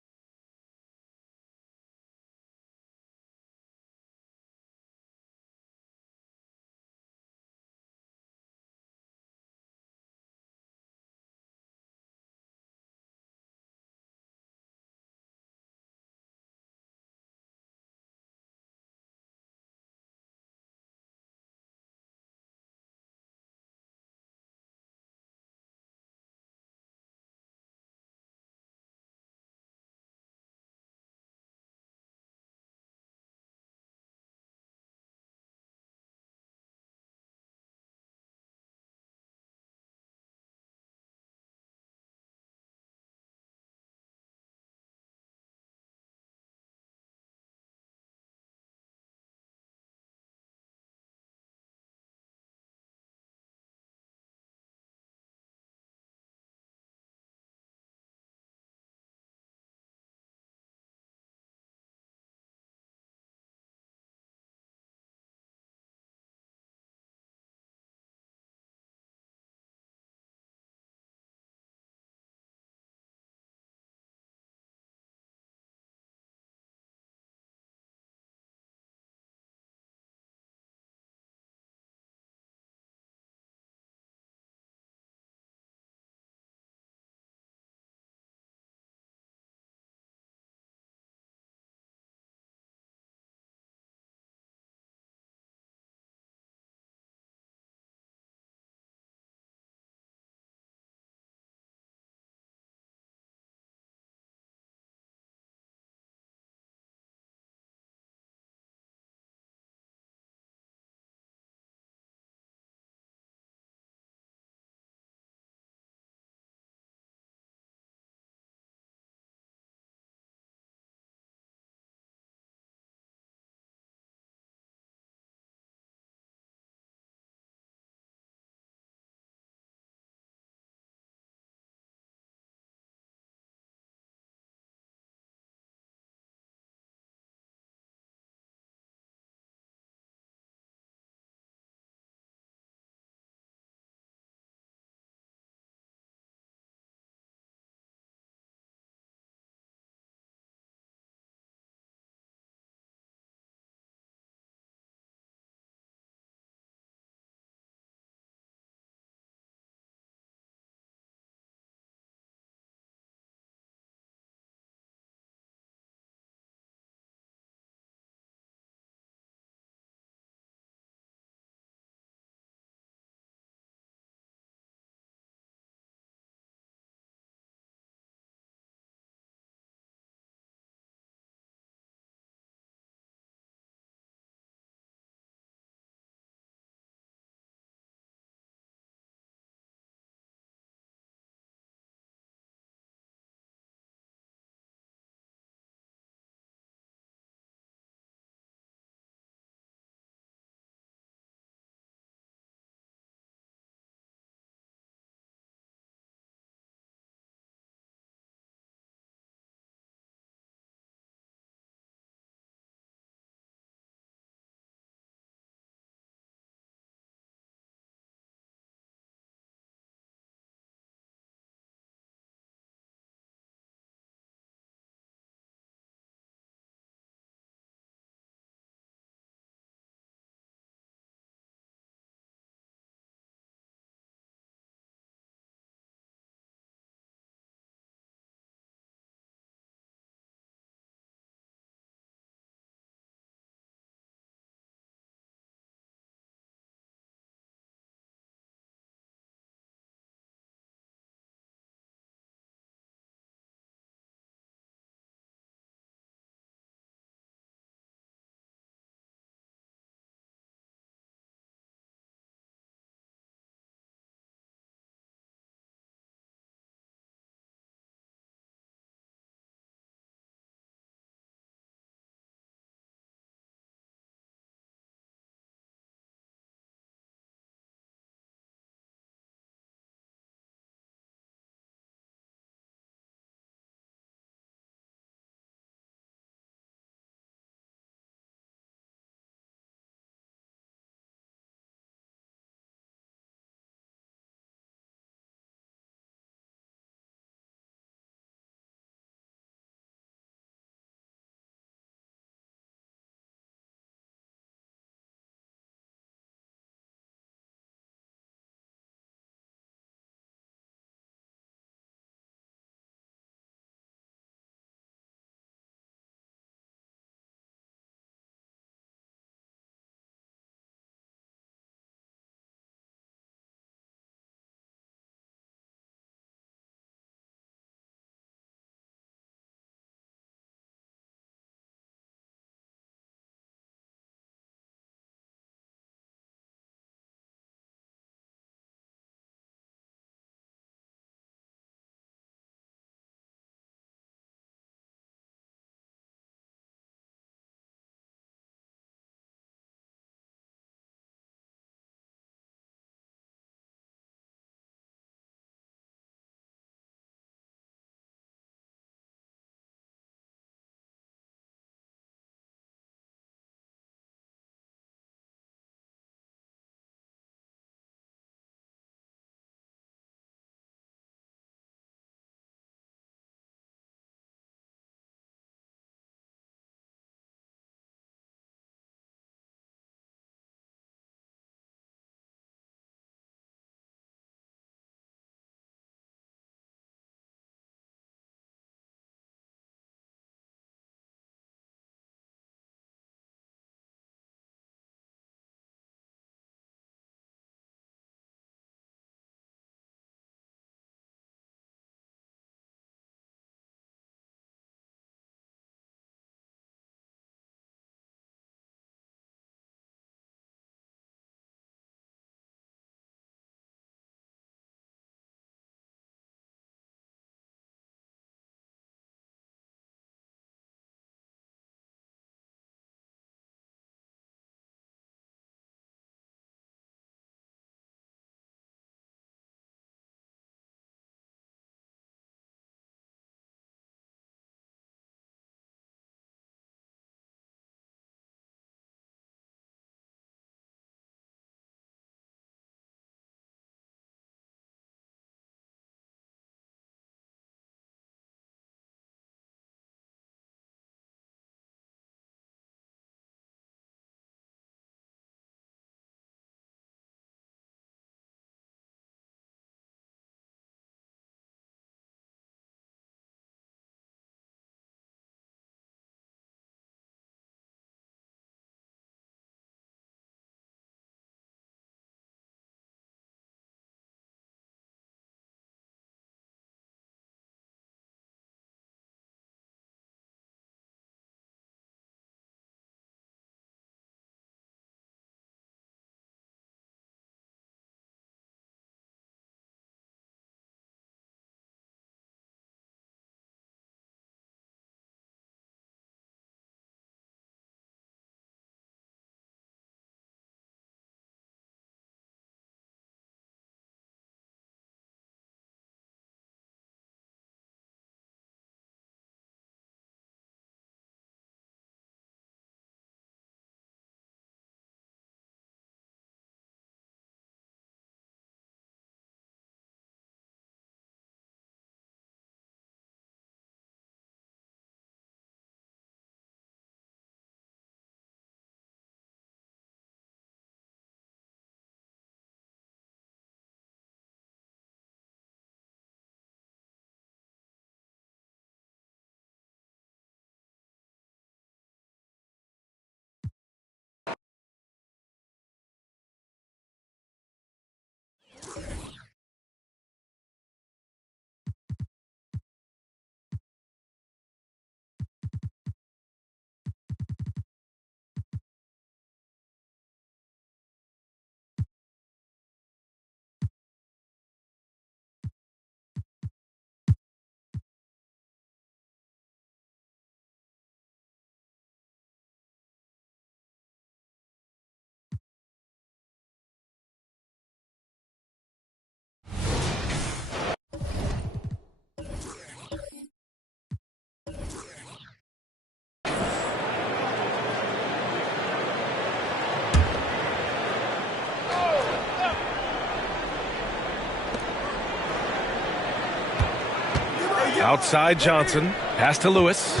Outside Johnson. Pass to Lewis.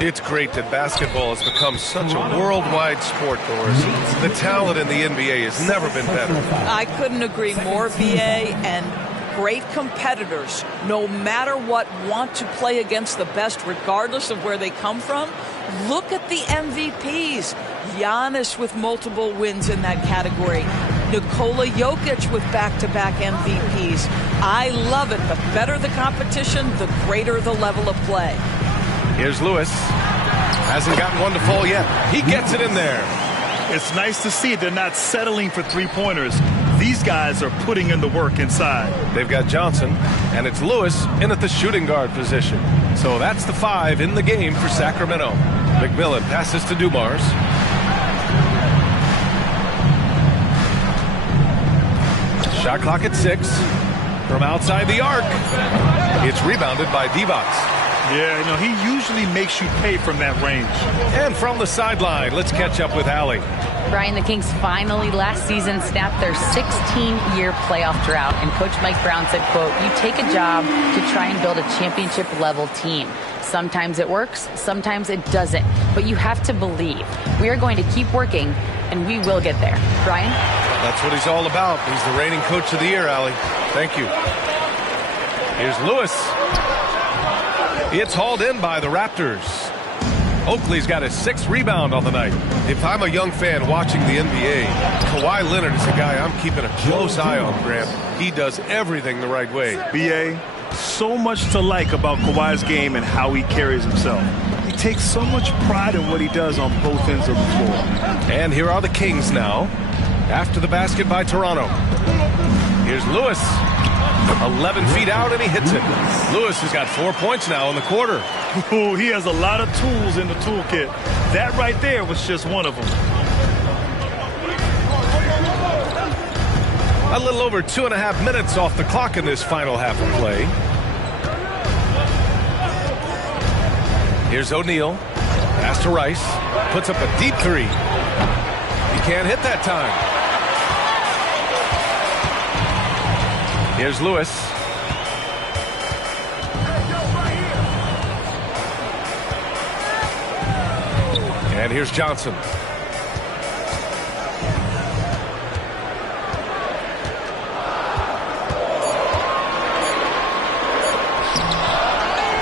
It's great that basketball has become such a worldwide sport, Doris. The talent in the NBA has never been better. I couldn't agree more, BA, and great competitors, no matter what, want to play against the best regardless of where they come from. Look at the MVPs. Giannis with multiple wins in that category. Nikola Jokic with back-to-back MVPs. I love it. The better the competition, the greater the level of play. Here's Lewis. Hasn't gotten one to fall yet. He gets it in there. It's nice to see they're not settling for three-pointers. These guys are putting in the work inside. They've got Johnson, and it's Lewis in at the shooting guard position. So that's the 5 in the game for Sacramento. McMillan passes to Dumars. Shot clock at 6. From outside the arc. It's rebounded by Divac. Yeah, he usually makes you pay from that range. And from the sideline, let's catch up with Allie. Brian, the Kings finally last season snapped their 16-year playoff drought, and Coach Mike Brown said, quote, "You take a job to try and build a championship-level team. Sometimes it works, sometimes it doesn't, but you have to believe. We are going to keep working, and we will get there." Brian? That's what he's all about. He's the reigning Coach of the Year, Allie. Thank you. Here's Lewis. It's hauled in by the Raptors. Oakley's got his 6th rebound on the night. If I'm a young fan watching the NBA, Kawhi Leonard is a guy I'm keeping a close eye on, Grant. He does everything the right way. BA, so much to like about Kawhi's game and how he carries himself. He takes so much pride in what he does on both ends of the floor. And here are the Kings now. After the basket by Toronto. Here's Lewis. 11 feet out, and he hits it. Lewis has got 4 points now in the quarter. Ooh, he has a lot of tools in the toolkit. That right there was just one of them. A little over 2.5 minutes off the clock in this final half of play. Here's O'Neal. Pass to Rice. Puts up a deep 3. He can't hit that time. Here's Lewis. And here's Johnson.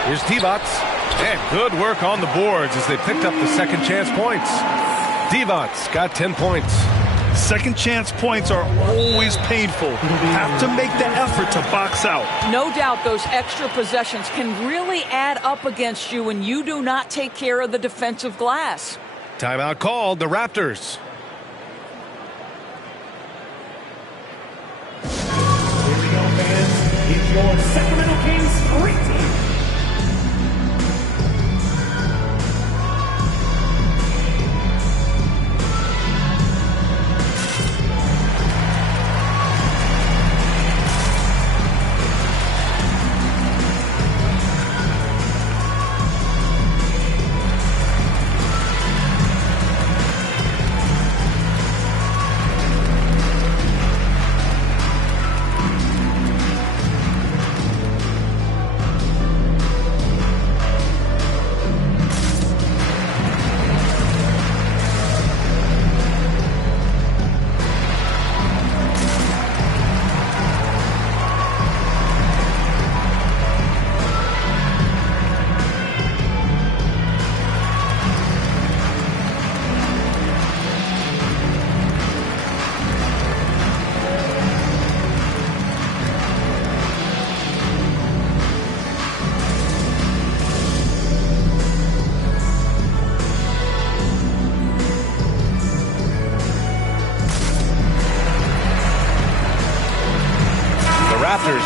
Here's Divac. And good work on the boards as they picked up the second chance points. Divac got 10 points. Second chance points are always painful. You have to make the effort to box out. No doubt those extra possessions can really add up against you when you do not take care of the defensive glass. Timeout called, the Raptors. Here we go, fans. It's your Sacramento Kings great team.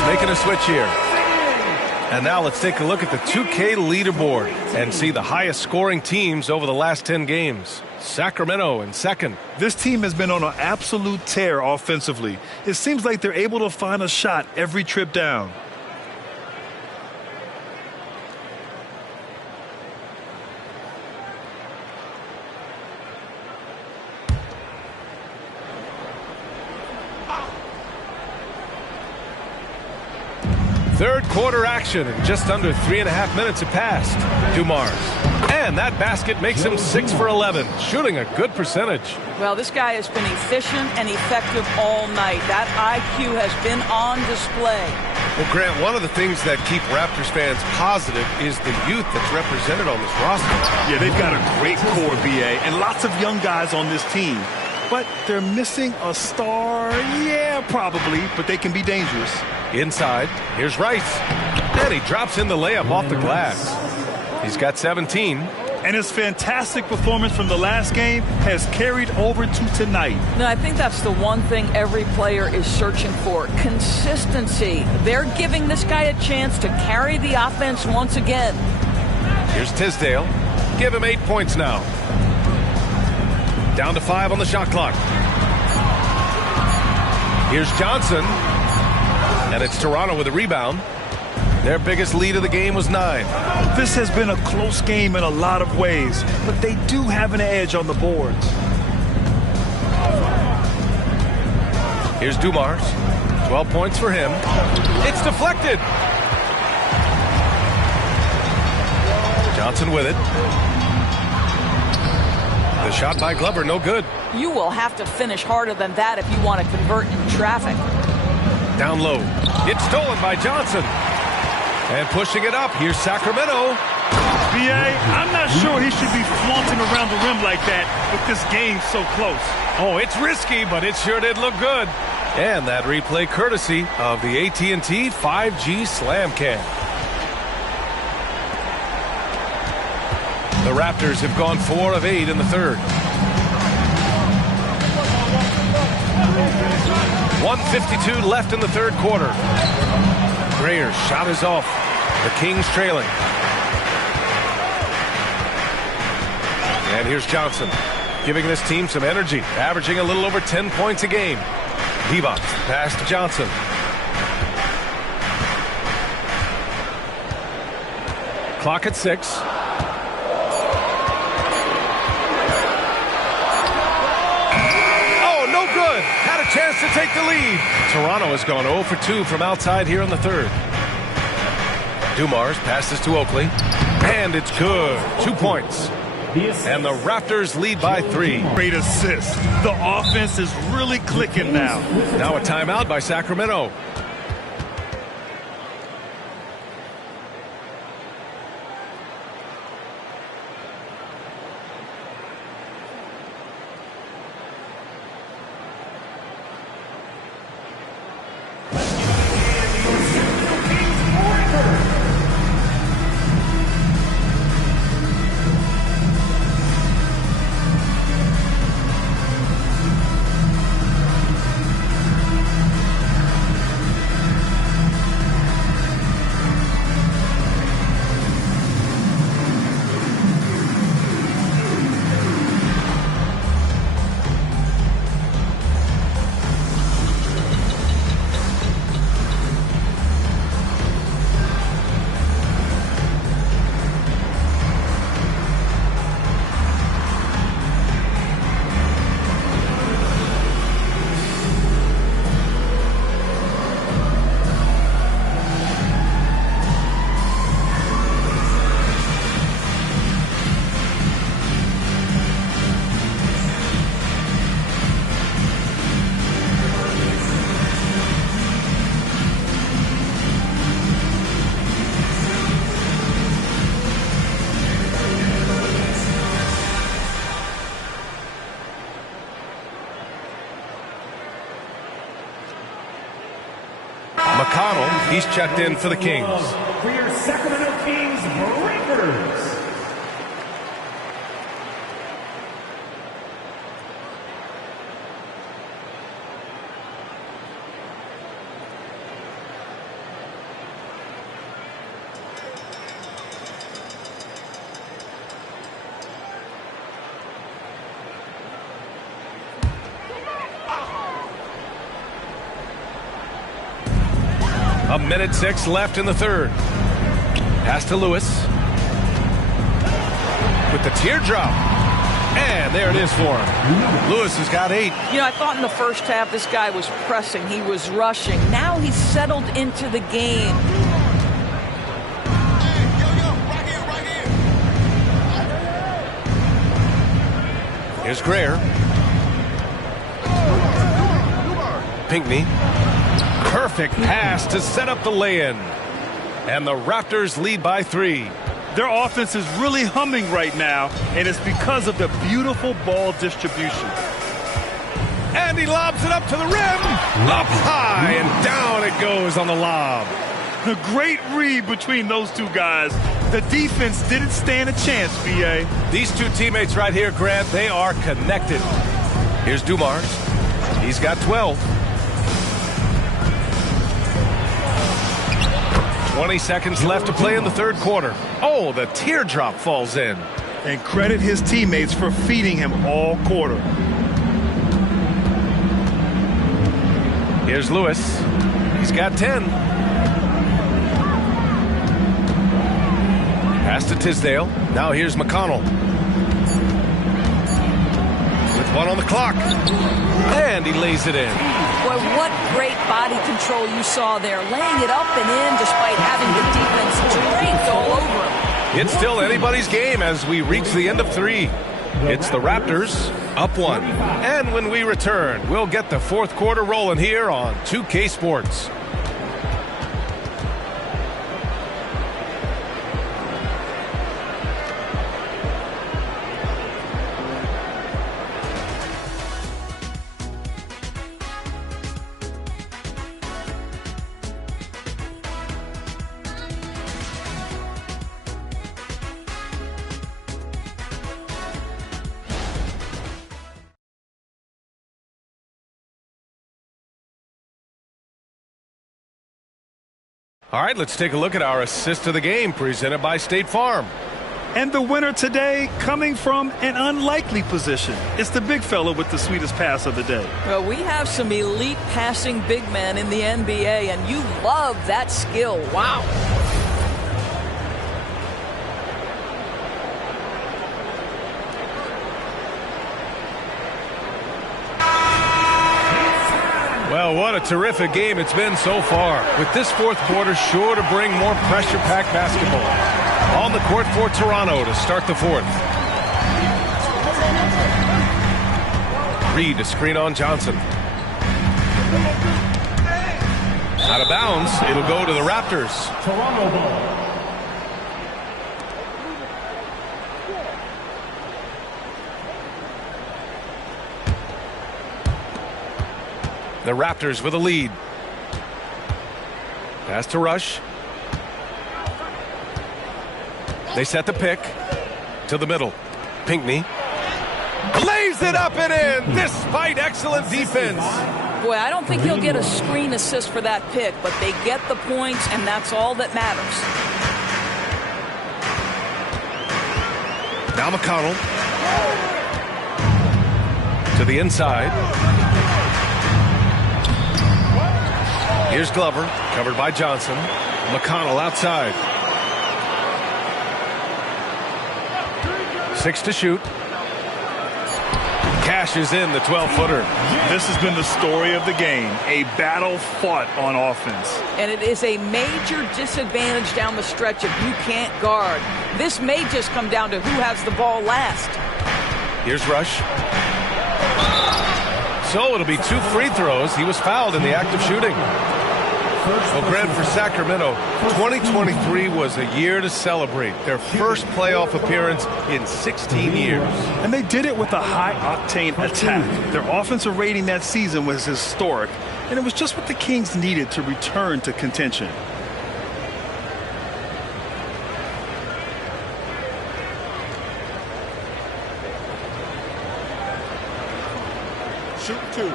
Making a switch here. And now let's take a look at the 2K leaderboard and see the highest scoring teams over the last 10 games. Sacramento in second. This team has been on an absolute tear offensively. It seems like they're able to find a shot every trip down. Third quarter action, and just under 3.5 minutes have passed. Dumars. And that basket makes him 6 for 11, shooting a good percentage. Well, this guy has been efficient and effective all night. That IQ has been on display. Well, Grant, one of the things that keep Raptors fans positive is the youth that's represented on this roster. Yeah, they've got a great core, BA, and lots of young guys on this team. But they're missing a star. Yeah, probably, but they can be dangerous. Inside, here's Rice. And he drops in the layup off the glass. He's got 17. And his fantastic performance from the last game has carried over to tonight. No, I think that's the one thing every player is searching for. Consistency. They're giving this guy a chance to carry the offense once again. Here's Tisdale. Give him 8 points now. Down to 5 on the shot clock. Here's Johnson. And it's Toronto with a rebound. Their biggest lead of the game was 9. This has been a close game in a lot of ways, but they do have an edge on the boards. Here's Dumars. 12 points for him. It's deflected. Johnson with it. The shot by Glover, no good. You will have to finish harder than that if you want to convert in traffic. Down low. It's stolen by Johnson. And pushing it up, here's Sacramento. BA, I'm not sure he should be flaunting around the rim like that with this game so close. Oh, it's risky, but it sure did look good. And that replay courtesy of the AT&T 5G Slam Cam. The Raptors have gone 4 of 8 in the third. 1:52 left in the third quarter. Grayer's shot is off. The Kings trailing. And here's Johnson, giving this team some energy, averaging a little over 10 points a game. Divac pass to Johnson. Clock at 6. Had a chance to take the lead. Toronto has gone 0 for 2 from outside here in the third. Dumars passes to Oakley. And it's good. 2 points. And the Raptors lead by 3. Great assist. The offense is really clicking now. Now a timeout by Sacramento. McConnell, he's checked in for the Kings. For your Sacramento Kings Breakers. A minute 6 left in the third. Pass to Lewis. With the teardrop. And there it is for him. Lewis has got 8. You know, I thought in the first half this guy was pressing. He was rushing. Now he's settled into the game. Here's Greer. Pinckney. Perfect pass to set up the lay-in. And the Raptors lead by 3. Their offense is really humming right now, and it's because of the beautiful ball distribution. And he lobs it up to the rim. Up high, and down it goes on the lob. A great read between those two guys. The defense didn't stand a chance, B.A. These two teammates right here, Grant, they are connected. Here's Dumars. He's got 12. 20 seconds left to play in the third quarter. Oh, the teardrop falls in. And credit his teammates for feeding him all quarter. Here's Lewis. He's got 10. Pass to Tisdale. Now here's McConnell. With 1 on the clock. And he lays it in. Boy, what great body control you saw there. Laying it up and in despite having the defense draped all over him. It's still anybody's game as we reach the end of 3. It's the Raptors up 1. And when we return, we'll get the fourth quarter rolling here on 2K Sports. All right, let's take a look at our assist of the game presented by State Farm. And the winner today coming from an unlikely position. It's the big fella with the sweetest pass of the day. Well, we have some elite passing big men in the NBA, and you love that skill. Wow. Well, what a terrific game it's been so far. With this fourth quarter sure to bring more pressure-packed basketball. On the court for Toronto to start the fourth. Reed to screen on Johnson. Out of bounds. It'll go to the Raptors. Toronto ball. The Raptors with a lead. Pass to Rush. They set the pick to the middle. Pinckney lays it up and in despite excellent defense. Boy, I don't think he'll get a screen assist for that pick, but they get the points, and that's all that matters. Now McConnell to the inside. Here's Glover, covered by Johnson. McConnell outside. 6 to shoot. Cashes in the 12-footer. This has been the story of the game. A battle fought on offense. And it is a major disadvantage down the stretch if you can't guard. This may just come down to who has the ball last. Here's Rush. So it'll be 2 free throws. He was fouled in the act of shooting. Well, Grant, for Sacramento, 2023 was a year to celebrate. Their first playoff appearance in 16 years. And they did it with a high-octane attack. Their offensive rating that season was historic, and it was just what the Kings needed to return to contention. Shoot 2.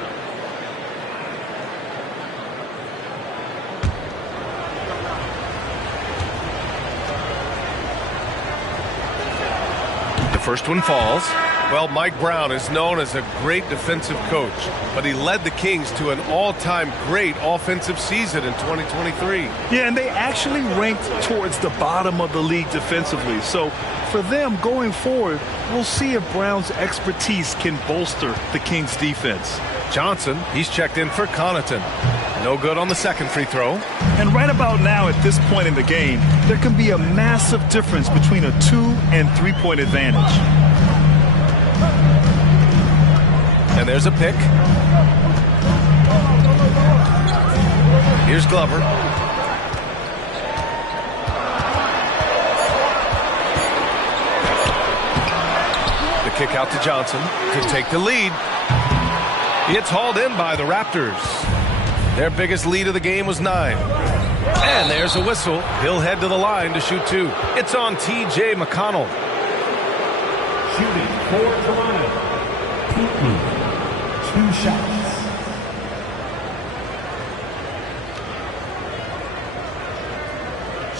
First one falls. Well, Mike Brown is known as a great defensive coach, but he led the Kings to an all-time great offensive season in 2023. Yeah, and they actually ranked towards the bottom of the league defensively. So for them going forward, we'll see if Brown's expertise can bolster the Kings' defense. Johnson, he's checked in for Connaughton. No good on the second free throw. And right about now, at this point in the game, there can be a massive difference between a 2- and 3-point advantage. And there's a pick. Here's Glover. The kick out to Johnson. Could take the lead. It's hauled in by the Raptors. Their biggest lead of the game was 9. And there's a whistle. He'll head to the line to shoot 2. It's on T.J. McConnell. Shooting for Toronto. 2 shots.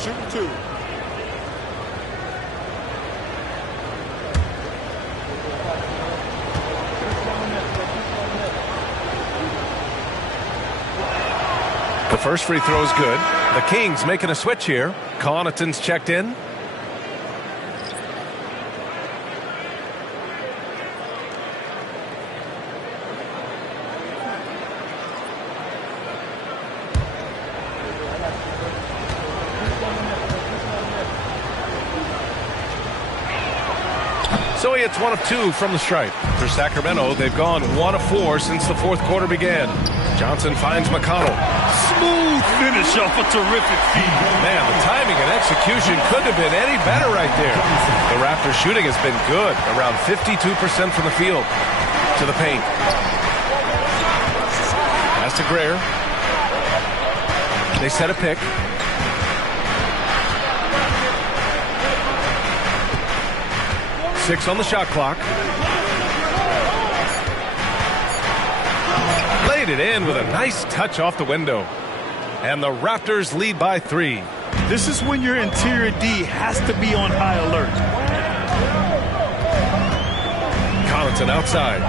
Shooting 2. The first free throw is good. The Kings making a switch here. Connaughton's checked in. So he hits 1 of 2 from the stripe. For Sacramento, they've gone 1 of 4 since the fourth quarter began. Johnson finds McConnell. Smooth finish off a terrific feed. Man, the timing and execution couldn't have been any better right there. The Raptors shooting has been good, around 52% from the field. To the paint. Pass to Greer. They set a pick. Six on the shot clock. Laid it in with a nice touch off the window. And the Raptors lead by 3. This is when your interior D has to be on high alert. Connaughton outside.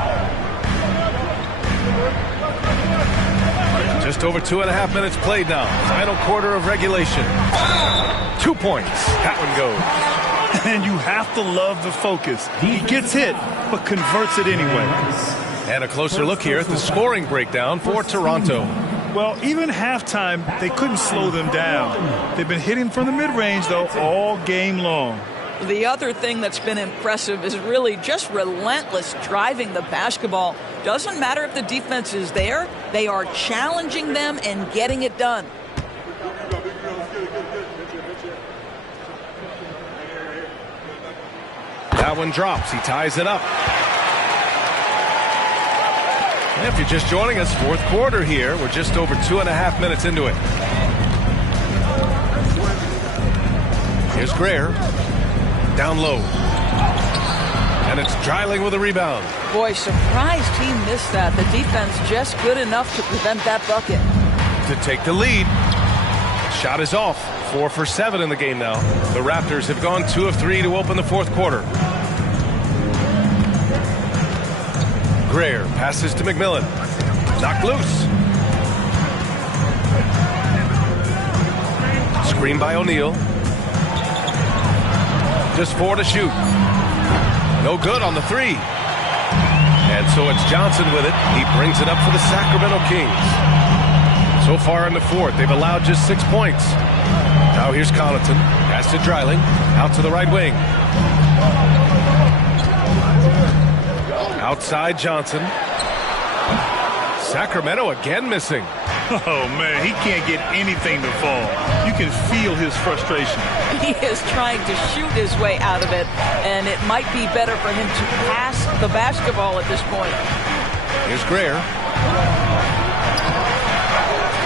Just over 2.5 minutes played now. Final quarter of regulation. 2 points. That one goes. And you have to love the focus. He gets hit, but converts it anyway. And a closer look here at the scoring breakdown for Toronto. Well, even halftime, they couldn't slow them down. They've been hitting from the mid-range, though, all game long. The other thing that's been impressive is really just relentless driving the basketball. Doesn't matter if the defense is there, they are challenging them and getting it done. That one drops. He ties it up. And if you're just joining us, fourth quarter here. We're just over 2.5 minutes into it. Here's Greer. Down low. And it's Dreiling with a rebound. Boy, surprised he missed that. The defense just good enough to prevent that bucket. To take the lead. Shot is off. 4 for 7 in the game now. The Raptors have gone 2 of 3 to open the fourth quarter. Greer passes to McMillan. Knocked loose. Screen by O'Neal. Just 4 to shoot. No good on the 3. And so it's Johnson with it. He brings it up for the Sacramento Kings. So far in the fourth, they've allowed just 6 points. Now here's Connaughton. Pass to Dreiling. Out to the right wing. Outside Johnson. Sacramento again missing. Oh, man, he can't get anything to fall. You can feel his frustration. He is trying to shoot his way out of it, and it might be better for him to pass the basketball at this point. Here's Greer.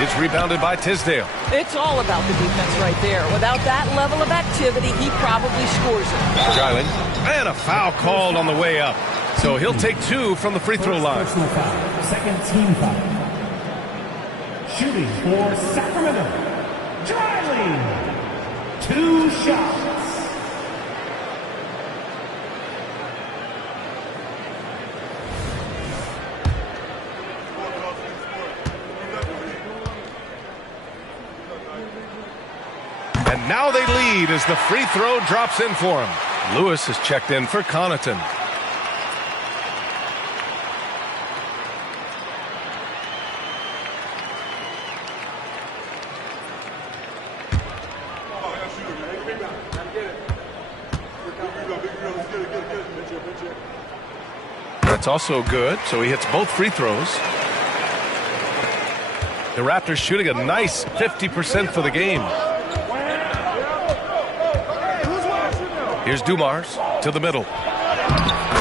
It's rebounded by Tisdale. It's all about the defense right there. Without that level of activity, he probably scores it. Dreiling. And a foul called on the way up. So he'll take 2 from the free throw line. Second team foul. Shooting for Sacramento. Dreiling. 2 shots. And now they lead as the free throw drops in for him. Lewis is checked in for Connaughton. That's also good. So he hits both free throws. The Raptors shooting a nice 50% for the game. Here's Dumars to the middle.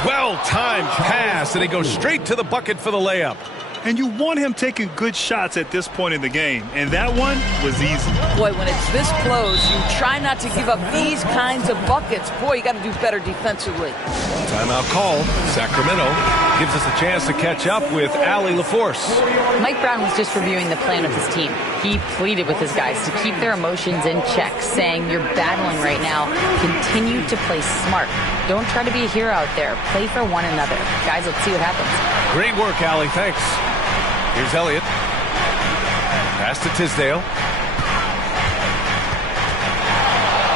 Well-timed pass, and he goes straight to the bucket for the layup. And you want him taking good shots at this point in the game. And that one was easy. Boy, when it's this close, you try not to give up these kinds of buckets. Boy, you got to do better defensively. Timeout called. Sacramento gives us a chance to catch up with Allie LaForce. Mike Brown was just reviewing the plan of his team. He pleaded with his guys to keep their emotions in check, saying, you're battling right now. Continue to play smart. Don't try to be a hero out there. Play for one another. Guys, let's see what happens. Great work, Allie. Thanks. Here's Elliott. Pass to Tisdale.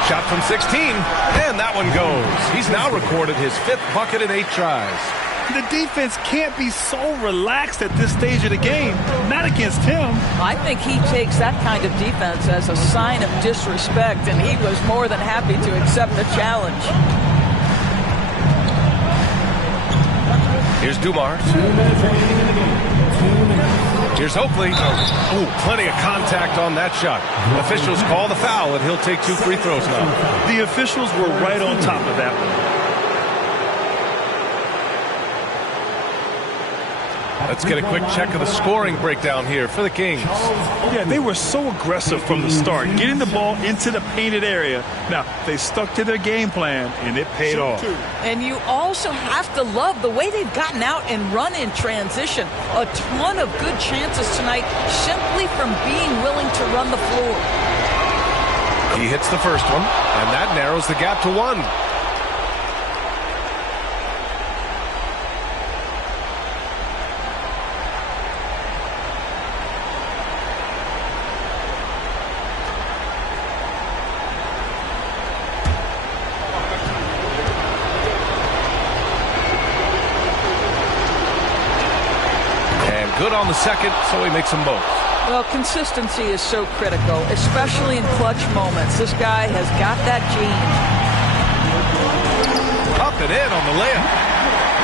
Shot from 16, and that one goes. He's now recorded his 5th bucket in 8 tries. The defense can't be so relaxed at this stage of the game. Not against him. I think he takes that kind of defense as a sign of disrespect, and he was more than happy to accept the challenge. Here's Dumars. Here's Oakley. Oh, plenty of contact on that shot. Officials call the foul, and he'll take 2 free throws now. The officials were right on top of that one. Let's get a quick check of the scoring breakdown here for the Kings. Yeah, they were so aggressive from the start, getting the ball into the painted area. Now, they stuck to their game plan, and it paid off. And you also have to love the way they've gotten out and run in transition. A ton of good chances tonight simply from being willing to run the floor. He hits the first one, and that narrows the gap to 1. Good on the second, so he makes them both. Well, consistency is so critical, especially in clutch moments. This guy has got that gene. Up and in on the layup.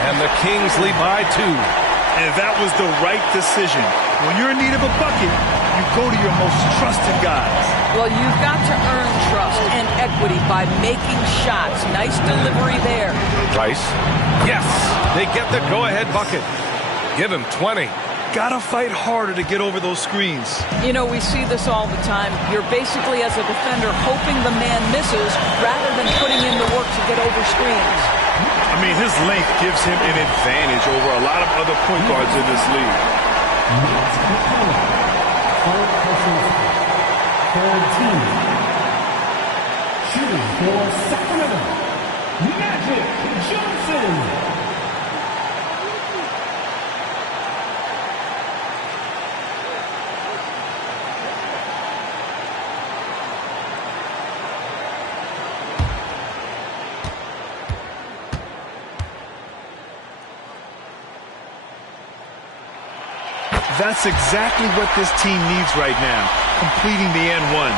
And the Kings lead by 2. And that was the right decision. When you're in need of a bucket, you go to your most trusted guys. Well, you've got to earn trust and equity by making shots. Nice delivery there. Rice. Yes, they get the go-ahead bucket. Give him 20. Gotta fight harder to get over those screens. You know, we see this all the time. You're basically, as a defender, hoping the man misses rather than putting in the work to get over screens. I mean, his length gives him an advantage over a lot of other point guards in this league. Third team. Shooting for Sacramento, Magic Johnson. That's exactly what this team needs right now, completing the and one.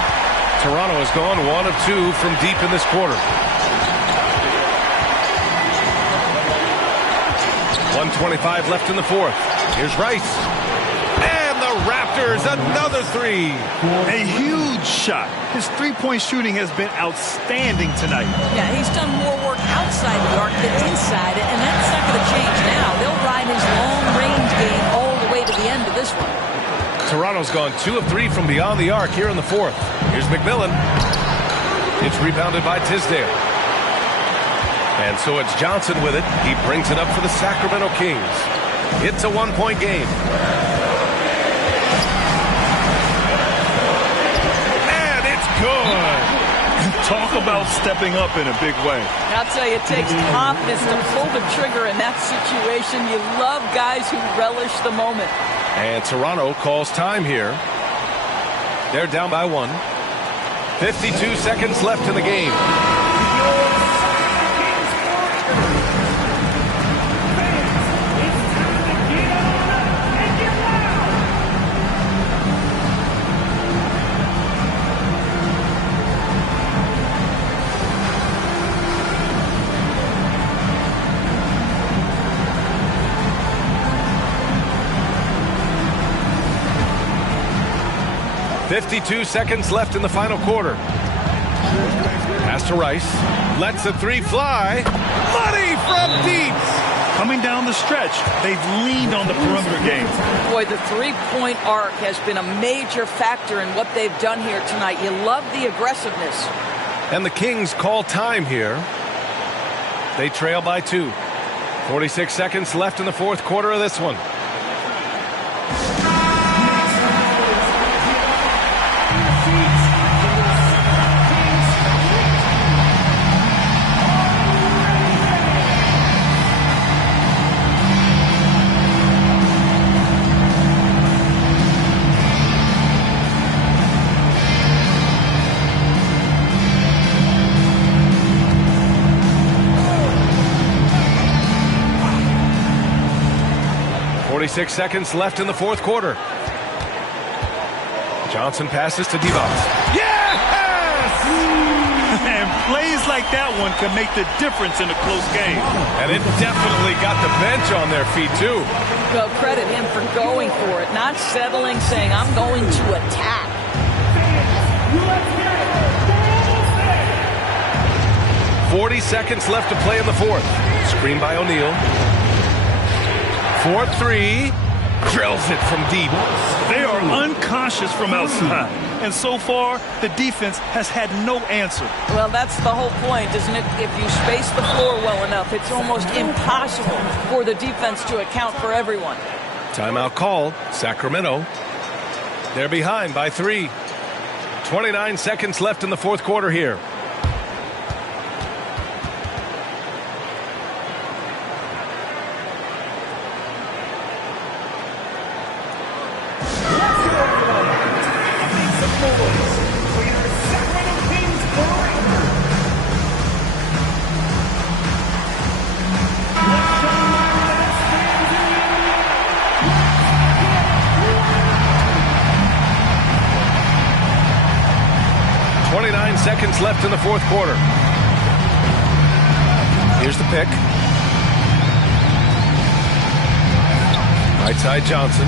Toronto has gone 1 of 2 from deep in this quarter. 1:25 left in the 4th. Here's Rice. And the Raptors, another 3. A huge shot. His three-point shooting has been outstanding tonight. Yeah, he's done more work outside the arc than inside it, and that's not going to change now. They'll ride his long-range game all the way to the end of this one. Toronto's gone 2 of 3 from beyond the arc here in the 4th. Here's McMillan. It's rebounded by Tisdale. And so it's Johnson with it. He brings it up for the Sacramento Kings. It's a 1-point game. And it's good. Talk about stepping up in a big way. I'll tell you, it takes confidence to pull the trigger in that situation. You love guys who relish the moment. And Toronto calls time here. They're down by 1. 52 seconds left in the game. 52 seconds left in the final quarter. Pass to Rice. Lets the three fly. Money from deep. Coming down the stretch, they've leaned on the perimeter game. Boy, the three-point arc has been a major factor in what they've done here tonight. You love the aggressiveness. And the Kings call time here. They trail by 2. 46 seconds left in the fourth quarter of this one. Six seconds left in the fourth quarter. Johnson passes to Divac. Yes! And plays like that one can make the difference in a close game. And it definitely got the bench on their feet, too. Well, credit him for going for it, not settling, saying, I'm going to attack. .40 seconds left to play in the fourth. Screen by O'Neal. 4-3, drills it from deep. They are unconscious from outside, and so far the defense has had no answer. Well, that's the whole point, isn't it? If you space the floor well enough, it's almost impossible for the defense to account for everyone. Timeout called. Sacramento. They're behind by 3. 29 seconds left in the fourth quarter here. Seconds left in the fourth quarter. Here's the pick. Right side Johnson.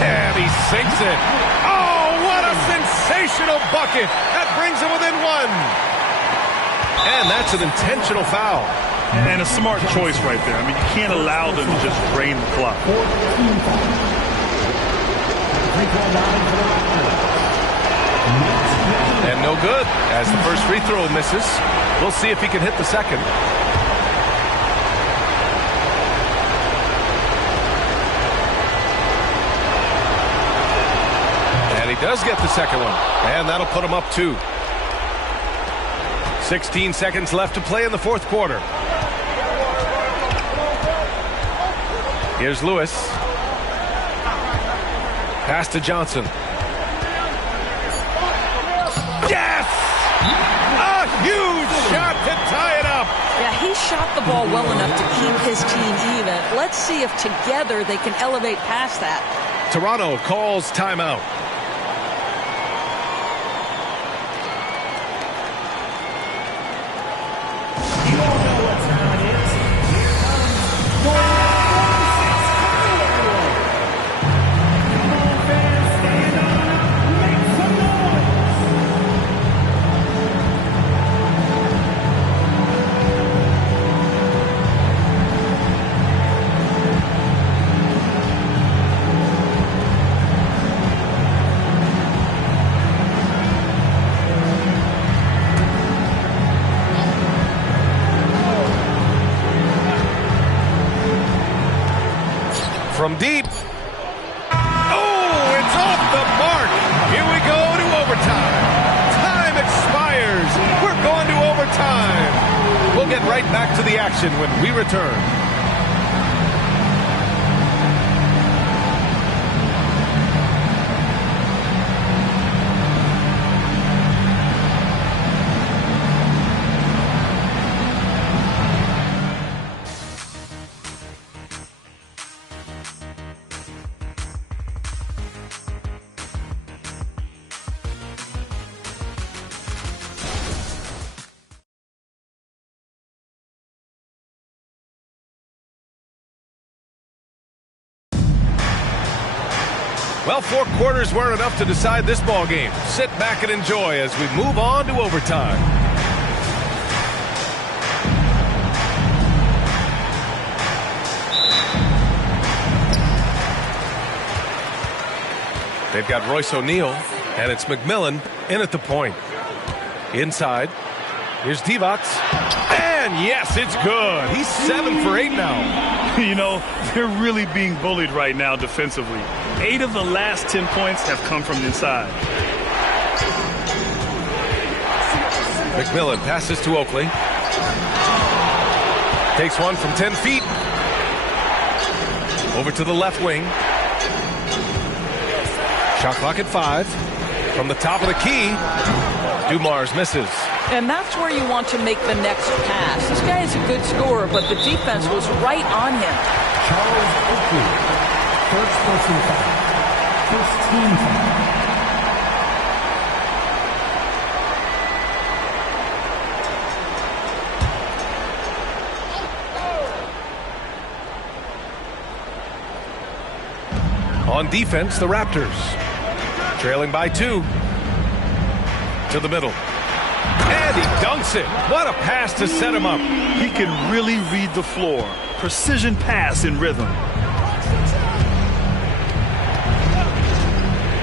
And he sinks it. Oh, what a sensational bucket. That brings him within 1. And that's an intentional foul. And a smart choice right there. I mean, you can't allow them to just drain the clock. And no good, as the first free throw misses. We'll see if he can hit the second. And he does get the second one. And that'll put him up 2. 16 seconds left to play in the fourth quarter. Here's Lewis. Pass to Johnson. Yes! A huge shot to tie it up. Yeah, he shot the ball well enough to keep his team even. Let's see if together they can elevate past that. Toronto calls timeout. From deep. Oh, it's off the mark. Here we go to overtime. Time expires. We're going to overtime. We'll get right back to the action when we return. Well, 4 quarters weren't enough to decide this ball game. Sit back and enjoy as we move on to overtime. They've got Royce O'Neal, and it's McMillan in at the point. Inside, here's Divac. And yes, it's good. He's 7 for 8 now. You know, they're really being bullied right now defensively. 8 of the last 10 points have come from inside. McMillan passes to Oakley. Takes one from 10 feet. Over to the left wing. Shot clock at 5. From the top of the key, Dumars misses. And that's where you want to make the next pass. This guy is a good scorer, but the defense was right on him. Charles Oakley, first person foul. First team foul. On defense, the Raptors trailing by 2. To the middle. And he dunks it. What a pass to set him up. He can really read the floor. Precision pass in rhythm.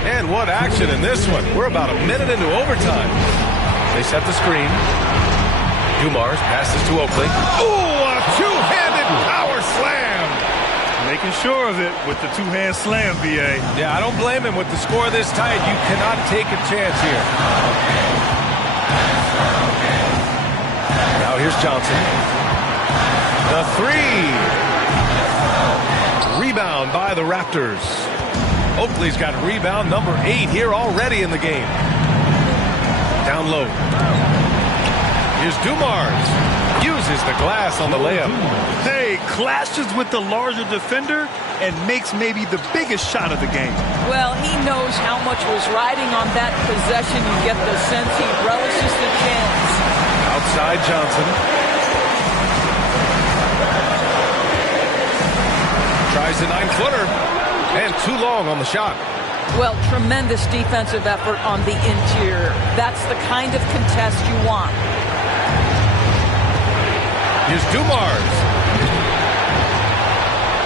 And what action in this one. We're about a minute into overtime. They set the screen. Dumars passes to Oakley. Oh, a two-handed power slam. Making sure of it with the two-hand slam, B.A. Yeah, I don't blame him. With the score this tight, you cannot take a chance here. Now here's Johnson. The 3. Rebound by the Raptors. Oakley's got rebound number 8 here already in the game. Down low. Here's Dumars. Uses the glass on the layup. Hey, clashes with the larger defender and makes maybe the biggest shot of the game. Well, he knows how much was riding on that possession. You get the sense he relishes the chance. Outside Johnson. Tries a 9-footer. And too long on the shot. Well, tremendous defensive effort on the interior. That's the kind of contest you want. Here's Dumars.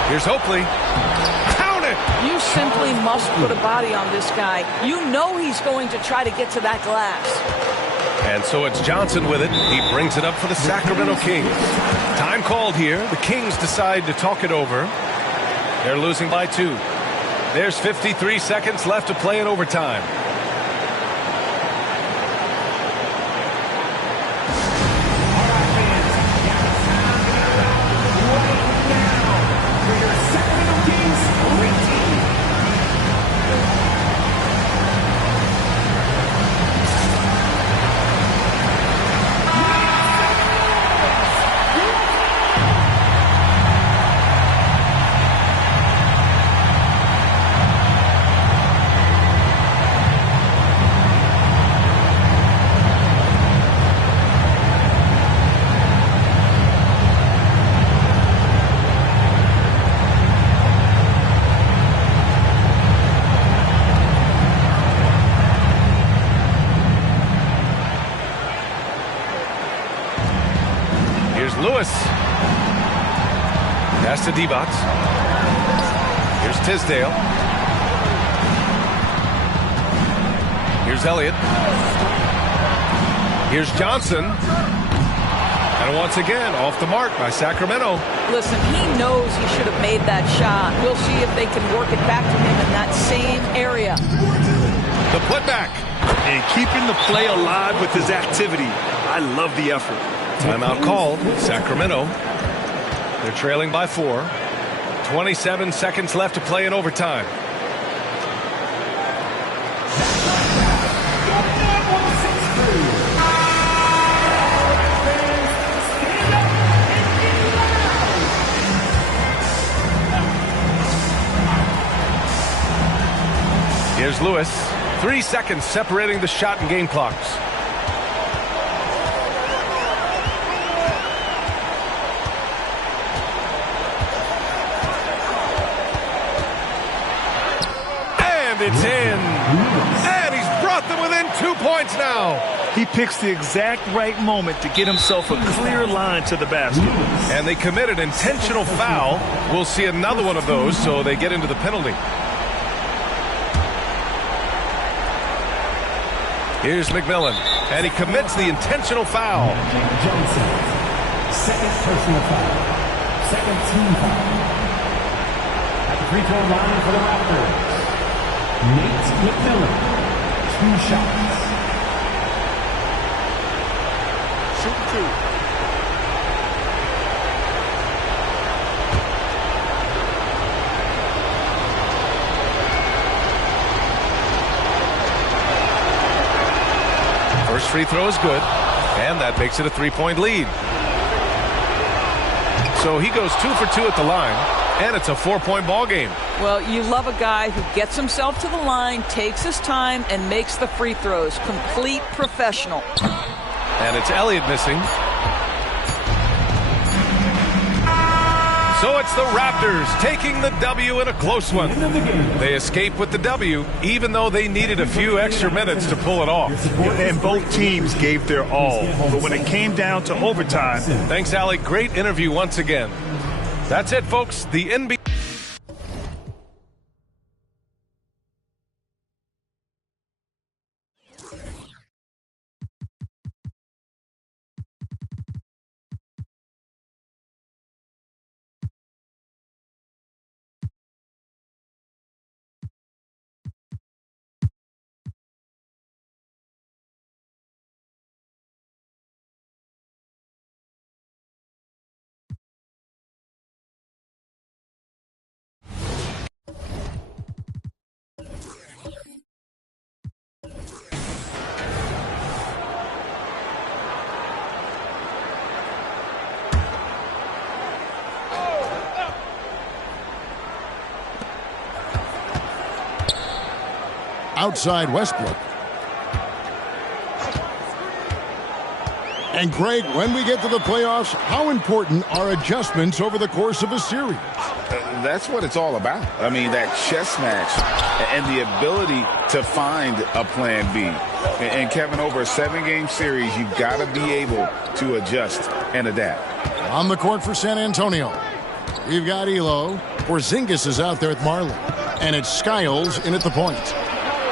Here's Oakley. Count it! You simply must put a body on this guy. You know he's going to try to get to that glass. And so it's Johnson with it. He brings it up for the Sacramento Kings. Time called here. The Kings decide to talk it over. They're losing by 2. There's 53 seconds left to play in overtime. Pass to Divac. Here's Tisdale. Here's Elliott. Here's Johnson. And once again, off the mark by Sacramento. Listen, he knows he should have made that shot. We'll see if they can work it back to him in that same area. The putback. And keeping the play alive with his activity. I love the effort. Timeout called. Sacramento. They're trailing by 4. 27 seconds left to play in overtime. Here's Lewis. 3 seconds separating the shot and game clocks. It's in. And he's brought them within 2 points now. He picks the exact right moment to get himself a clear line to the basket. And they commit an intentional foul. We'll see another one of those, so they get into the penalty. Here's McMillan, and he commits the intentional foul. Johnson, second personal foul. Second team foul. At the free throw line for the Raptors, Nate McMillan, 2 shots. Shoot 2. First free throw is good, and that makes it a 3-point lead. So he goes 2 for 2 at the line, and it's a 4-point ball game. Well, you love a guy who gets himself to the line, takes his time, and makes the free throws. Complete professional. And it's Elliott missing. So it's the Raptors taking the W in a close one. They escape with the W, even though they needed a few extra minutes to pull it off. And both teams gave their all. But when it came down to overtime... Thanks, Allie. Great interview once again. That's it, folks. The NBA... Outside Westbrook. And Greg, when we get to the playoffs, how important are adjustments over the course of a series? That's what it's all about. I mean, that chess match and the ability to find a plan B. And Kevin, over a 7-game series, you've got to be able to adjust and adapt. On the court for San Antonio, we've got Elo. Porzingis is out there with Marley. And it's Skiles in at the point.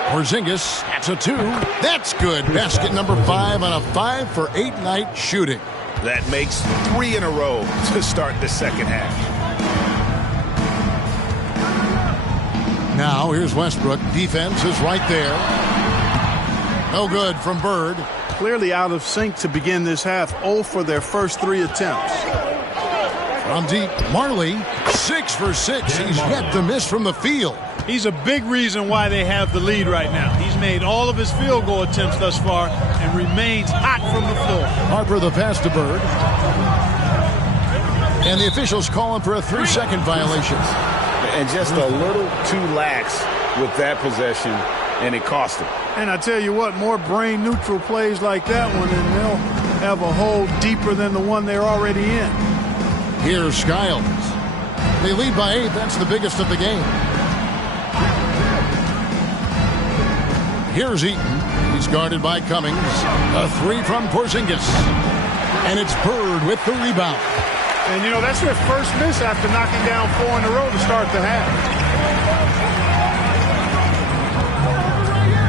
Porzingis, that's a 2. That's good. Basket number 5 on a 5-for-8 night shooting. That makes 3 in a row to start the second half. Now, here's Westbrook. Defense is right there. No good from Bird. Clearly out of sync to begin this half. 0 for their first 3 attempts. From deep, Marley, 6 for 6. He's yet to miss from the field. He's a big reason why they have the lead right now. He's made all of his field goal attempts thus far and remains hot from the floor. Harper the pass to Bird. And the officials calling for a 3-second violation. And just a little too lax with that possession, and it cost him. And I tell you what, more brain-neutral plays like that one, and they'll have a hole deeper than the one they're already in. Here's Skiles. They lead by 8. That's the biggest of the game. Here's Eaton. He's guarded by Cummings. A 3 from Porzingis. And it's Bird with the rebound. And, you know, that's their first miss after knocking down 4 in a row to start the half.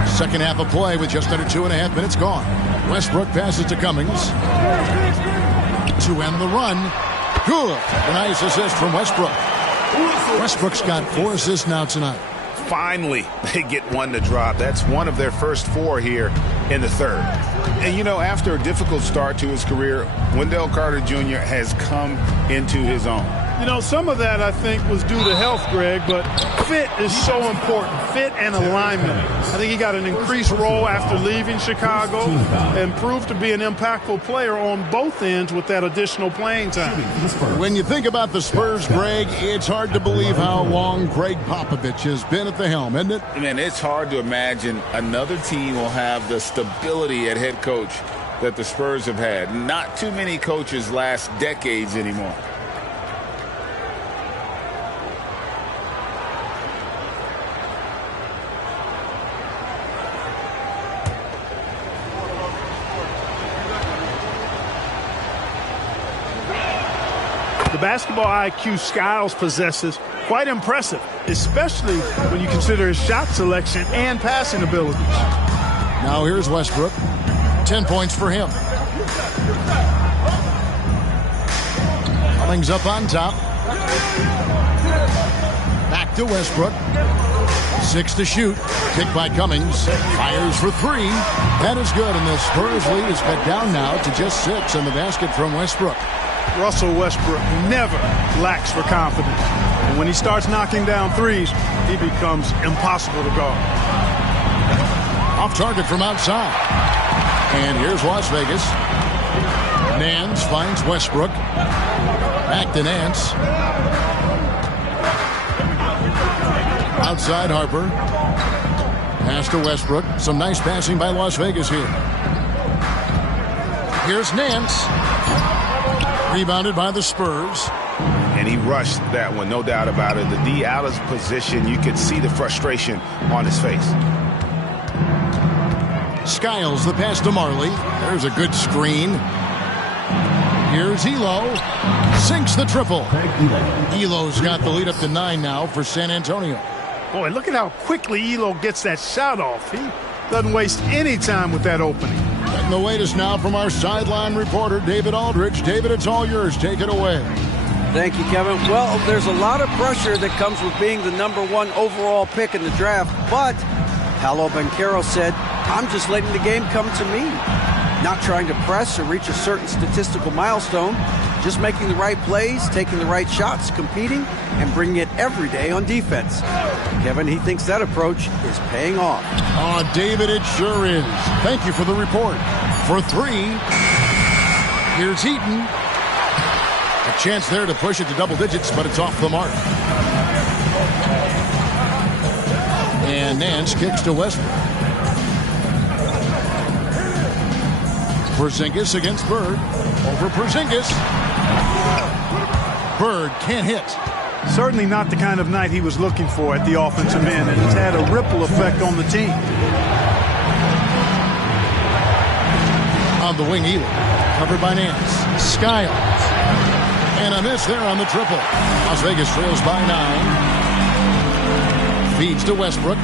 Second half of play with just under 2.5 minutes gone. Westbrook passes to Cummings. To end the run. Good. A nice assist from Westbrook. Westbrook's got 4 assists now tonight. Finally, they get one to drop. That's one of their first 4 here in the third. And, you know, after a difficult start to his career, Wendell Carter Jr. has come into his own. You know, some of that, I think, was due to health, Greg, but fit is so important. Fit and alignment. I think he got an increased role after leaving Chicago and proved to be an impactful player on both ends with that additional playing time. When you think about the Spurs, Greg, it's hard to believe how long Greg Popovich has been at the helm, isn't it? Man, it's hard to imagine another team will have the stability at head coach that the Spurs have had. Not too many coaches last decades anymore. basketball IQ Skiles possesses, quite impressive, especially when you consider his shot selection and passing abilities. Now here's Westbrook. 10 points for him. Cummings up on top. Back to Westbrook. 6 to shoot. Kick by Cummings. Fires for 3. That is good, and the Spurs lead is cut down now to just 6 in the basket from Westbrook. Russell Westbrook never lacks for confidence. And when he starts knocking down threes, he becomes impossible to guard. Off target from outside. And here's Las Vegas. Nance finds Westbrook. Back to Nance. Outside Harper. Pass to Westbrook. Some nice passing by Las Vegas here. Here's Nance. Rebounded by the Spurs. And he rushed that one, no doubt about it. The D out of position, you could see the frustration on his face. Skiles the pass to Marley. There's a good screen. Here's Elo. Sinks the triple. Elo's got the lead up to 9 now for San Antonio. Boy, look at how quickly Elo gets that shot off. He doesn't waste any time with that opening. And the latest now from our sideline reporter, David Aldridge. David, it's all yours. Take it away. Thank you, Kevin. Well, there's a lot of pressure that comes with being the #1 overall pick in the draft, but Paolo Banchero said, I'm just letting the game come to me. Not trying to press or reach a certain statistical milestone, just making the right plays, taking the right shots, competing, and bringing it every day on defense. Kevin, he thinks that approach is paying off. Oh, David, it sure is. Thank you for the report. For 3, here's Heaton. A chance there to push it to double digits, but it's off the mark. And Nance kicks to Westbrook. Porzingis against Bird. Over Porzingis. Bird can't hit. Certainly not the kind of night he was looking for at the offensive end, and it's had a ripple effect on the team. On the wing, Elo. Covered by Nance. Skiles. And a miss there on the triple. Las Vegas trails by 9. Feeds to Westbrook.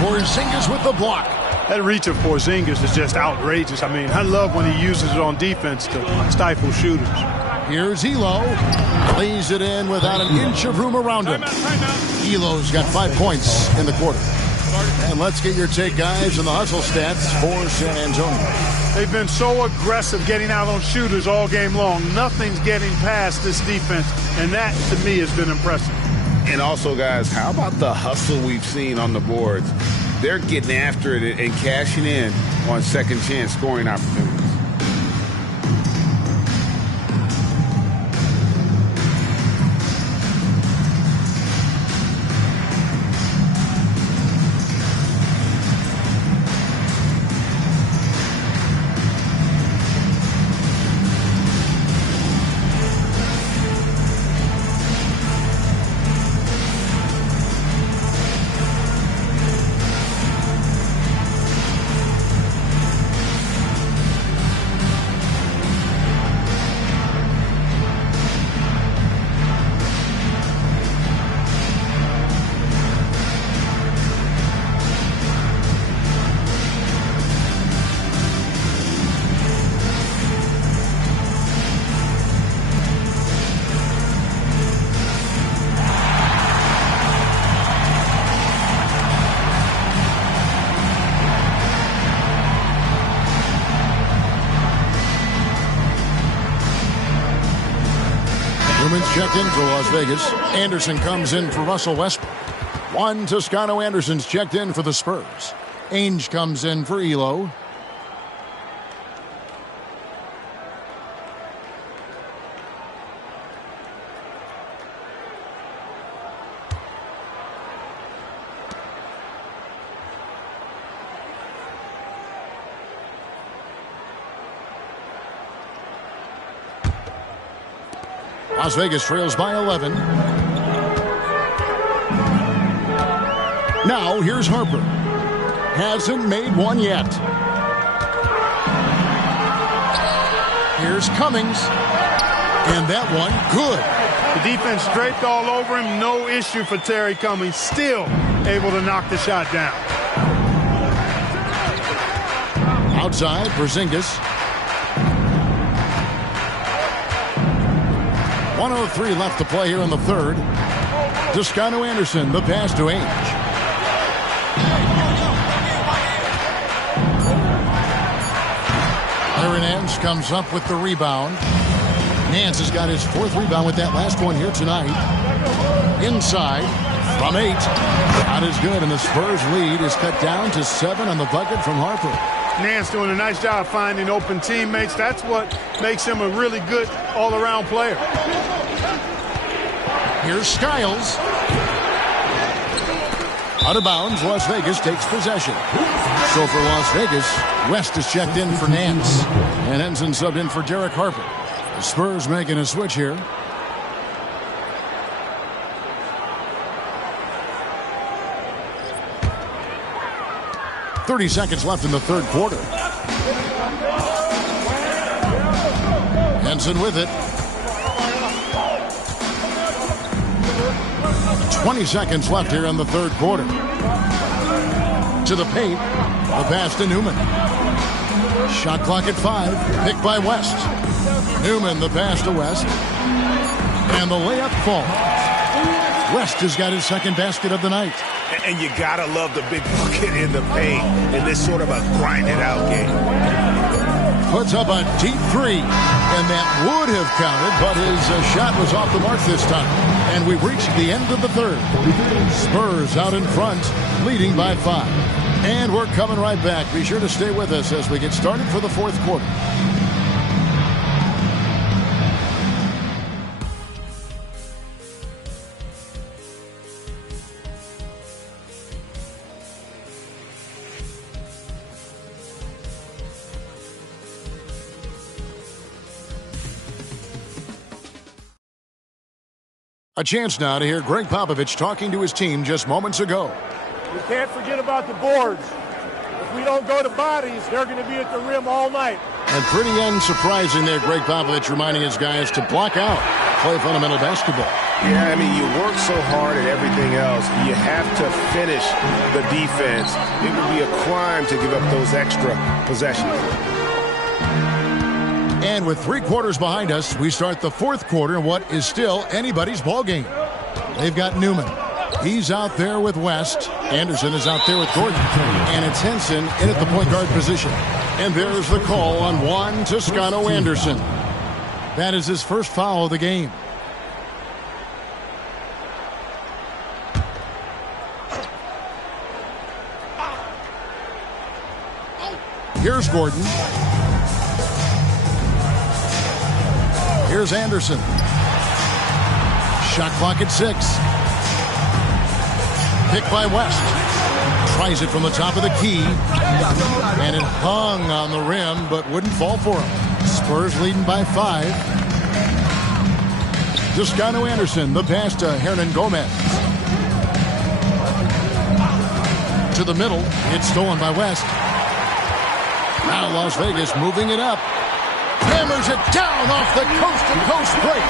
Porzingis with the block. That reach of Porzingis is just outrageous. I mean, I love when he uses it on defense to stifle shooters. Here's Elo. Lays it in without an inch of room around him. Elo's got 5 points in the quarter. And let's get your take, guys, on the hustle stats for San Antonio. They've been so aggressive getting out on shooters all game long. Nothing's getting past this defense, and that, to me, has been impressive. And also, guys, how about the hustle we've seen on the boards? They're getting after it and cashing in on second chance scoring opportunities. Checked in for Las Vegas. Anderson comes in for Russell Westbrook. Juan Toscano Anderson's checked in for the Spurs. Ainge comes in for Elo. Las Vegas trails by 11. Now here's Harper. Hasn't made one yet. Here's Cummings. And that one, good. The defense draped all over him. No issue for Terry Cummings. Still able to knock the shot down. Outside, Porzingis. 1:03 left to play here in the third. Toscano Anderson, the pass to Ainge. Aaron Nance comes up with the rebound. Nance has got his 4th rebound with that last one here tonight. Inside from 8. Not as good, and the Spurs lead is cut down to 7 on the bucket from Harper. Nance doing a nice job finding open teammates. That's what makes him a really good all-around player. Here's Skiles. Out of bounds, Las Vegas takes possession. So for Las Vegas, West is checked in for Nance. And Henson subbed in for Derek Harper. The Spurs making a switch here. .30 seconds left in the third quarter. Henson with it. 20 seconds left here in the third quarter. To the paint. The pass to Newman. Shot clock at 5. Picked by West. Newman, the pass to West. And the layup falls. West has got his second basket of the night. And you gotta love the big bucket in the paint in this sort of a grind-it-out game. Puts up a deep 3, and that would have counted, but his shot was off the mark this time. And we've reached the end of the third. Spurs out in front, leading by 5. And we're coming right back. Be sure to stay with us as we get started for the fourth quarter. A chance now to hear Greg Popovich talking to his team just moments ago. We can't forget about the boards. If we don't go to bodies, they're going to be at the rim all night. And pretty unsurprising there, Greg Popovich reminding his guys to block out, play fundamental basketball. Yeah, I mean, you work so hard at everything else, you have to finish the defense. It would be a crime to give up those extra possessions. And with 3 quarters behind us, we start the fourth quarter in what is still anybody's ball game. They've got Newman. He's out there with West. Anderson is out there with Gordon. And it's Henson in at the point guard position. And there's the call on Juan Toscano Anderson. That is his first foul of the game. Here's Gordon. Here's Anderson. Shot clock at 6. Picked by West. Tries it from the top of the key. And it hung on the rim, but wouldn't fall for him. Spurs leading by 5. Toscano Anderson, the pass to Hernan Gomez. To the middle. It's stolen by West. Now Las Vegas moving it up. Hammers it down off the coast-to-coast break.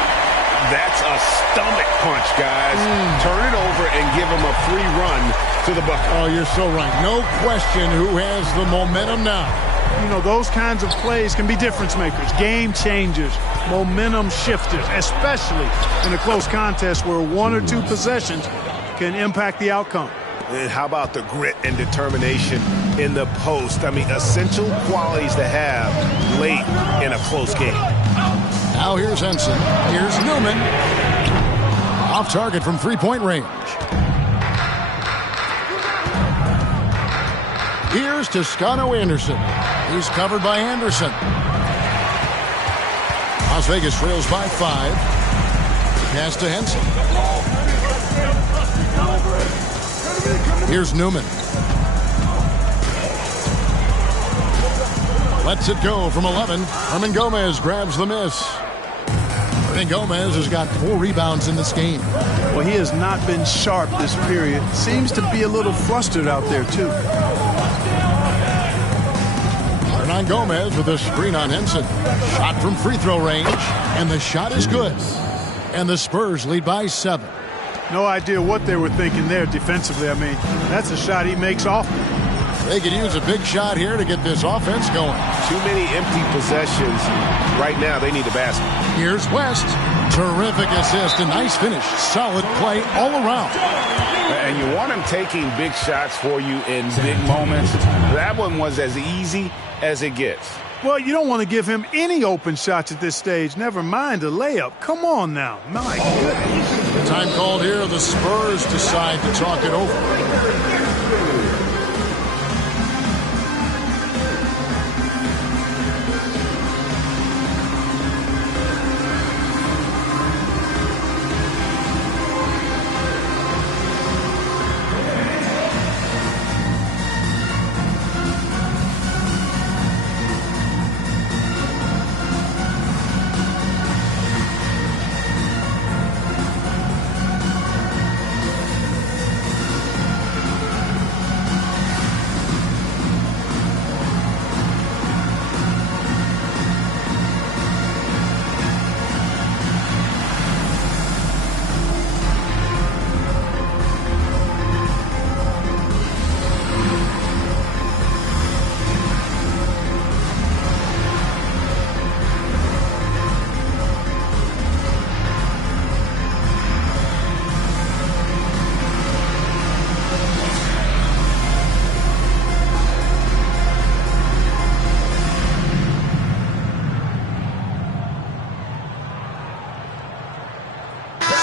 That's a stomach punch, guys. Turn it over and give him a free run to the bucket. Oh, you're so right. No question who has the momentum now. You know, those kinds of plays can be difference makers, game changers, momentum shifters, especially in a close contest where 1 or 2 possessions can impact the outcome. And how about the grit and determination in the post? I mean, essential qualities to have late in a close game. Now here's Henson. Here's Newman. Off target from three-point range. Here's Toscano Anderson. He's covered by Anderson. Las Vegas trails by 5. Pass to Henson. Here's Newman. Lets it go from 11. Hernan Gomez grabs the miss. Hernan Gomez has got 4 rebounds in this game. Well, he has not been sharp this period. Seems to be a little flustered out there, too. Hernan Gomez with a screen on Henson. Shot from free throw range, and the shot is good. And the Spurs lead by 7. No idea what they were thinking there defensively. I mean, that's a shot he makes often. They could use a big shot here to get this offense going. Too many empty possessions. Right now, they need a basket. Here's West. Terrific assist, a nice finish. Solid play all around. And you want him taking big shots for you in big moments. That one was as easy as it gets. Well, you don't want to give him any open shots at this stage. Never mind a layup. Come on now. My goodness. Time called here. The Spurs decide to talk it over.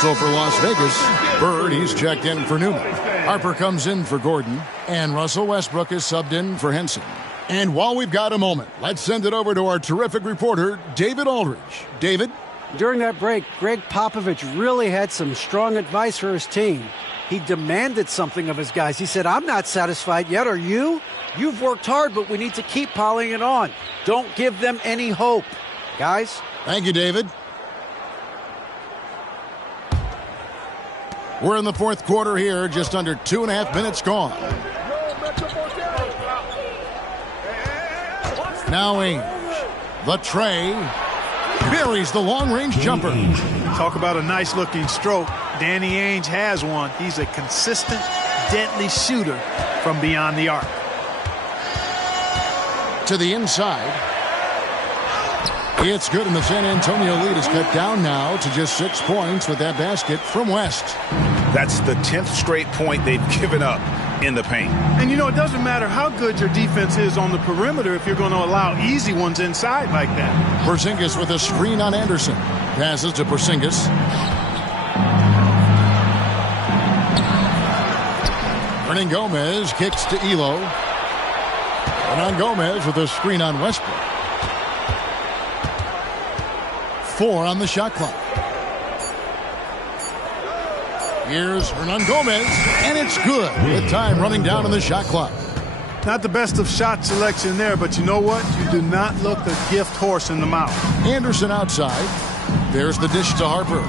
So for Las Vegas, Bird, he's checked in for Newman. Harper comes in for Gordon, and Russell Westbrook is subbed in for Henson. And while we've got a moment, let's send it over to our terrific reporter, David Aldridge. David? During that break, Greg Popovich really had some strong advice for his team. He demanded something of his guys. He said, I'm not satisfied yet, are you? You've worked hard, but we need to keep piling it on. Don't give them any hope. Guys? Thank you, David. We're in the fourth quarter here, just under 2.5 minutes gone. Now Ainge. The tray. Buries the long-range jumper. Talk about a nice-looking stroke. Danny Ainge has one. He's a consistent, deadly shooter from beyond the arc. To the inside. It's good, and the San Antonio lead is cut down now to just 6 points with that basket from West. That's the 10th straight point they've given up in the paint. And, you know, it doesn't matter how good your defense is on the perimeter if you're going to allow easy ones inside like that. Porzingis with a screen on Anderson. Passes to Porzingis. Hernan Gomez kicks to Elo. Hernan Gomez with a screen on Westbrook. 4 on the shot clock. Here's Hernan Gomez, and it's good with time running down on the shot clock. Not the best of shot selection there, but you know what? You do not look a gift horse in the mouth. Anderson outside. There's the dish to Harper.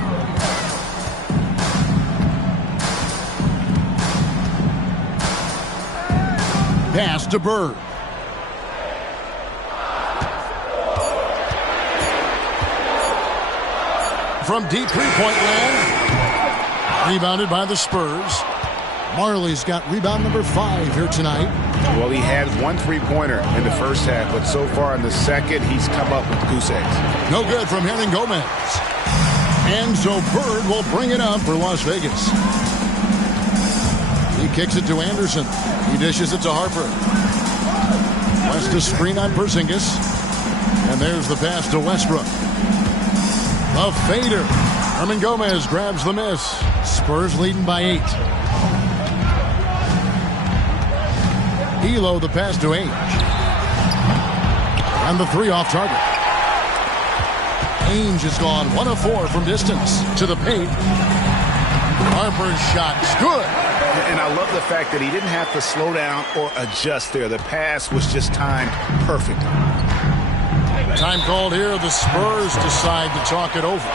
Pass to Bird. From deep three-point land. Rebounded by the Spurs. Marley's got rebound number 5 here tonight. Well, he had 1 3-pointer in the first half, but so far in the second, he's come up with goose eggs. No good from Hernan Gomez. And so Bird will bring it up for Las Vegas. He kicks it to Anderson. He dishes it to Harper. West to screen on Porzingis. And there's the pass to Westbrook. The fader. Hernan Gomez grabs the miss. Spurs leading by 8. Elo the pass to Ainge. And the 3 off target. Ainge has gone 1 of 4 from distance to the paint. Harper's shot's good. And I love the fact that he didn't have to slow down or adjust there. The pass was just timed perfect. Time called here. The Spurs decide to talk it over.